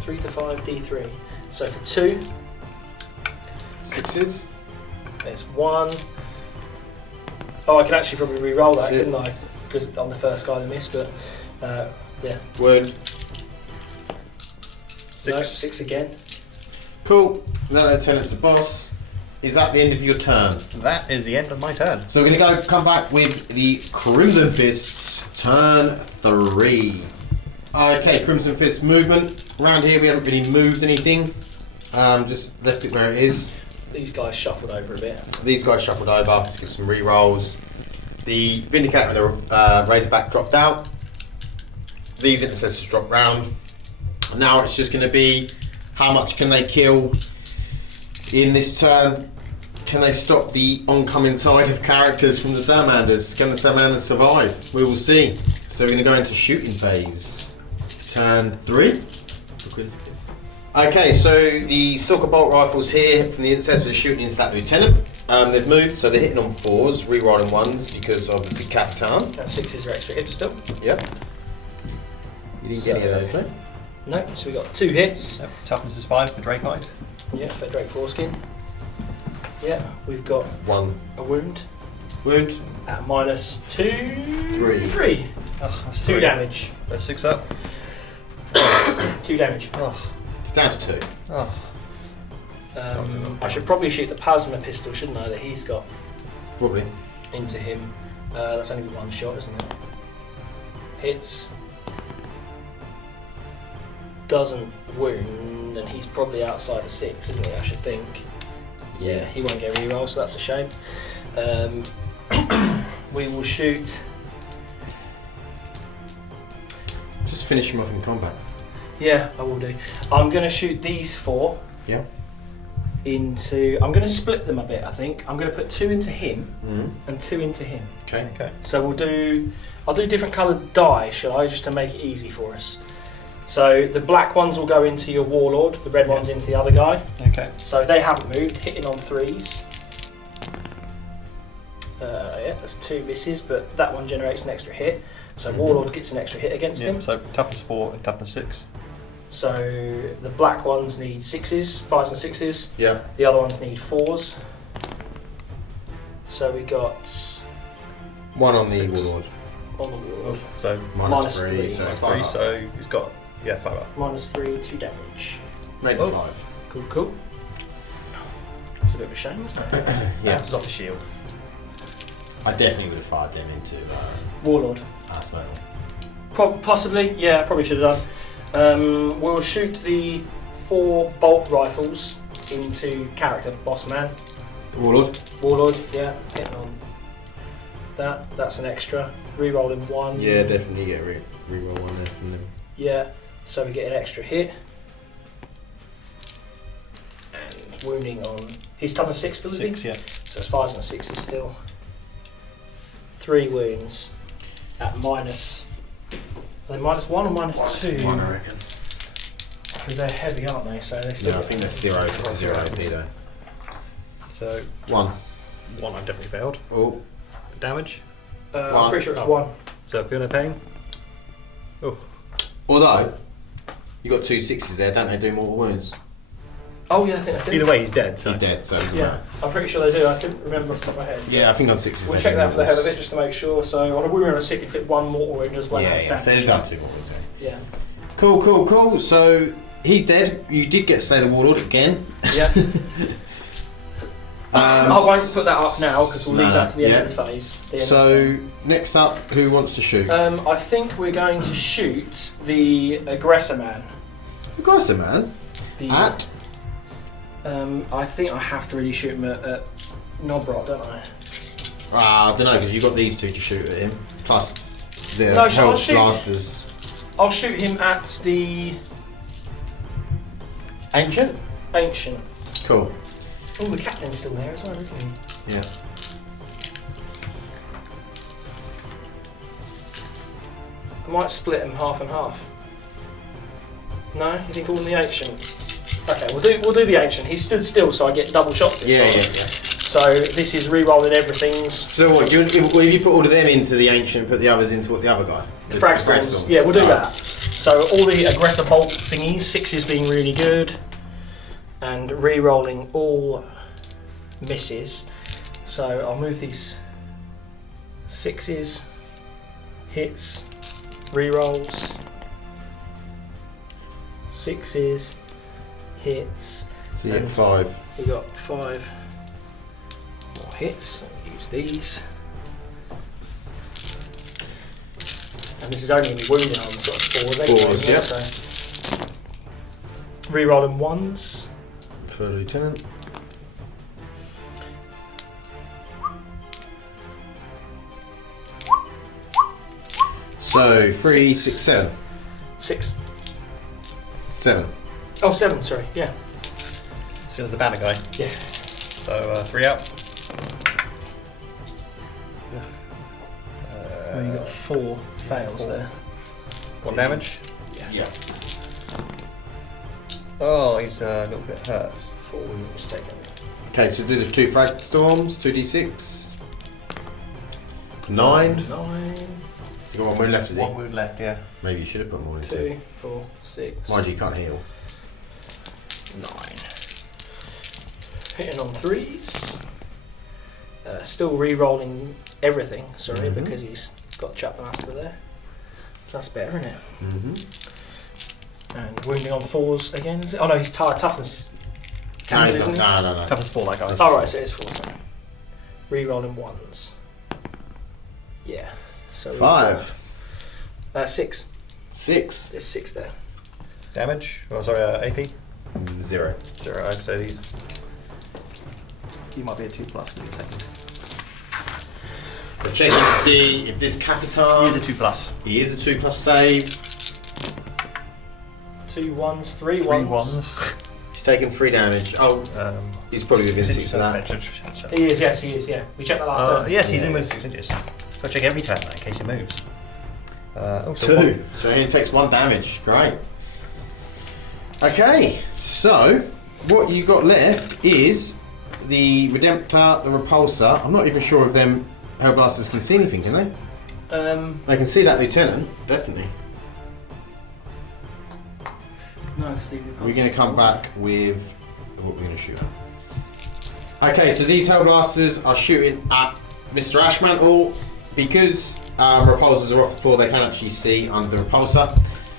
3 to 5 D3. So for 2, 6s. it's 1. Oh, I could actually probably re-roll that, That's it. couldn't I? Because on the first guy I missed, but yeah. Wound. 6. No, 6 again. Cool. That lieutenant's the boss. Is that the end of your turn? That is the end of my turn. So we're going to come back with the Crimson Fists, turn 3. Okay, Crimson Fist movement. Around here we haven't really moved anything. Just left it where it is. These guys shuffled over a bit. These guys shuffled over to give some re-rolls. The Vindicator and the Razorback dropped out. These Intercessors dropped round. Now it's just going to be how much can they kill in this turn. Can they stop the oncoming tide of characters from the Salamanders? Can the Salamanders survive? We will see. So we're going to go into shooting phase. Turn 3. Okay, so the Stalker bolt rifles here from the Intercessors are shooting into that lieutenant. They've moved, so they're hitting on 4s, re-rolling 1s because obviously Capitan. And 6s are extra hits still. Yep. You didn't get any of those, no? No, so we got 2 hits. Yep. Toughness is 5 for Drake Hide. Yeah, for Drake Foreskin. Yeah, we've got 1 a wound wound. at minus 2. 3. 3. Oh, that's 2 3. damage. That's 6 up. 2 damage. It's down to 2. Oh. I should probably shoot the plasma pistol, shouldn't I, that he's got Probably. into him. That's only 1 shot, isn't it? Hits. Doesn't wound, and he's probably outside of 6, isn't he, I should think. Yeah, he won't get reroll, so that's a shame. We will shoot. Just finish him off in combat. Yeah, I will do. I'm going to shoot these 4 Yeah. into. I'm going to split them a bit, I think. I'm going to put 2 into him and 2 into him. Okay. Okay. So we'll do. I'll do different coloured die, shall I, just to make it easy for us. So the black ones will go into your Warlord, the red ones into the other guy. Okay. So they haven't moved, hitting on 3s. Yeah, that's 2 misses, but that one generates an extra hit. So Warlord gets an extra hit against him. So toughness 4 and toughness 6. So the black ones need 6s, 5s and 6s. Yeah. The other ones need 4s. So we got 1 on the 6. Warlord. on the Warlord. So Minus 3, three. so minus 5 3. up. So he's got 5 up. -3, 2 damage. Made the 5. Cool. That's a bit of a shame, isn't it? Yeah. Bounces off the shield. I definitely would have fired them into Warlord. Arsenal. Possibly, yeah, probably should have done. We'll shoot the 4 bolt rifles into character, boss man. Warlord. Warlord, yeah, hitting on that. That's an extra. Rerolling 1. Yeah, definitely get reroll 1 there from them. Yeah, so we get an extra hit. And wounding on. He's toughness 6 still, is he? 6, yeah. So it's 5s and 6s still. 3 wounds at minus. Are they -1 or -2? 1, I reckon. Because they're heavy, aren't they? So they still. No, I think that's 0 AP though. So 1. 1 I've definitely failed. Oh. Damage. I'm pretty sure it's Oh. 1. So feel no pain. Oh. Although, you got 2 6s there, don't they do mortal wounds? Oh yeah, I think they do. Either way, he's dead. So. He's dead, so it doesn't Yeah, matter. I'm pretty sure they do. I couldn't remember off the top of my head. Yeah, I think on 6s. We'll they check do that for the hell of mortals. it just to make sure. So on a wound on a sick, you fit 1 mortal wound as well as Yeah, damage. so they've done 2 mortals. Yeah. Cool. So he's dead. You did get Slay the Warlord again. Yeah. I won't put that up now because we'll leave that to the end of the phase. The end of the So next up, who wants to shoot? I think we're going to shoot the aggressor man. Aggressor man. The, At? I think I have to really shoot him at Nobrot, don't I? I don't know because you got these 2 to shoot at him. Plus the No, I'll Hell shoot- Blasters. I'll shoot him at the Ancient. ancient. Cool. Oh, the captain's still there as well, isn't he? Yeah. I might split him half and half. No, you think all in the ancient? Okay, we'll do the ancient. He stood still, so I get double shots this Yeah. time. So this is re-rolling everything's So what? If you put all of them into the Ancient, put the others into what the other guy? the frag storms. Yeah, we'll do that. So all the aggressor bolt thingies, 6s being really good, and re-rolling all misses. So I'll move these 6s, hits, re-rolls, 6s, hits. So you get 5. We got 5 more hits. Use these. And this is only going to be wounding on sort of 4s anyway. Fours, yeah. So re-rolling 1s. For the Lieutenant. So 3, 6, 7. 6. 7. Oh, 7, sorry. Yeah. So there's the banner guy. Yeah. So 3 out. You got 4 fails 4. there. 1 damage. Yeah. Oh, he's a little bit hurt. 4 wounds taken. Okay, so do the 2 frag storms, 2d6. 9. 9, You got 1 wound left, is 1 it? wound left, yeah. Maybe you should have put more into 2, it. 4, 6, Mind you, you can't heal. 9. Hitting on 3s. Still re-rolling everything, sorry, Mhm. because he's got Chapter Master there. That's better, isn't it? Mm-hmm. And wounding on 4s again, is it? Oh no, he's toughness. No, he's isn't not. he? No. Toughness 4, that guy. Oh right, so it's 4s. Re-rolling 1s. Yeah. So we've 5. got, 6. 6. There's 6 there. Damage. Oh, sorry, AP. 0. 0. I'd say these. You might be a 2+. We're checking to see if this Capitan. He is a 2+. He is a 2+ save. 2 1s, 3 3 1s. 1s. He's taken 3 damage. Oh, he's probably within 6 of that. He is, yes, he is, yeah. We checked that last time. Yes, he's in with 6 inches. Got to check every turn in case he moves. Also 2. So he only takes 1 damage. Great. Okay, so what you got left is the Redemptor, the Repulsor. I'm not even sure if them Hellblasters can see anything, can they? They can see that Lieutenant, definitely. No, I can see We're going to come back with what we're going to shoot at. Okay, so these Hellblasters are shooting at Mr. Ashmantle. Because repulsors are off the floor, they can actually see under the repulsor.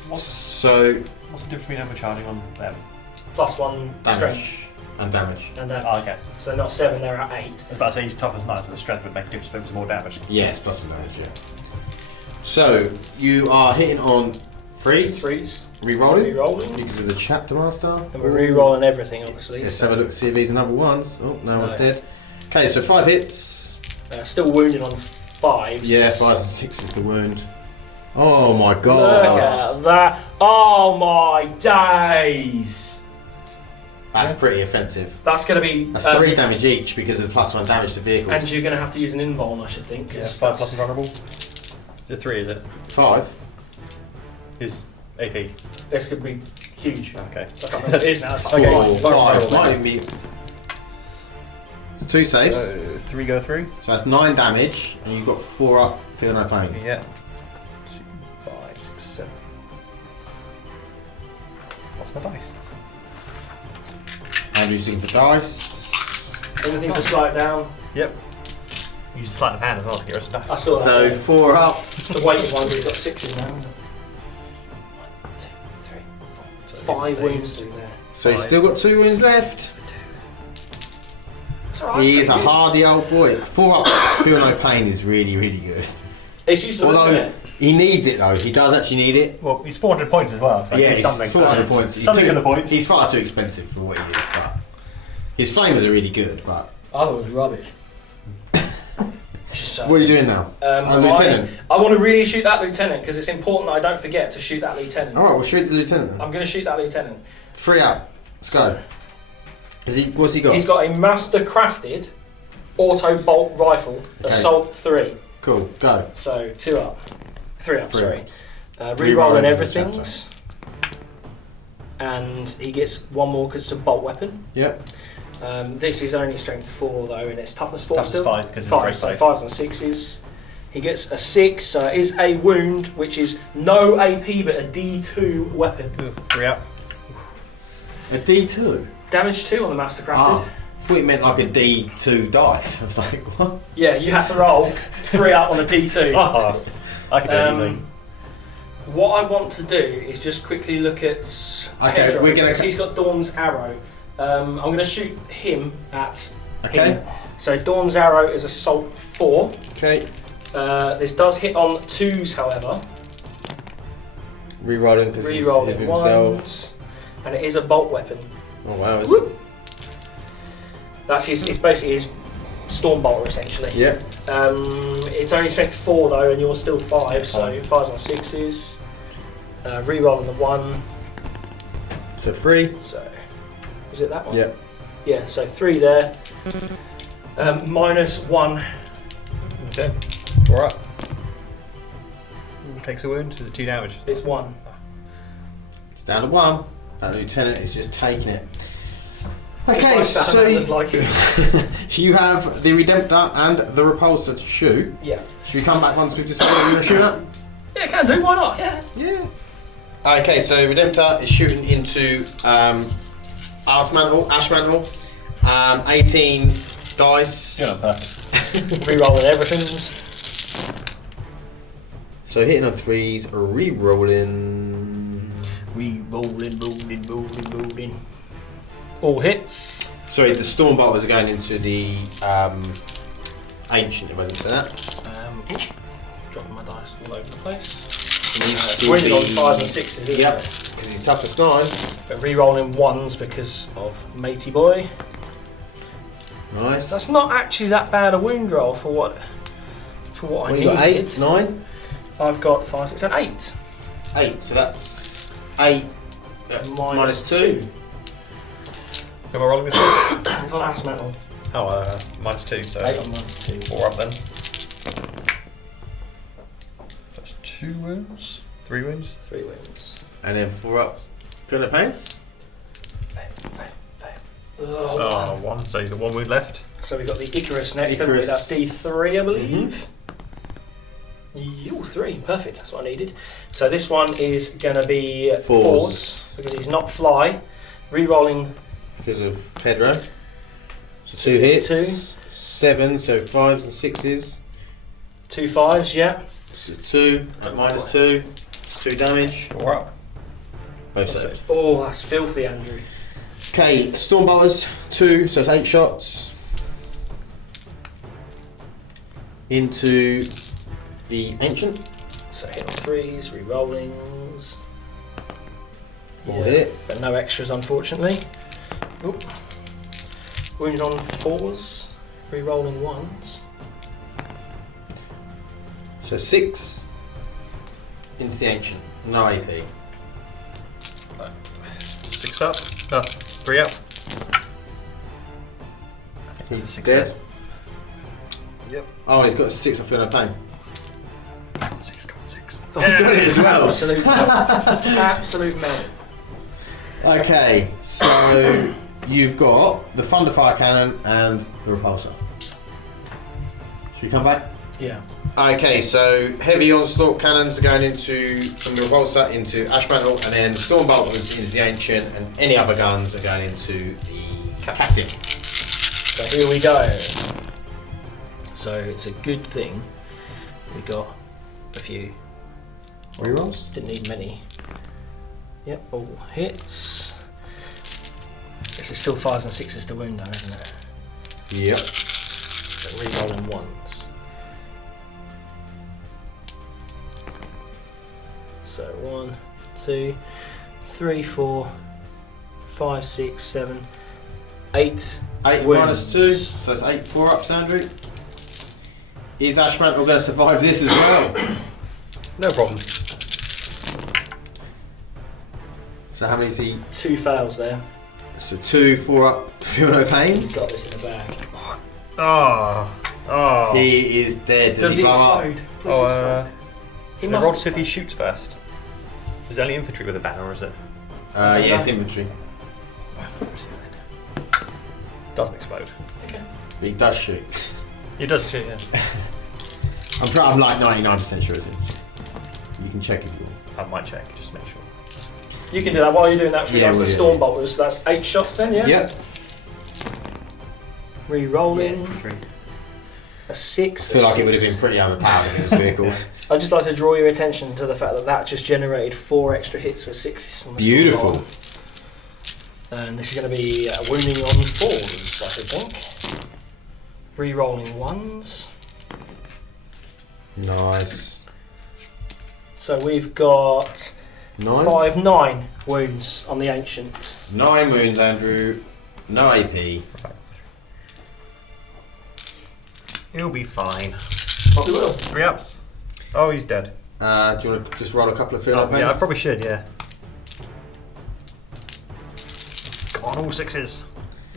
What's the difference between overcharging on them? +1 damage strength and damage. and damage. Oh, okay. So not 7, they're at 8. I was about to say he's tough as 9, so the strength would make a difference if it was more damage. Yes, plus some damage, yeah. So you are hitting on threes, re-rolling, because of the chapter master. And we're re-rolling everything, obviously. Let's have a look, see if these are another ones. Oh, no one's dead. Okay, so 5 hits. Still wounded on 5s. Yeah, 5s and 6s the wound. Oh my god. Look at that. Oh my days. That's pretty offensive. That's going to be... That's 3 damage each because of the +1 damage to vehicles. And you're going to have to use an invuln, I should think. Yeah, 5 plus invulnerable. Is it 3, is it? 5? Is AP. This could be huge. Okay. I can't remember what it is now. It's Okay. like 5. Might even be... It's 2 saves. So 3 go through. So that's 9 damage, and you've got 4 up, feel no pains. Yeah. 2, 5, 6, 7. What's my dice? And using the dice. Anything to slow it down. Yep. You use sleight of hand as well to get rid of stuff. I saw that. So yeah. 4 up. It's the weighted one, but he's got 6 in now. 1, 2, 3, 4. 5 wounds through there. So he's still got 2 wounds left. He is a hardy old boy. 4 up, feel no pain is really, really good. It's useful, isn't it? He needs it though. He does actually need it. Well, he's 400 points as well. So Yeah, he's he's something. 400 points. Something for the points. He's far too expensive for what he is, but his flamers are really good. But I thought it was rubbish. what are you doing now? Lieutenant. I want to really shoot that lieutenant because it's important that I don't forget to shoot that lieutenant. All right, we'll shoot the lieutenant then. I'm going to shoot that lieutenant. 3 up. Let's go. What's he got? He's got a master crafted auto bolt rifle, assault 3. Cool. Go. So 2 up, 3 up. 3 sorry. ups. Rerolling everything's, and he gets 1 more because it's a bolt weapon. Yep. This is only strength 4 though, and it's toughness 4 Toughness still. 5 because 5, so 5s and 6s. He gets a 6, so it is a wound, which is no AP but a D2 weapon. 3 up. A D2. Damage 2 on the master crafted. Ah, I thought you meant like a D2 dice. I was like, what? Yeah, you have to roll 3 up on a D2. Oh, I can do it easily. What I want to do is just quickly look at Pedro, we're gonna. because he's got Dawn's arrow. I'm going to shoot him at him. So Dawn's arrow is assault 4. Okay. This does hit on 2s, however. Rerolling because he's Rerolling hit himself. 1s, and it is a bolt weapon. Oh wow! Is Whoop. That's his. It's basically his storm bolter essentially. Yep. It's only strength 4 though, and you're still 5, so 5s and 6s. Rerolling the 1. So 3. So is it that one? Yep. Yeah. So 3 there. -1. Okay. 4 up. Takes a wound. Is it 2 damage? It's 1. It's down to 1. That lieutenant is just taking it. Just Okay, like so Salamanders like it. you have the Redemptor and the Repulsor to shoot. Yeah. Should we come back once we've decided what we're going to shoot at? Yeah, can do. Why not? Yeah. Yeah. Okay, so Redemptor is shooting into Ashmantle. 18 dice. You're not perfect. Rerolling everything's. So hitting on 3s, re-rolling. Rolling. All hits. Sorry, the storm bolters are going into the ancient, if I can say that. Dropping my dice all over the place. And Wounded on 5s and 6s, isn't Yep, it? because he's toughness 9. But re-rolling 1s because of Matey Boy. Nice. That's not actually that bad a wound roll for what I you needed. got 8, 9? I've got 5, 6 and 8. 8, so that's 8 minus 2. Am I rolling this one? It's on ass metal. Oh, -2, so 8 on -2. 4 up then. That's 2 wounds? 3 wounds? 3 wounds. And then 4 up. Feel no pain? Oh, 1. So he's got 1 wound left. So we've got the Icarus next, haven't we? That's D3, I believe. You 3, perfect. That's what I needed. So this one is going to be 4s because he's not fly. Rerolling because of Pedro. So 2 hits. 2. 7, so 5s and 6s. 2 5s, yeah. So 2 at -2. 2 damage. 4 up. Both saved. Oh, that's filthy, Andrew. Okay, Stormbolters 2, so it's 8 shots into the Ancient. So hit on 3s, re-rollings. All hit. But no extras, unfortunately. Oop. Wounded on 4s, re-rolling 1s. So 6 into the Ancient. No AP. 6 up. No, 3 up. I think there's a 6 dead. there. Yep. Oh, he's got a 6. I feel no pain. 6, come on, 6. Oh, He's got it as well. Absolute melt. Absolute melt. Okay, so you've got the Thunderfire Cannon and the Repulsor. Should we come back? Yeah. Okay, so heavy onslaught cannons are going into from the Repulsor into Ash Mantle, and then Stormbolters into the Ancient, and any other guns are going into the Captain. So here we go. So it's a good thing we got a few. Rerolls? Didn't need many. Yep, all hits. This is still 5s and 6s to wound though, isn't it? Yep. So re-rolling once. So 1, 2, 3, 4, 5, 6, 7, 8. 8 wounds. -2, so it's 8 4-ups, Andrew. Is Ash Mantle going to survive this as well? No problem. So how many is he? 2 fails there. So 2 4-up, feel no pain. Got this in the bag. Oh. Oh. He is dead. Does he blow up? explode? He roll to see if he shoots first. Is it only infantry with a banner, or is it? Yes, infantry. Doesn't explode. Okay. But he does shoot. He does shoot, yeah. I'm like 99% sure it's him. You can check if you want. I might check, just to make sure. You can do that while you're doing that. Yeah, The we'll do Stormbolters. That's 8 shots then, yeah? Yep. Re-rolling. Infantry. A 6. I feel like it would have been pretty overpowered in those vehicles. I'd just like to draw your attention to the fact that that just generated 4 extra hits with 6s on the Beautiful. Stormbolt. And this is going to be wounding on 4s, I think. Re-rolling 1s. Nice. So we've got 9 wounds on the Ancient. 9 wounds, Andrew. No AP. He'll be fine. He will. 3 ups. Oh, he's dead. Do you want to just roll a couple of field Yeah, I probably should, yeah. Come on, all 6s.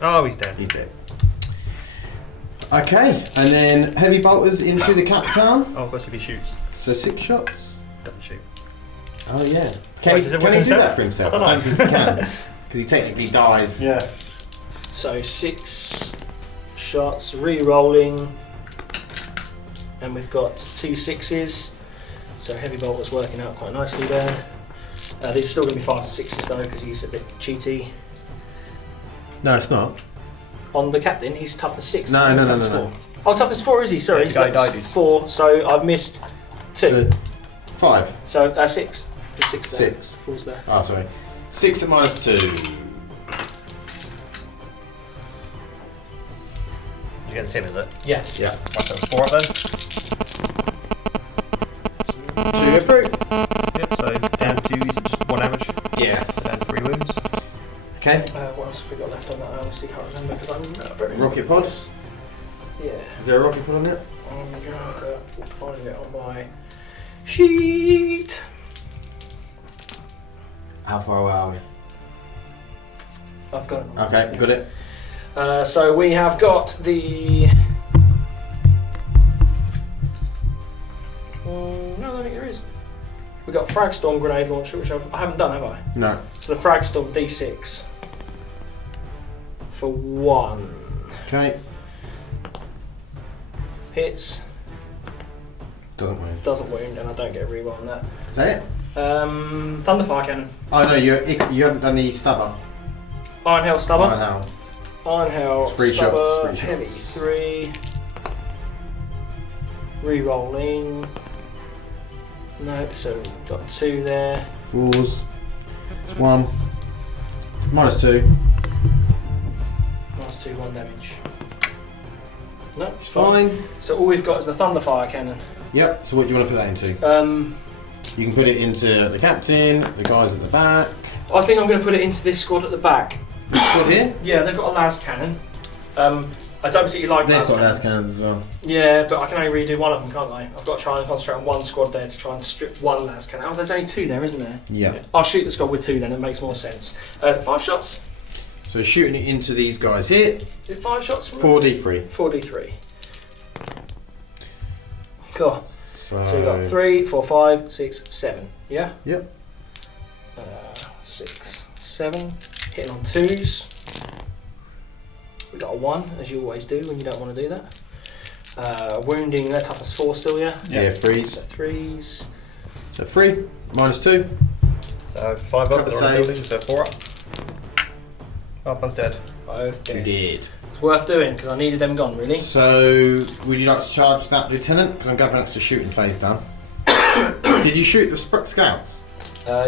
Oh, he's dead. He's dead. Okay, and then heavy bolters into the Capitan. Oh, of course if he shoots. So 6 shots. Doesn't shoot. Oh yeah. Wait, Can does it he work do himself? that for himself? I don't know. think he can. Because he technically dies. Yeah. So 6 shots, re-rolling. And we've got 2 6s. So heavy bolt was working out quite nicely there. These are still going to be 5s and 6s though, because he's a bit cheaty. No, it's not. On the Captain, he's toughness 6. No. Toughness 4. Oh, toughness 4 is he? Sorry, Yeah, he's the guy died, got 4. So I've missed 2. So 5. So 6. There's 6 there. 6. Falls there. Oh, sorry. 6 at -2. Against him, is it? Yeah. Yeah. Right, so 4 up then. 2 go through. Yep, so down 2 is just 1 damage. Yeah. So down 3 wounds. Okay. What else have we got left on that? I honestly can't remember because I'm not very. Rocket pod. Yeah. Is there a rocket pod on it? I'm going to have to find it on my sheet. How far away are we? I've got it. Okay, got it. So we have got the. No, I don't think there is. We've got Fragstorm grenade launcher, which I haven't done, have I? No. So the Fragstorm D6. for 1. Okay. Hits, Doesn't wound. doesn't wound, and I don't get a reroll on that. Is that it? Thunderfire Cannon. Oh no, you haven't done the stubber. Iron Hell Stubber. Iron Hell. Iron Hell, Three Stubber, shots, Heavy 3. Rerolling. No, so got 2 there. 4s. 1. -2. -2, 1 damage. No, It's fine. So all we've got is the Thunderfire Cannon. Yep. So what do you want to put that into? You can put it into the captain, the guys at the back. I think I'm going to put it into this squad at the back. Squad here. Yeah, they've got a las cannon. I don't particularly like They've las got cannons. las cannons as well. Yeah, but I can only redo one of them, can't I? I've got to try and concentrate on one squad there to try and strip one las cannon. Oh, there's only 2 there, isn't there? Yeah. I'll shoot the squad with 2 then, it makes more sense. 5 shots? So shooting it into these guys here. Is it 5 shots? 4d3. 4d3. Cool. So So we've got 3, 4, 5, 6, 7. Yeah? Yep. 6, 7. Hitting on 2s. We got a 1, as you always do when you don't want to do that. Wounding, they're toughness 4 still, yeah? Yeah, freeze. So 3s. So 3, -2. So 5 up, Cover they're on the save. building, so 4 up. Oh, both dead. Both You dead. did. It's worth doing because I needed them gone, really. So would you like to charge that lieutenant? Because I'm gathering that's the shooting phase done. Did you shoot the scouts?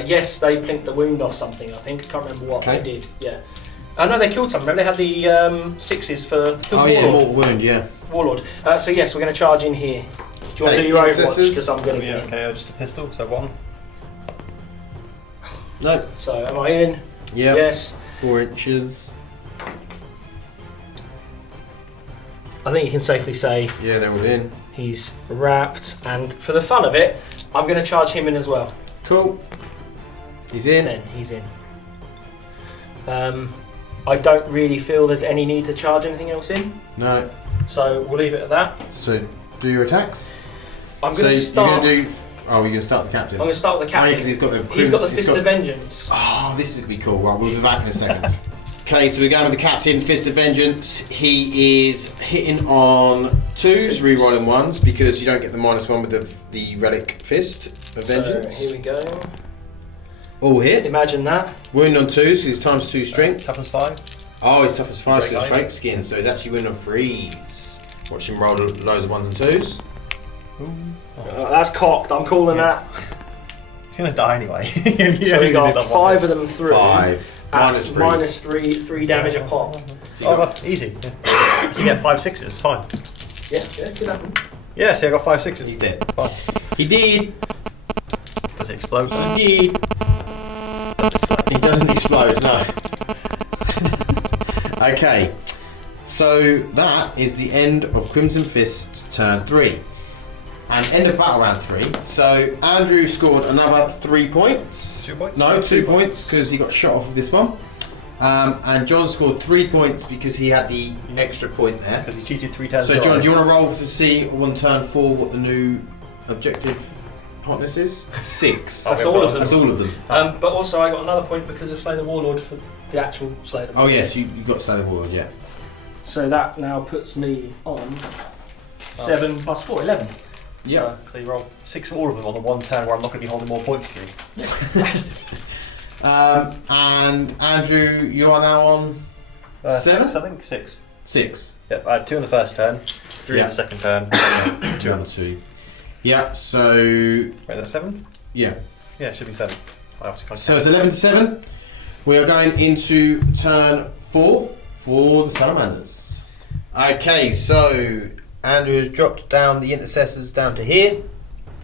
Yes, they blinked the wound off something, I think. I can't remember what Okay. they did. Yeah. Oh no, they killed some. Remember they had the 6s for the Oh yeah, Warlord. mortal wound, yeah. Warlord. So yes, we're going to charge in here. Do you want to Okay, do your Overwatch? Intercessors? Because I'm going to Yeah, get in. okay, just a pistol, so 1. No. So am I in? Yeah. Yes. 4 inches. I think you can safely say Yeah, they're all in. he's wrapped. And for the fun of it, I'm going to charge him in as well. Cool. He's in. 10. He's in. I don't really feel there's any need to charge anything else in. No. So we'll leave it at that. So do your attacks. I'm going to start. You're going to do. Oh, you're going to start the captain. I'm going to start with the Oh yeah, captain. because He's got the Fist of Vengeance. Oh, this is going to be cool. Right, we'll be back in a second. Okay, so we're going with the captain, Fist of Vengeance. He is hitting on 2s, rerolling 1s because you don't get the -1 with the relic Fist of Vengeance. So here we go. All hit. Imagine that. Wound on 2s, so he's ×2 strength. Toughness 5. Oh, he's toughness 5, so Straight it's line. straight skin, so he's actually wound on 3s. Watch him roll loads of 1s and 2s. That's cocked. I'm calling that. He's going to die anyway. So we got 5 of them through. 5. At -3. -3 damage a pop. Oh, well, easy. Yeah. So you get 5 6s, it's fine. Yeah, could happen. Yeah, see, I got 5 6s. He's dead. Fine. He did. Does it explode? though? He did. He doesn't explode, no. Okay, so that is the end of Crimson Fist turn 3. And end of battle round 3. So Andrew scored another 3 points. 2 points? No, 2 points because he got shot off of this one. And John scored 3 points because he had the extra point there. Because he cheated 3 turns. So John, do you want to roll to see on turn 4 what the new objective hotness is? 6. That's all of them. That's all of them. But also I got another point because of Slay the Warlord for the actual Slay the Oh Warlord. yes, you got Slay the Warlord, yeah. So that now puts me on 7 plus 4, 11. Yeah. So you roll 6 of all of them on the one turn where I'm not going to be holding more points to you. And Andrew, you are now on 7? 6, I think. 6. 6. Yep, I had 2 on the first turn, 3 Yeah. on the second turn, 2 on the 2. Yeah, so Wait, that's 7? yeah. Yeah, it should be 7. I obviously can't So count. it's 11 to 7. We are going into turn 4 for the Salamanders. Okay, so Andrew has dropped down the intercessors down to here.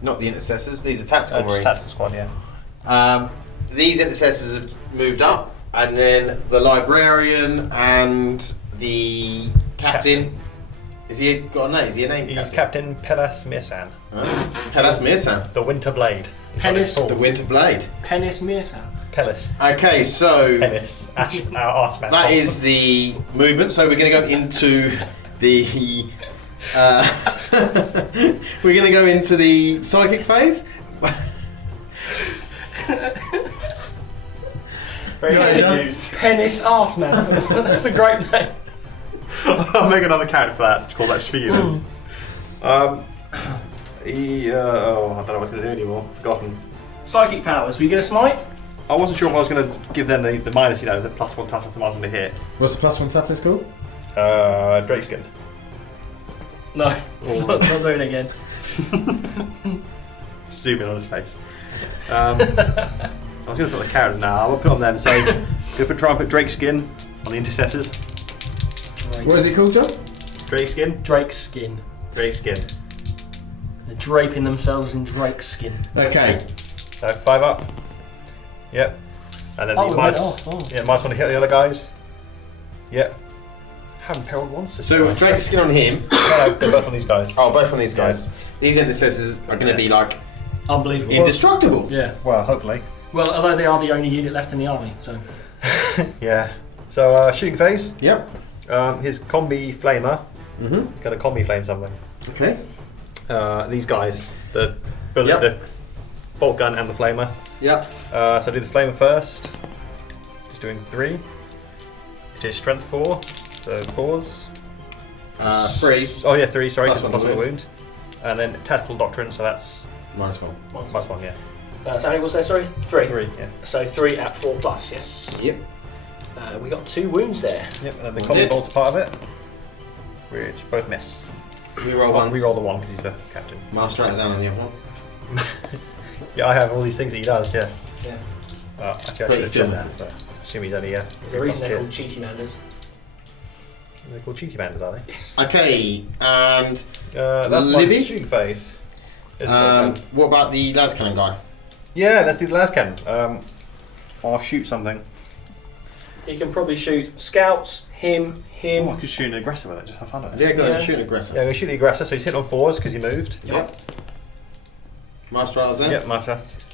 Not the intercessors, these are tactical Just marines. tactical squad, yeah. These intercessors have moved up, and then the librarian and the captain. Is he got a name? Is he a name? He's Captain Pelas Mirsan, Pelas Mirsan. the Winter Blade. is what Penis. it's called. The Winter Blade. Penis Mirsan. Pelis. Okay, so Penis. Our arse man. that is the movement. So we're going to go into the. We're going to go into the psychic phase. Very Yeah. used. Penis arse man. That's a great name. I'll make another character for that. Call that just for you. Then. I don't know what I was going to do anymore. Forgotten. Psychic powers. We get a smite? I wasn't sure if I was going to give them the minus, the +1 toughness and minus 1 to hit. What's the +1 toughness called? Drakeskin. No, not doing it again. Zoom in on his face. I was going to put the character now. I won't put on them. So, going to try and put Drakeskin on the Intercessors. What is it called, John? Drakeskin. Drake's skin. Drakeskin. They're draping themselves in Drake's skin. Okay. So 5 up. Yep. And then Oh, the it minus, went off, oh. yeah, minus 1 to hit the other guys. Yep. Haven't perilled once this So time. Drake's skin on him. No, they're both on these guys. Oh, both on these guys. Yeah. These intercessors are going to be like Unbelievable. indestructible. Yeah. Well, hopefully. Well, although they are the only unit left in the army, so. Yeah. So shooting phase. Yep. His combi flamer. Mhm. He's got a combi flame something. Okay. These guys, the bullet, Yep. the bolt gun, and the flamer. Yep. So I do the flamer first. Just doing 3. Which is strength 4. So 4s. 3. Oh yeah, 3. Sorry, Plus because one plus 1 wound. wound. And then tactical doctrine. So that's -1. +1. Yeah. So how many was there, sorry? 3. 3. Yeah. So 3 at 4+, yes. Yep. We got 2 wounds there. Yep. And then the One combi did. bolt's part of it, which both miss. We roll Well, one. we roll the 1 because he's the captain. Master out down on the other one. Yeah, I have all these things that he does. Yeah. Yeah. Actually, I But should still have checked that. But I assume he's only There's a reason they're called cheaty manders. They're called cheeky banders, are they? Yes. Okay, and That's my Libby? shooting phase. Isn't it? what about the las cannon guy? Yeah, let's do the last cannon. I'll shoot something. You can probably shoot scouts, him. Oh, I could shoot an aggressor with it, just have fun with it. Yeah, go Yeah. ahead, shoot an aggressor. Yeah, we shoot the aggressor, so he's hit on 4s because he moved. Yep. Master out then? Yep, my chest.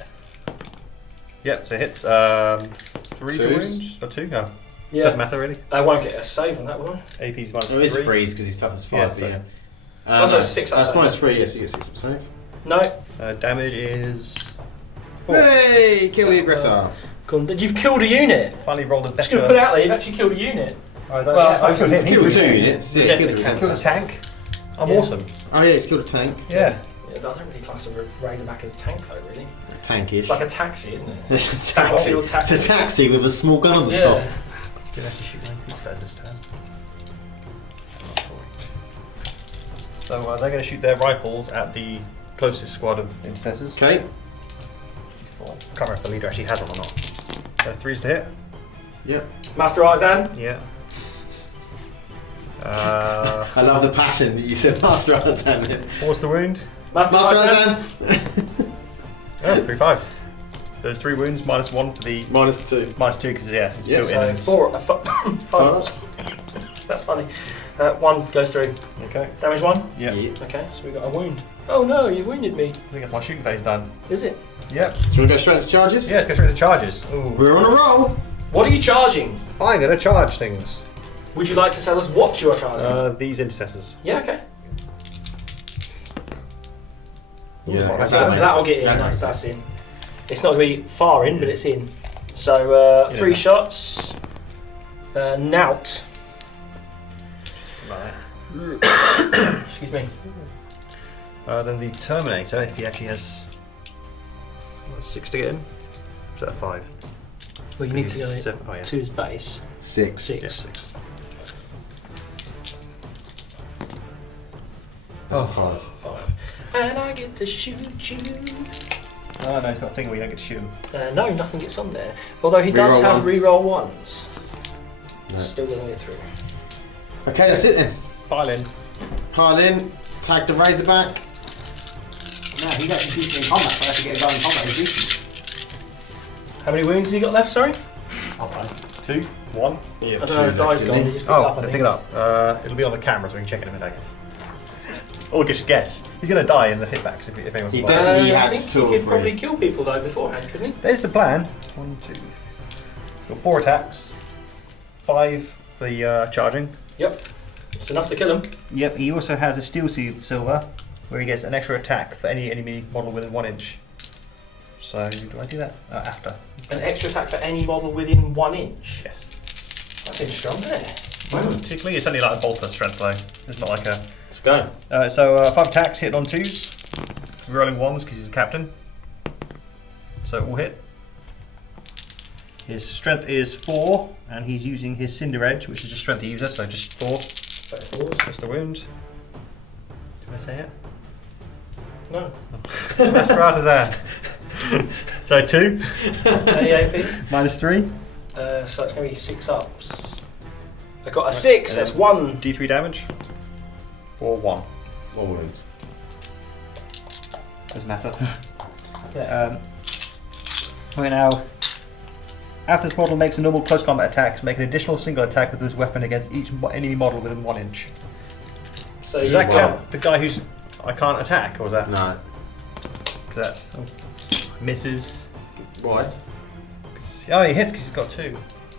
Yep, so it hits 3 to Twos. wound? Or 2? No. Yeah. Doesn't matter really. I won't get a save on that, will I? AP's minus Oh, it is 3. freeze because he's tough as 5, Yeah, but so- yeah. Oh, so no, it's 6 That's outside. -3, yes, you get 6 save. No. Damage is 4. Hey, kill the aggressor. You've killed a unit. Finally rolled a Just going to put it out there, you've actually killed a unit. I don't Well, I I suppose killed it's him. Killed He 2 units. Yeah, Definitely killed the counts. killed a aggressor. tank. I'm Yeah. awesome. Oh yeah, he's killed a tank. Yeah. Yeah, I don't really class a Razorback as a tank though, really. Tankish. It's like a taxi, isn't it? It's a taxi. Old taxi. It's a taxi with a small gun on the Yeah. top. Did actually shoot one of these guys this turn. So they're going to shoot their rifles at the closest squad of intercessors. Okay. I can't remember if the leader actually has one or not. So 3s to hit. Yep. Master Artisan. Yeah. I love the passion that you said Master Artisan. 4's to wound. Master Master Artisan. Artisan! Oh, 3 5s. There's 3 wounds, -1 for the -2. -2 because it's Yeah, built So in. 4, 5. Fives. That's funny. 1 goes through. Okay. Damage 1. Yeah. Okay, so we got a wound. Oh no, you've wounded me. I think that's my shooting phase done. Is it? Yep. Do you want to go straight into charges? Yeah, let's go straight to charges. Ooh. We're on a roll. What are you charging? I'm going to charge things. Would you like to tell us what you are charging? These intercessors. Yeah, okay. Yeah, That- That'll get in. Yeah, That's in. It's not going to be far in, but it's in. So 3 Yeah. shots. Nout. Right. Excuse me. Then the Terminator, if he actually has 6 to get in. Is that a 5? Well, you need to go 7. Oh yeah. to his base. 6. 6. Yeah, 6. That's a 5. 5. And I get to shoot you. Oh no, he's got a thing where you don't get to shoot him. No, nothing gets on there. Although he does Reroll have ones. reroll ones. No. Still going to get through. Okay, that's it then. Pile in. Pile in, tag the Razorback. No, he's actually decent in combat, so I have to get it done in combat. He's decent. How many wounds has he got left, sorry? 2, 1. Yeah, I don't know, the die's gone. You just pick it up, I pick think. it up. It'll be on the camera so we can check it in a minute, I guess. Or just guess. He's going to die in the hitbacks if anyone's He survived. definitely I had think 2 he or could 3. probably kill people though beforehand, couldn't he? There's the plan. 1, 2. He's got 4 attacks. 5 for the charging. Yep. It's enough to kill him. Yep, he also has a Steel Silver, where he gets an extra attack for any enemy model within 1 inch. So do I do that after? An extra attack for any model within 1 inch. Yes. That's strong, isn't it? Particularly, it's only like a bolter strength though. It's not like a. Let's go. So 5 attacks, hit on 2s. Rolling 1s because he's a captain. So all hit. His strength is 4, and he's using his Cinder Edge, which is just strength he uses, so just 4. So 4s. That's the wound. Did I say it? No. That's Artisan. So 2. AAP. Minus 3. So it's going to be 6 ups. I got a 6, that's 1. D3 damage. Or 1. 1 wound. Doesn't matter. Yeah. Okay, now. After this model makes a normal close combat attack, make an additional single attack with this weapon against each enemy model within 1 inch. So Does you that got count the guy who's I can't attack, or is that? No. That's misses. Why? Oh, he hits because he's got 2.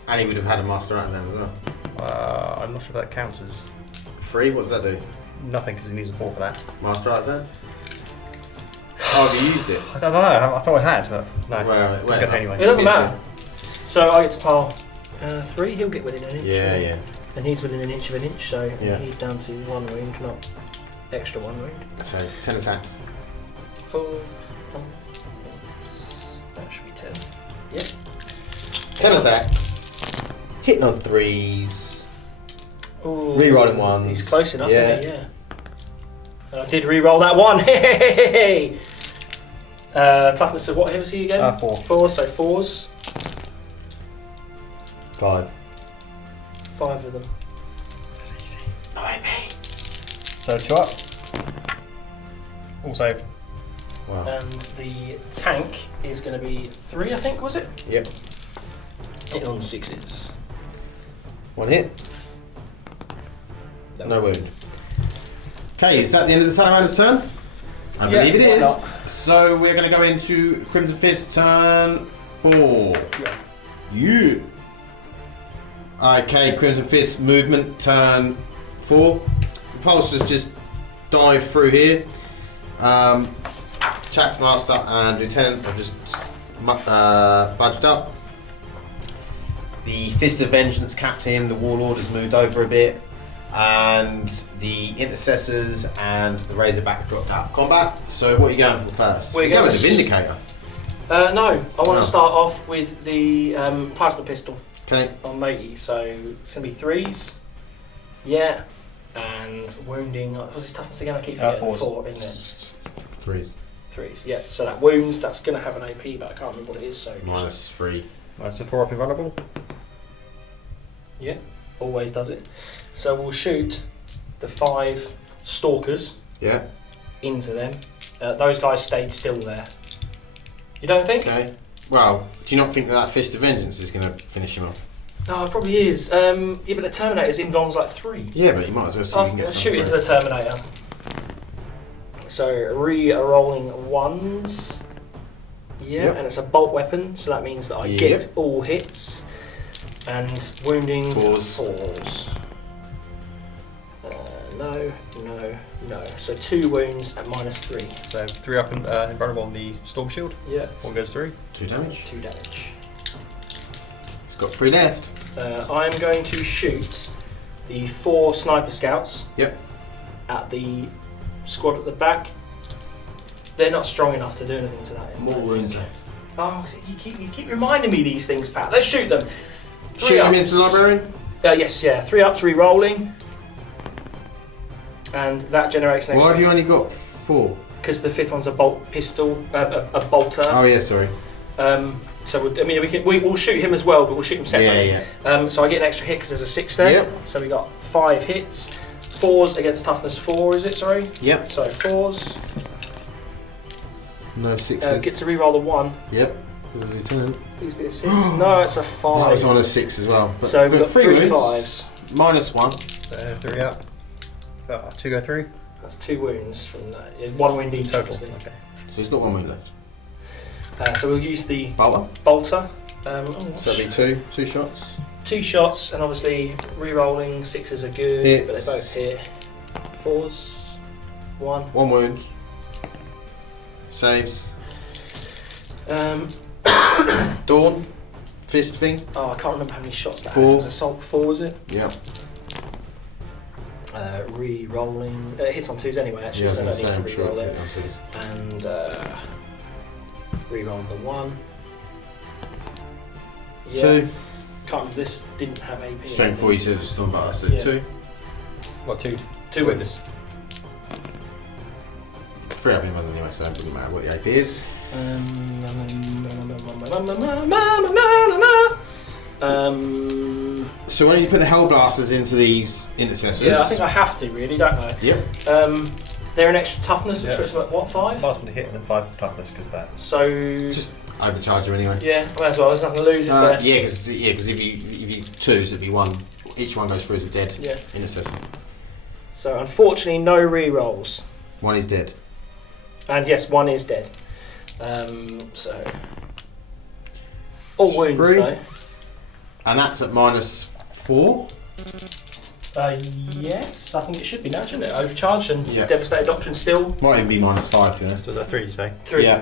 And he would have had a Master Artisan as well. I'm not sure if that counts as 3, what does that do? nothing because he needs a 4 for that. Master Artisan? Oh, have you used it? I don't know. I thought I had, but no. Well, It's good anyway. It doesn't It's matter. So I get to pile 3, he'll get within an inch. Yeah, yeah. And he's within an inch of an inch, so Yeah. he's down to 1 wound, not extra 1 wound. So 10 attacks. 4, 5, 6. That should be 10. Yep. 10 attacks. Hitting on 3s. Ooh, Rerolling 1s. He's close enough, Yeah. isn't he? Yeah. And I did re-roll that 1. Hey! Toughness of what was he again? 4. 4, so 4s. 5. 5 of them. That's easy. No AP. So 2 up. All saved. Wow. And the tank is going to be 3, I think, was it? Yep. Hit on 6s. 1 hit. No wound. Okay, is that the end of the Salamander's turn? I believe it why is. not? So we're going to go into Crimson Fist turn 4. You. Okay, Crimson Fist movement turn 4. Repulsors just dive through here. Chapter Master and Lieutenant have just budged up. The Fist of Vengeance Captain, the Warlord, has moved over a bit. And the Intercessors and the Razorback dropped out of combat. So what are you going for first? We're We're going going with the Vindicator. No, I want Oh. to start off with the plasma pistol Okay. on matey. So it's going to be 3s. Yeah. And wounding. What's his toughness again? I keep forgetting. 4s. 4, isn't it? 3s. 3s. Yeah. So that wounds. That's going to have an AP, but I can't remember what it is. So Minus 3. Nice, so 4 up invulnerable. yeah, always does it. So we'll shoot the 5 stalkers Yeah. into them. Those guys stayed still there. You don't think? Okay. Well, do you not think that Fist of Vengeance is going to finish him off? No, it probably is. Yeah, but the Terminator's invuln's like 3. Yeah, but you might as well see if you I'll can get shoot something into for the Terminator. So re-rolling 1s. Yeah, Yep. and it's a bolt weapon, so that means that I Yep. get all hits. And wounding 4s. 4s. No. So 2 wounds at minus 3. So 3 up invulnerable on the Storm Shield. Yeah. 1 goes through. 2 damage. 2 damage. It's got 3 left. I'm going to shoot the 4 sniper scouts. Yep. At the squad at the back. They're not strong enough to do anything to that. More wounds. Oh, you keep reminding me these things, Pat. Let's shoot them. 3 Shoot him ups. into the librarian? Yes, yeah. 3 ups, re-rolling. And that generates an Why have extra. you only got 4? Because the 5th one's a bolt pistol, a bolter. Oh, yeah, sorry. So we'll shoot him as well, but we'll shoot him separately. Yeah. So I get an extra hit because there's a 6 there. Yep. So we got 5 hits. 4s against toughness 4, is it? Sorry. Yep. So 4s. No 6s. Get to re-roll the 1. Yep. With a Lieutenant. Please be a 6. No, it's a 5. That was on a 6 as well. But So we've got 3 wounds. 5s. Minus 1. So 3 up. 2 go through. That's 2 wounds from that. 1 wound each. Total. obviously. Okay. So he's got 1 wound left. So we'll use the Bolter. bolter. So it'll be 2 shots. 2 shots, and obviously re-rolling 6s are good, Hits. but they both hit. 4s, 1. 1 wound. Saves. Dawn, fist thing. Oh, I can't remember how many shots that 4. had. It was assault 4, was it? Yeah. Re-rolling. It hits on 2s anyway, actually, Yeah, so I don't need to same, re-roll sure, it. yeah, And re-roll the 1. Yeah. 2. Can't remember, this didn't have AP. Strength 4, you said it's storm butter, so Yeah. 2. What, 2? 2 witness. 3 up in ones anyway, so it doesn't matter what the AP is. So why don't you put the Hellblasters into these Intercessors? Yeah, I think I have to, really, don't I? Yep. They're an extra toughness, which Yeah. was what, 5? 5 for the hit and then 5 for toughness because of that. So Just overcharge them anyway. yeah, might as well. There's nothing to lose, is there? Yeah, because if you 2s, it'd be 1. Each one goes through as a dead Yeah. Intercessor. So unfortunately, no re-rolls. 1 is dead. And yes, 1 is dead. So all wounds 3. though. And that's at -4. Yes, I think it should be now, shouldn't it? Overcharged and Yeah. devastated doctrine still Might even be -5 to be honest. So was that 3, did you say? 3. Yeah.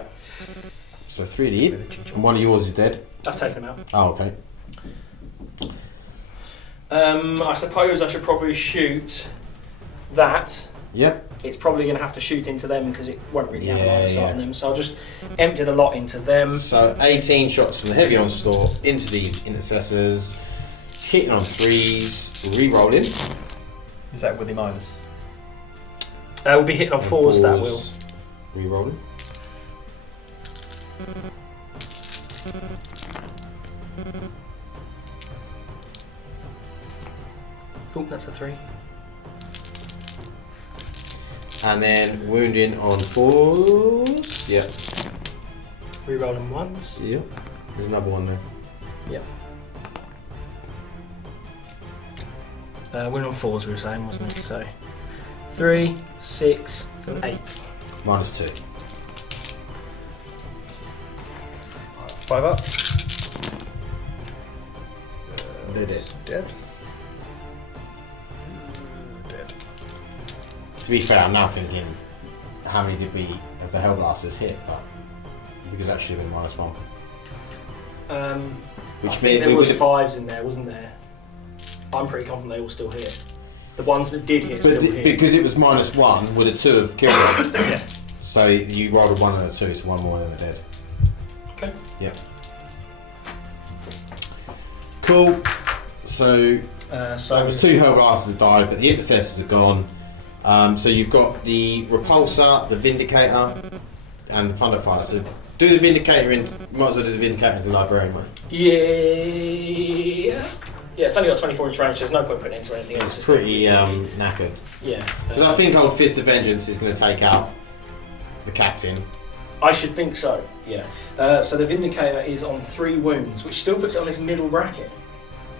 So 3 to With a hit. cheat. And 1 of yours is dead. I've taken them out. Oh, okay. I suppose I should probably shoot that. Yep. It's probably going to have to shoot into them because it won't really have a line Yeah, of sight yeah. on them. So I'll just empty the lot into them. So 18 shots from the heavy onslaught into these Intercessors. Hitting on 3s. Re-rolling. Is that with the minus? We'll be hitting on 4s, that will. Re-rolling. Oh, that's a 3. And then wounding on 4s. Yep. Rerolling 1s. Yep. There's another one there. Yep. Win on 4s we were saying, wasn't it? So 3, 6, and 8. -2. 5 up. They're dead. Dead. To be fair, I'm now thinking, how many did we of the Hellblasters hit? But because that should have been -1. I think there was 5s in there, wasn't there? I'm pretty confident they all still hit. The ones that did hit still hit. because it was -1, would a 2 have killed them? Yeah. So you rolled a 1 and a 2, so 1 more than they're dead. Okay. Yep. Cool. So So that was 2 Hellblasters have died, but the Intercessors are gone. So you've got the Repulsor, the Vindicator, and the Thunderfire. So do the Vindicator in. Might as well do the Vindicator as a Librarian, mate. yeah. Yeah, it's only got 24-inch range. There's no point putting it into anything else. It's pretty knackered. Yeah. Because I think old Fist of Vengeance is going to take out the Captain. I should think so. Yeah. So the Vindicator is on 3 wounds, which still puts it on its middle bracket.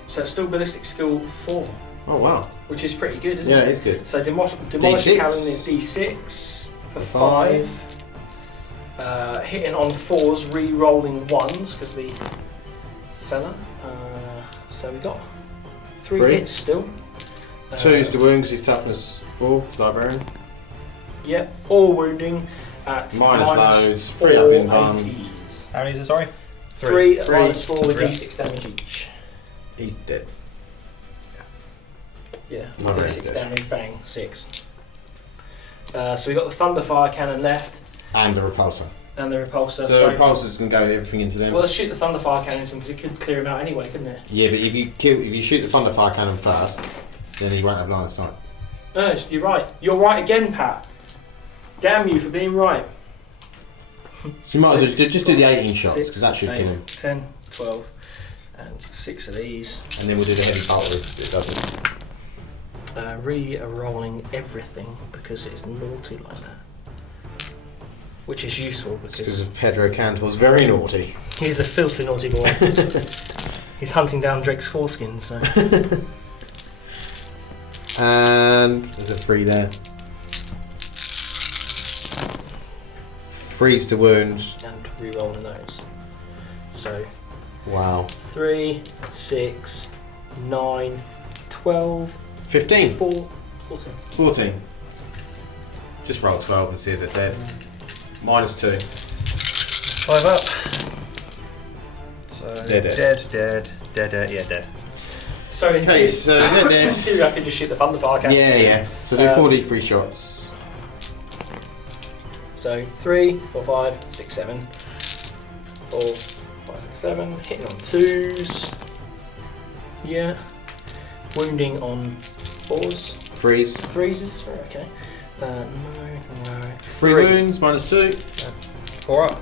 So it's still ballistic skill 4, Oh wow. which is pretty good, isn't Yeah, it? it's good. So Demolisher D6. Cannon is D6 for 5. Hitting on 4s, re-rolling 1s because the fella. So we got 3 3. hits still. 2's the wound because he's toughness 4, Librarian. Yep, all wounding at Minus loads, 4 3 up in harm. APs. How many is it, sorry? 3 at Three. -4 with Three. D6 damage each. He's dead. Yeah, Not very D6 good. damage, bang, 6. So we got the Thunderfire Cannon left And the Repulsor. and the Repulsor. So the Repulsor's going to go everything into them. well, let's shoot the Thunderfire Cannon because it could clear him out anyway, couldn't it? Yeah, but if you shoot the Thunderfire Cannon first, then he won't have line of sight. No, you're right. You're right again, Pat. Damn you for being right. So you might as well just do the 18 shots, 6, because that should 8, kill him. 10, 12, and 6 of these. And then we'll do the heavy bolter if it doesn't. Re-rolling everything because it's naughty like that. Which is useful Because because of Pedro Cantor's very naughty. he's a filthy naughty boy. He's hunting down Drake's foreskin, so. And there's a 3 there. 3's to wounds. And re-rolling those. So Wow. 3, 6, 9, 12, 15. 4, 14. 14. Just roll 12 and see if they're dead. -2. 5 up. So They're dead. Dead. Yeah, dead. So in Okay, so they're dead. theory, I could just shoot the Thunderfire cannon. Yeah. So do 4d3 shots. So 3, 4, 5, 6, 7. 4, 5, 6, 7. Hitting on 2s. Yeah. Wounding on 4s. 3s. 3s is right, okay. No. 3 wounds, -2. 4 up.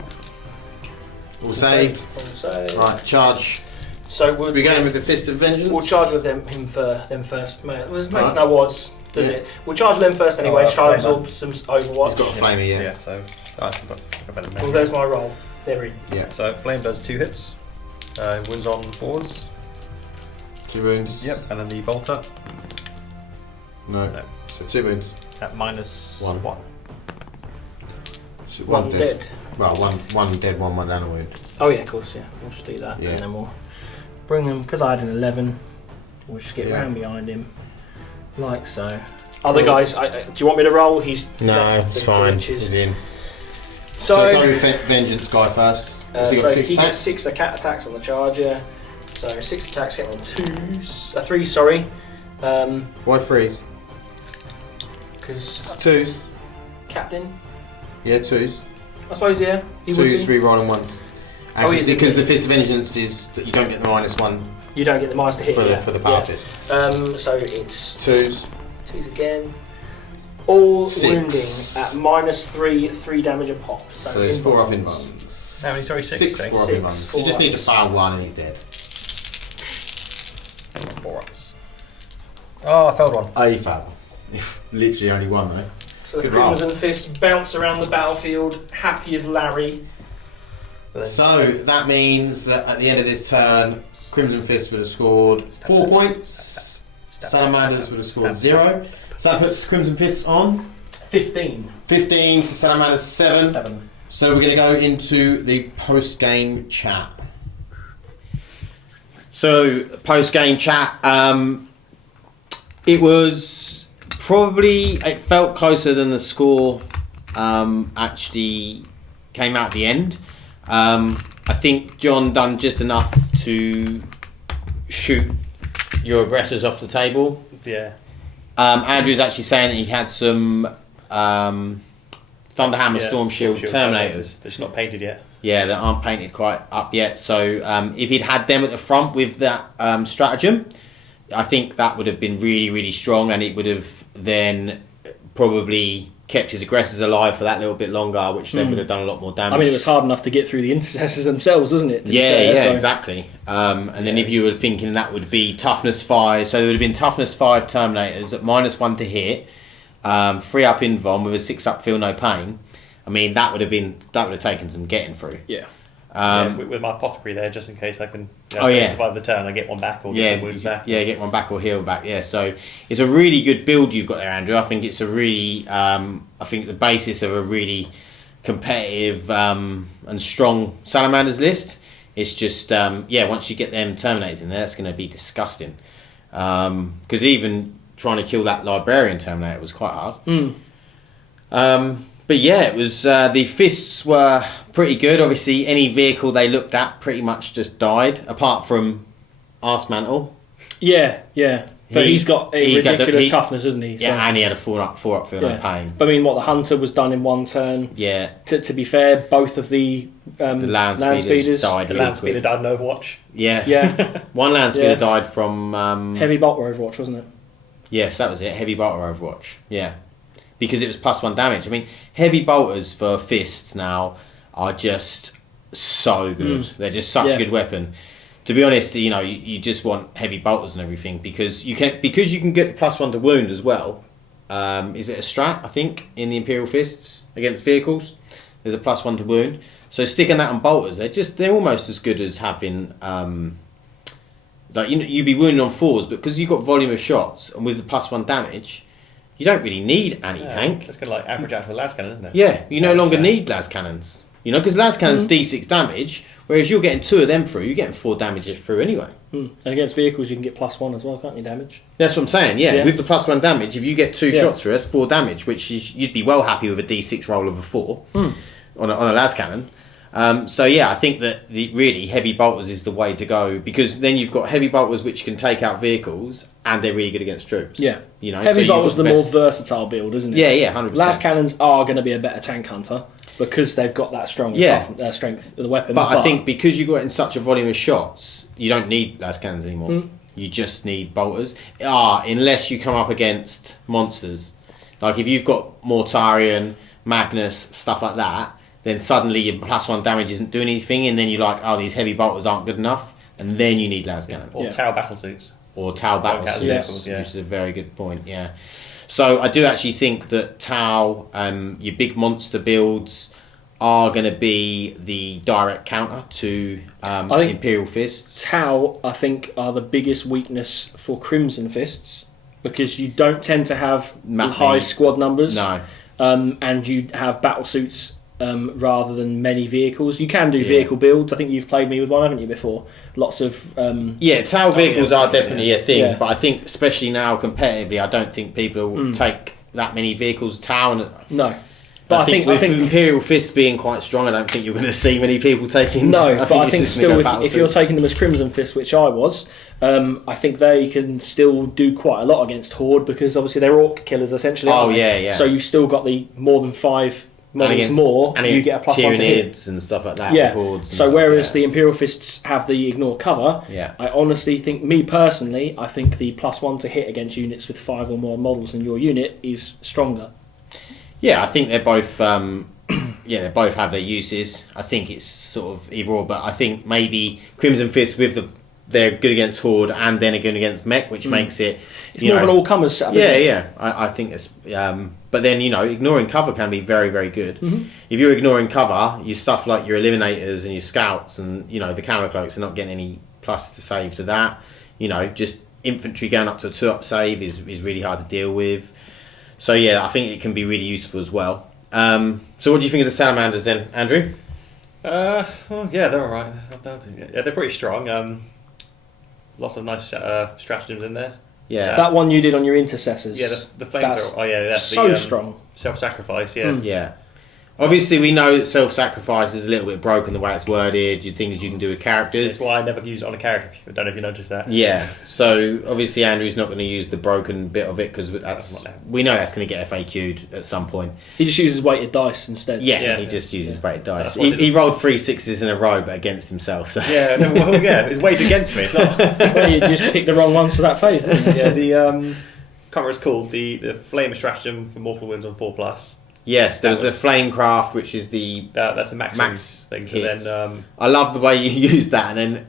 All saved. All saved. Right, charge. So would We're going with the Fist of Vengeance. we'll charge with them first. Mate, it makes Right. no odds, does it? We'll charge them first anyway. Try to flamer. absorb some Overwatch. He's got a flamer, yeah. Yeah, so I've got a better Well, measure. there's my roll. They're in. Yeah. So Flame does 2 hits. Wounds on 4s. 2 wounds. Yep, and then the bolter No. No. So 2 wounds. at -1. So One one's dead. Well, one dead, one down a wound. Oh yeah, of course. Yeah, we'll just do that, Yeah. and then we'll bring them because I had an 11. We'll just get Yeah. round behind him, like so. Other guys, do you want me to roll? He's No, less it's than fine. 2 inches. He's in. So, So go with Vengeance guy first. Has he got 6 he attacks? gets 6 attacks on the charger. So 6 attacks hit on 2s, 3. Sorry, Why 3s? because 2s. captain. Yeah, 2s. I suppose he would 2s, be. re-rolling 1s. Oh, is it? Because the Fist of Vengeance is that you don't get the -1 You don't get the minus to hit for the power yeah. fist. So it's 2s. 2s again. All 6. wounding at -3 damage a pop. So it's 4 up in invulns. ones. How many? Sorry, 6. 6 4 up in 6, ones. 4 You just need to ups. fail 1 and he's dead. 4 ups. Oh, I failed 1. Oh, you failed. Literally only 1 though. So the Good roll. Crimson Fist bounce around the battlefield, happy as Larry. But then So that means that at the end of this turn, Crimson Fist would have scored 4 points. Salamanders would have scored 0. So that puts Crimson Fists on 15. 15 to Salamanders 7. 7. So we're going to go into the post-game chat. So post-game chat, it was probably, it felt closer than the score actually came out at the end. I think John done just enough to shoot your aggressors off the table. Yeah. Andrew's actually saying that he had some Thunderhammer Yeah, Storm Shield Terminators. They're just not painted yet. Yeah, that aren't painted quite up yet. So if he'd had them at the front with that stratagem, I think that would have been really, really strong, and it would have then probably kept his aggressors alive for that little bit longer, which then would have done a lot more damage. I mean, it was hard enough to get through the intercessors themselves, wasn't it? Exactly. And then if you were thinking that would be toughness 5, so there would have been toughness 5 Terminators at -1 to hit, 3 up invuln with a 6 up feel no pain. I mean, that would have taken some getting through. Yeah. With my apothecary there, just in case I can survive the turn, I get one back or get some wounds back. Yeah, get one back or heal back. Yeah, so it's a really good build you've got there, Andrew. I think it's a really, I think the basis of a really competitive and strong Salamanders list. It's just, once you get them Terminators in there, that's going to be disgusting. Because even trying to kill that Librarian Terminator was quite hard. But yeah, it was the fists were pretty good. Obviously, any vehicle they looked at pretty much just died, apart from Arsemantle. Yeah. But he's got a ridiculous he- toughness, isn't he? Yeah, and he had a 4 up feel no pain. But I mean, what the Hunter was done in one turn. Yeah, To be fair, both of the land land speeders speeders died. The really land speeder quick. died in Overwatch. Yeah, Yeah. one land speeder Yeah. died from. Heavy bolt were Overwatch, wasn't it? Yes, that was it. Heavy bolter Overwatch. Yeah, because it was +1 damage. I mean, heavy bolters for fists now are just so good. They're just such a good weapon. To be honest, you just want heavy bolters and everything because you can get the +1 to wound as well. Is it a strat? I think in the Imperial fists against vehicles, there's a +1 to wound. So sticking that on bolters, they're almost as good as having. You'd be wounded on 4s, but because you've got volume of shots and with the +1 damage, you don't really need anti-tank. It's going to average out to a las cannon, isn't it? Yeah, you no longer need las cannons. Because las cannons D6 damage, whereas you're getting 2 of them through, you're getting 4 damage through anyway. And against vehicles, you can get +1 as well, can't you? Damage. That's what I'm saying. Yeah, Yeah. with the +1 damage, if you get 2 shots through, that's 4 damage, which is, you'd be well happy with a D6 roll of a 4 on a las cannon. So yeah, I think that really heavy bolters is the way to go, because then you've got heavy bolters which can take out vehicles and they're really good against troops. Yeah, so heavy bolters the more versatile build, isn't it? Yeah, 100%. Las cannons are going to be a better tank hunter because they've got that strong strength of the weapon. But I think because you got in such a volume of shots, you don't need las cannons anymore. You just need bolters. Unless you come up against monsters. Like if you've got Mortarion, Magnus, stuff like that, then suddenly your +1 damage isn't doing anything, and then you're like, these heavy bolters aren't good enough, and then you need las cannons. Or Tau battlesuits. Or Tau battlesuits, Vehicles, which is a very good point, yeah. So I do actually think that Tau, your big monster builds, are going to be the direct counter to Imperial Fists. Tau, I think, are the biggest weakness for Crimson Fists, because you don't tend to have high squad numbers. No. And you have battlesuits rather than many vehicles. You can do vehicle builds. I think you've played me with one, haven't you, before? Lots of... Tau vehicles are definitely a thing, but I think, especially now competitively, I don't think people will take that many vehicles of Tau. No. But I think with Imperial Fists being quite strong, I don't think you're going to see many people taking. No, but I think still, if you're taking them as Crimson Fists, which I was, I think they can still do quite a lot against Horde, because obviously they're orc killers essentially. Yeah. So you've still got the more than 5 models more, and you get a +1 to hit and stuff like that. Yeah. Hordes and so stuff, whereas the Imperial Fists have the ignore cover, I honestly think, me personally, I think the +1 to hit against units with 5 or more models in your unit is stronger. Yeah, I think they're both. They both have their uses. I think it's sort of either or, but I think maybe Crimson Fist they're good against Horde and then are good against Mech, which makes it. It's more of an all-comers setup. Yeah. I think it's. But then ignoring cover can be very, very good. If you're ignoring cover, your stuff like your Eliminators and your Scouts and the Camo Cloaks are not getting any plus to save to that. Just infantry going up to a 2-up save is really hard to deal with. So I think it can be really useful as well. So what do you think of the Salamanders then, Andrew? They're alright. Yeah, they're pretty strong. Lots of nice stratagems in there. Yeah. That one you did on your Intercessors. Yeah, the flamethrower. That's so strong. Self-sacrifice, Yeah. Obviously, we know that self-sacrifice is a little bit broken the way it's worded. Things you can do with characters. That's why I never use it on a character. I don't know if you noticed that. Yeah. So obviously, Andrew's not going to use the broken bit of it because we know that's going to get FAQ'd at some point. He just uses weighted dice instead. Yeah, he just uses weighted dice. He rolled 3 6s in a row, but against himself. So. Yeah, it's weighted against me. It's not. Well, you just picked the wrong ones for that phase, didn't you? Yeah, the can't remember what it's called, the flame stratagem for mortal wounds on 4+. Yes, there was the Flamecraft, which is that's the max thing. So then, I love the way you used that, and then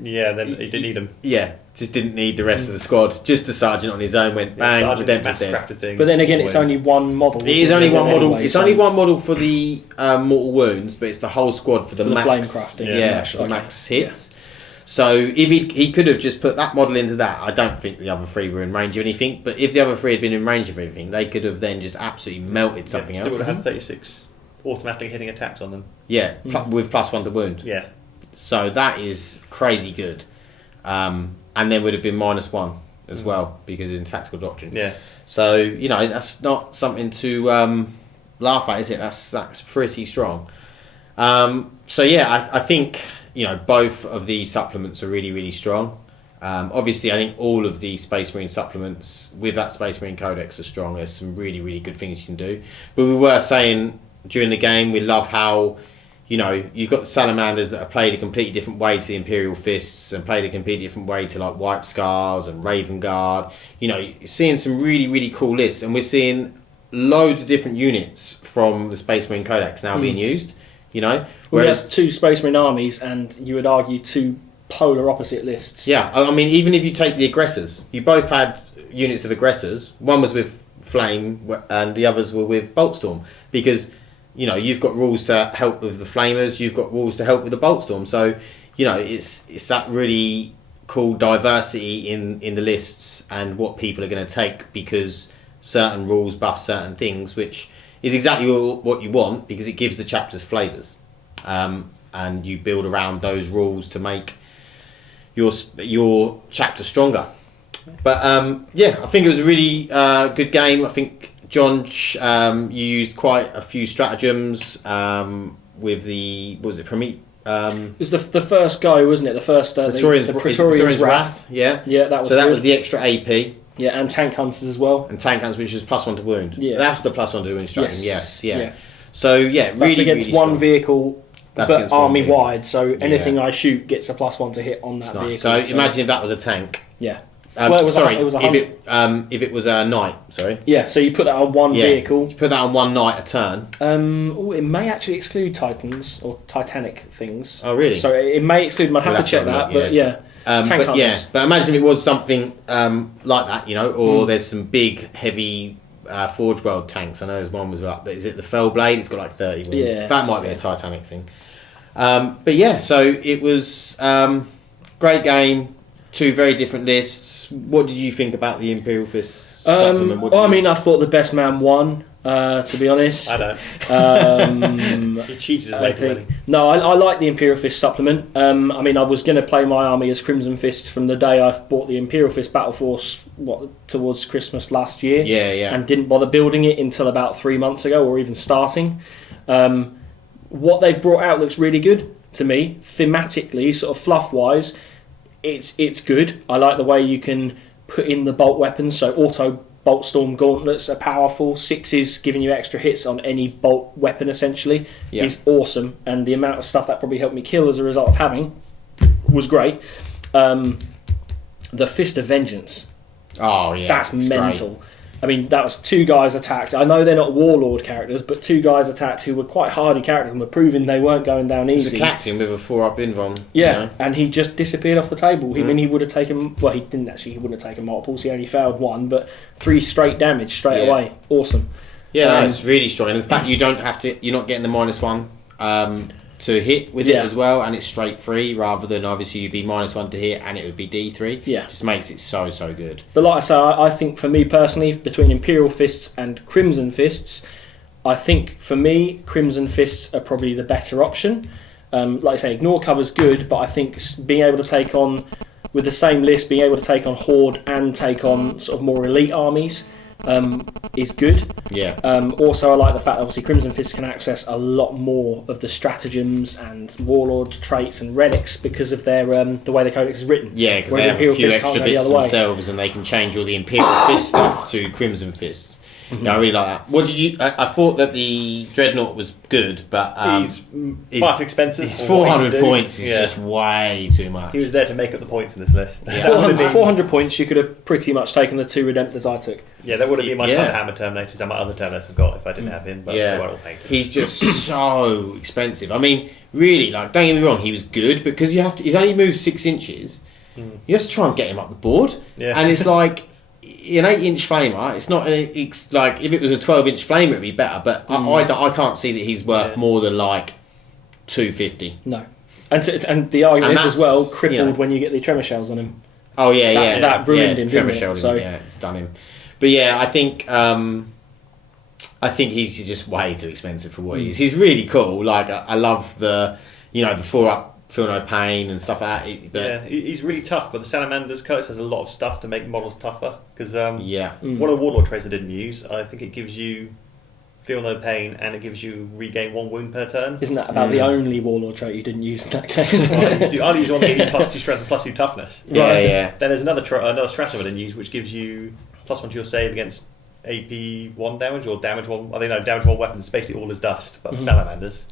then he didn't need them. Yeah, just didn't need the rest of the squad. Just the sergeant on his own went bang, redemptive dead. But then again, it's only one model. It is only one model. It's only one model for the mortal wounds, but it's the whole squad for the max. Flamecrafting, max hits. Yeah. So if he could have just put that model into that, I don't think the other 3 were in range of anything. But if the other 3 had been in range of everything, they could have then just absolutely melted something else. Still would have had 36 automatically hitting attacks on them. Yeah, with +1 to wound. Yeah. So that is crazy good. And then would have been -1 as well, because it's in tactical doctrine. Yeah. So, that's not something to laugh at, is it? That's pretty strong. I think... both of these supplements are really, really strong. Obviously, I think all of the Space Marine supplements with that Space Marine Codex are strong. There's some really, really good things you can do. But we were saying during the game, we love how, you've got the Salamanders that have played a completely different way to the Imperial Fists and played a completely different way to like White Scars and Raven Guard. You're seeing some really, really cool lists. And we're seeing loads of different units from the Space Marine Codex now being used. Whereas 2 Space Marine armies, and you would argue 2 polar opposite lists. Yeah, I mean, even if you take the aggressors, you both had units of aggressors. One was with Flame, and the others were with Boltstorm, because you've got rules to help with the Flamers, you've got rules to help with the Boltstorm. So it's that really cool diversity in the lists and what people are going to take, because certain rules buff certain things, which is exactly what you want, because it gives the chapters flavours, and you build around those rules to make your chapter stronger. But I think it was a really good game. I think, John, you used quite a few stratagems. with the what was it It was the first guy, wasn't it? The first the Praetorian's Wrath. Yeah, that was. So that was the extra AP. Yeah, and tank hunters as well. And tank hunters, which is +1 to wound. Yeah, that's the +1 to wound striking. Yes. Yeah. So yeah, really, that's against really one strong. vehicle. But army wide, so anything Yeah. I shoot gets a +1 to hit on that vehicle. So imagine if that was a tank. Yeah. Well, it was if it was a knight, sorry. Yeah, so you put that on one vehicle. You put that on one knight a turn. It may actually exclude Titans or Titanic things. Oh, really? So it may exclude them. I'd have to check that, but yeah. Tank hunters. But imagine if it was something like that, or there's some big, heavy Forge World tanks. I know there's one was up. Is it the Fell Blade? It's got like 30 wounds. Yeah. That might be a Titanic thing. But yeah, so it was great game. Two very different lists. What did you think about the Imperial Fist supplement? I thought the best man won. To be honest, I don't. He cheated his way to winning. No, I like the Imperial Fist supplement. I was going to play my army as Crimson Fist from the day I bought the Imperial Fist Battle Force towards Christmas last year. Yeah. And didn't bother building it until about 3 months ago, or even starting. What they've brought out looks really good to me, thematically, sort of fluff-wise. It's good. I like the way you can put in the bolt weapons, so auto bolt storm gauntlets are powerful. 6s giving you extra hits on any bolt weapon essentially is awesome, and the amount of stuff that probably helped me kill as a result of having was great. The Fist of Vengeance. Oh yeah, that's mental. Great. That was 2 guys attacked. I know they're not Warlord characters, but 2 guys attacked who were quite hardy characters and were proving they weren't going down easy. He was a captain with a 4-up invuln. Yeah, and he just disappeared off the table. He would have taken... Well, he didn't actually. He wouldn't have taken multiples. He only failed 1, but 3 straight damage straight away. Awesome. Yeah, it's really strong. And the fact you don't have to... You're not getting the -1 to hit with it as well, and it's straight 3 rather than obviously you'd be -1 to hit and it would be D3. Yeah, just makes it so good. But like I say, I think for me personally, between Imperial Fists and Crimson Fists, I think for me Crimson Fists are probably the better option. Like I say, Ignore cover's good, but I think being able to take on with the same list, being able to take on Horde and take on sort of more elite armies is good. Yeah. Also, I like the fact that obviously Crimson Fists can access a lot more of the stratagems and Warlord traits and relics because of their the way the Codex is written. Yeah, because they have a few extra bits themselves, and they can change all the Imperial Fist stuff to Crimson Fists. Mm-hmm. Yeah, I really like that. What did you? I thought that the Dreadnought was good, but he's far too expensive. His 400 points is just way too much. He was there to make up the points in this list. Yeah. 400 points, you could have pretty much taken the 2 Redemptors I took. Yeah, that would have been my Hammer Terminators and my other Terminators have got if I didn't have him, but they weren't all painted. He's just so expensive. Really, don't get me wrong, he was good because he's only moved 6 inches. You have to try and get him up the board, and it's like an 8-inch flamer. It's not. It's like if it was a 12-inch flamer, it'd be better. But I can't see that he's worth more than like 250. No, and the argument is as well crippled when you get the tremor shells on him. Oh yeah, that ruined him. Tremor shelled him. Yeah, it's done him. But yeah, I think he's just way too expensive for what he is. He's really cool. Like I love the 4-up. Feel no pain and stuff like that. But he's really tough. But the Salamanders Codex has a lot of stuff to make models tougher. Because one of the Warlord traits I didn't use, I think it gives you feel no pain and it gives you regain 1 wound per turn. Isn't that about the only Warlord trait you didn't use in that case? I used one that gave you +2 strength and +2 toughness. Yeah. Then there's another stratagem I didn't use, which gives you +1 to your save against AP 1 damage or damage 1. I think damage 1 weapons. It's basically all as dust, but for Salamanders.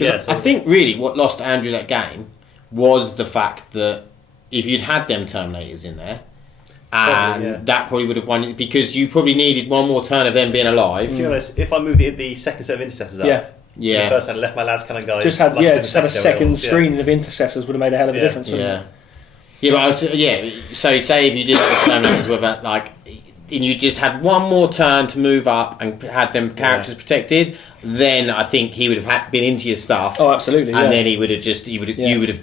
I think really what lost Andrew that game was the fact that if you'd had them Terminators in there, that probably would have won it because you probably needed 1 more turn of them being alive. To be honest, if I moved the second set of Intercessors up, the first and left my lads cannon guys. Just had a second screen of Intercessors would have made a hell of a difference. So say if you did have the Terminators with that, and you just had 1 more turn to move up and had them characters protected, then I think he would have been into your stuff. Oh, absolutely. And then he would have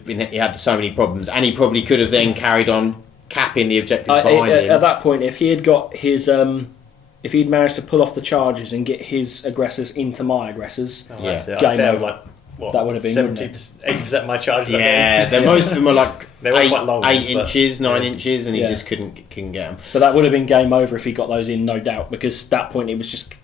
he had so many problems, and he probably could have then carried on capping the objectives behind him. At that point, if he had got his, if he'd managed to pull off the charges and get his aggressors into my aggressors, game over. That would have been 80% of my charges. Yeah, most of them are they were quite long 8 inches, 9 inches, and he just couldn't get them. But that would have been game over if he got those in, no doubt. Because at that point it was just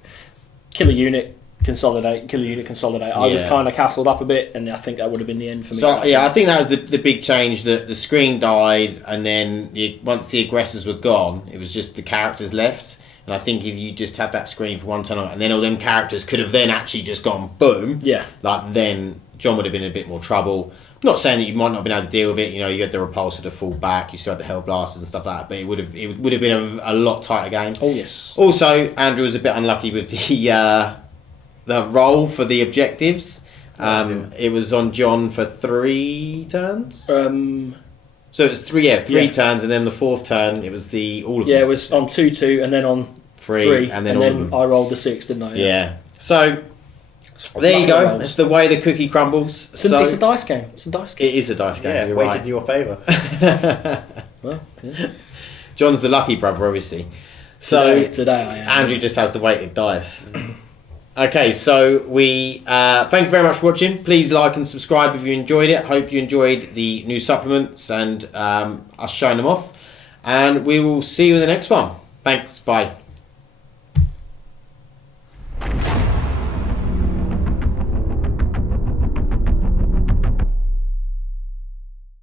kill a unit, consolidate, kill a unit, consolidate. I was Yeah. kind of castled up a bit, and I think that would have been the end for me. So yeah, I think that was the big change, that the screen died, and then once the aggressors were gone, it was just the characters left. And I think if you just had that screen for one turn, and then all them characters could have then actually just gone boom. Yeah. Like then John would have been in a bit more trouble. Not saying that you might not have been able to deal with it. You know, you had the repulsor to fall back, you still had the hell blasters and stuff like that. But it would have been a lot tighter game. Oh yes. Also, Andrew was a bit unlucky with the roll for the objectives. It was on John for 3 turns. So it was three turns, and then the fourth turn it was all of them. Yeah, it was on 2-2, and then on 3, and then all of them. I rolled the 6, didn't I? Yeah. So there you go. It's the way the cookie crumbles. It's a dice game. It's a dice game. It is a dice game. Yeah, You're weighted right. in your favour. Well, yeah. John's the lucky brother, obviously. So today I am. Andrew just has the weighted dice. Okay, so we thank you very much for watching. Please like and subscribe if you enjoyed it. Hope you enjoyed the new supplements and us showing them off. And we will see you in the next one. Thanks. Bye.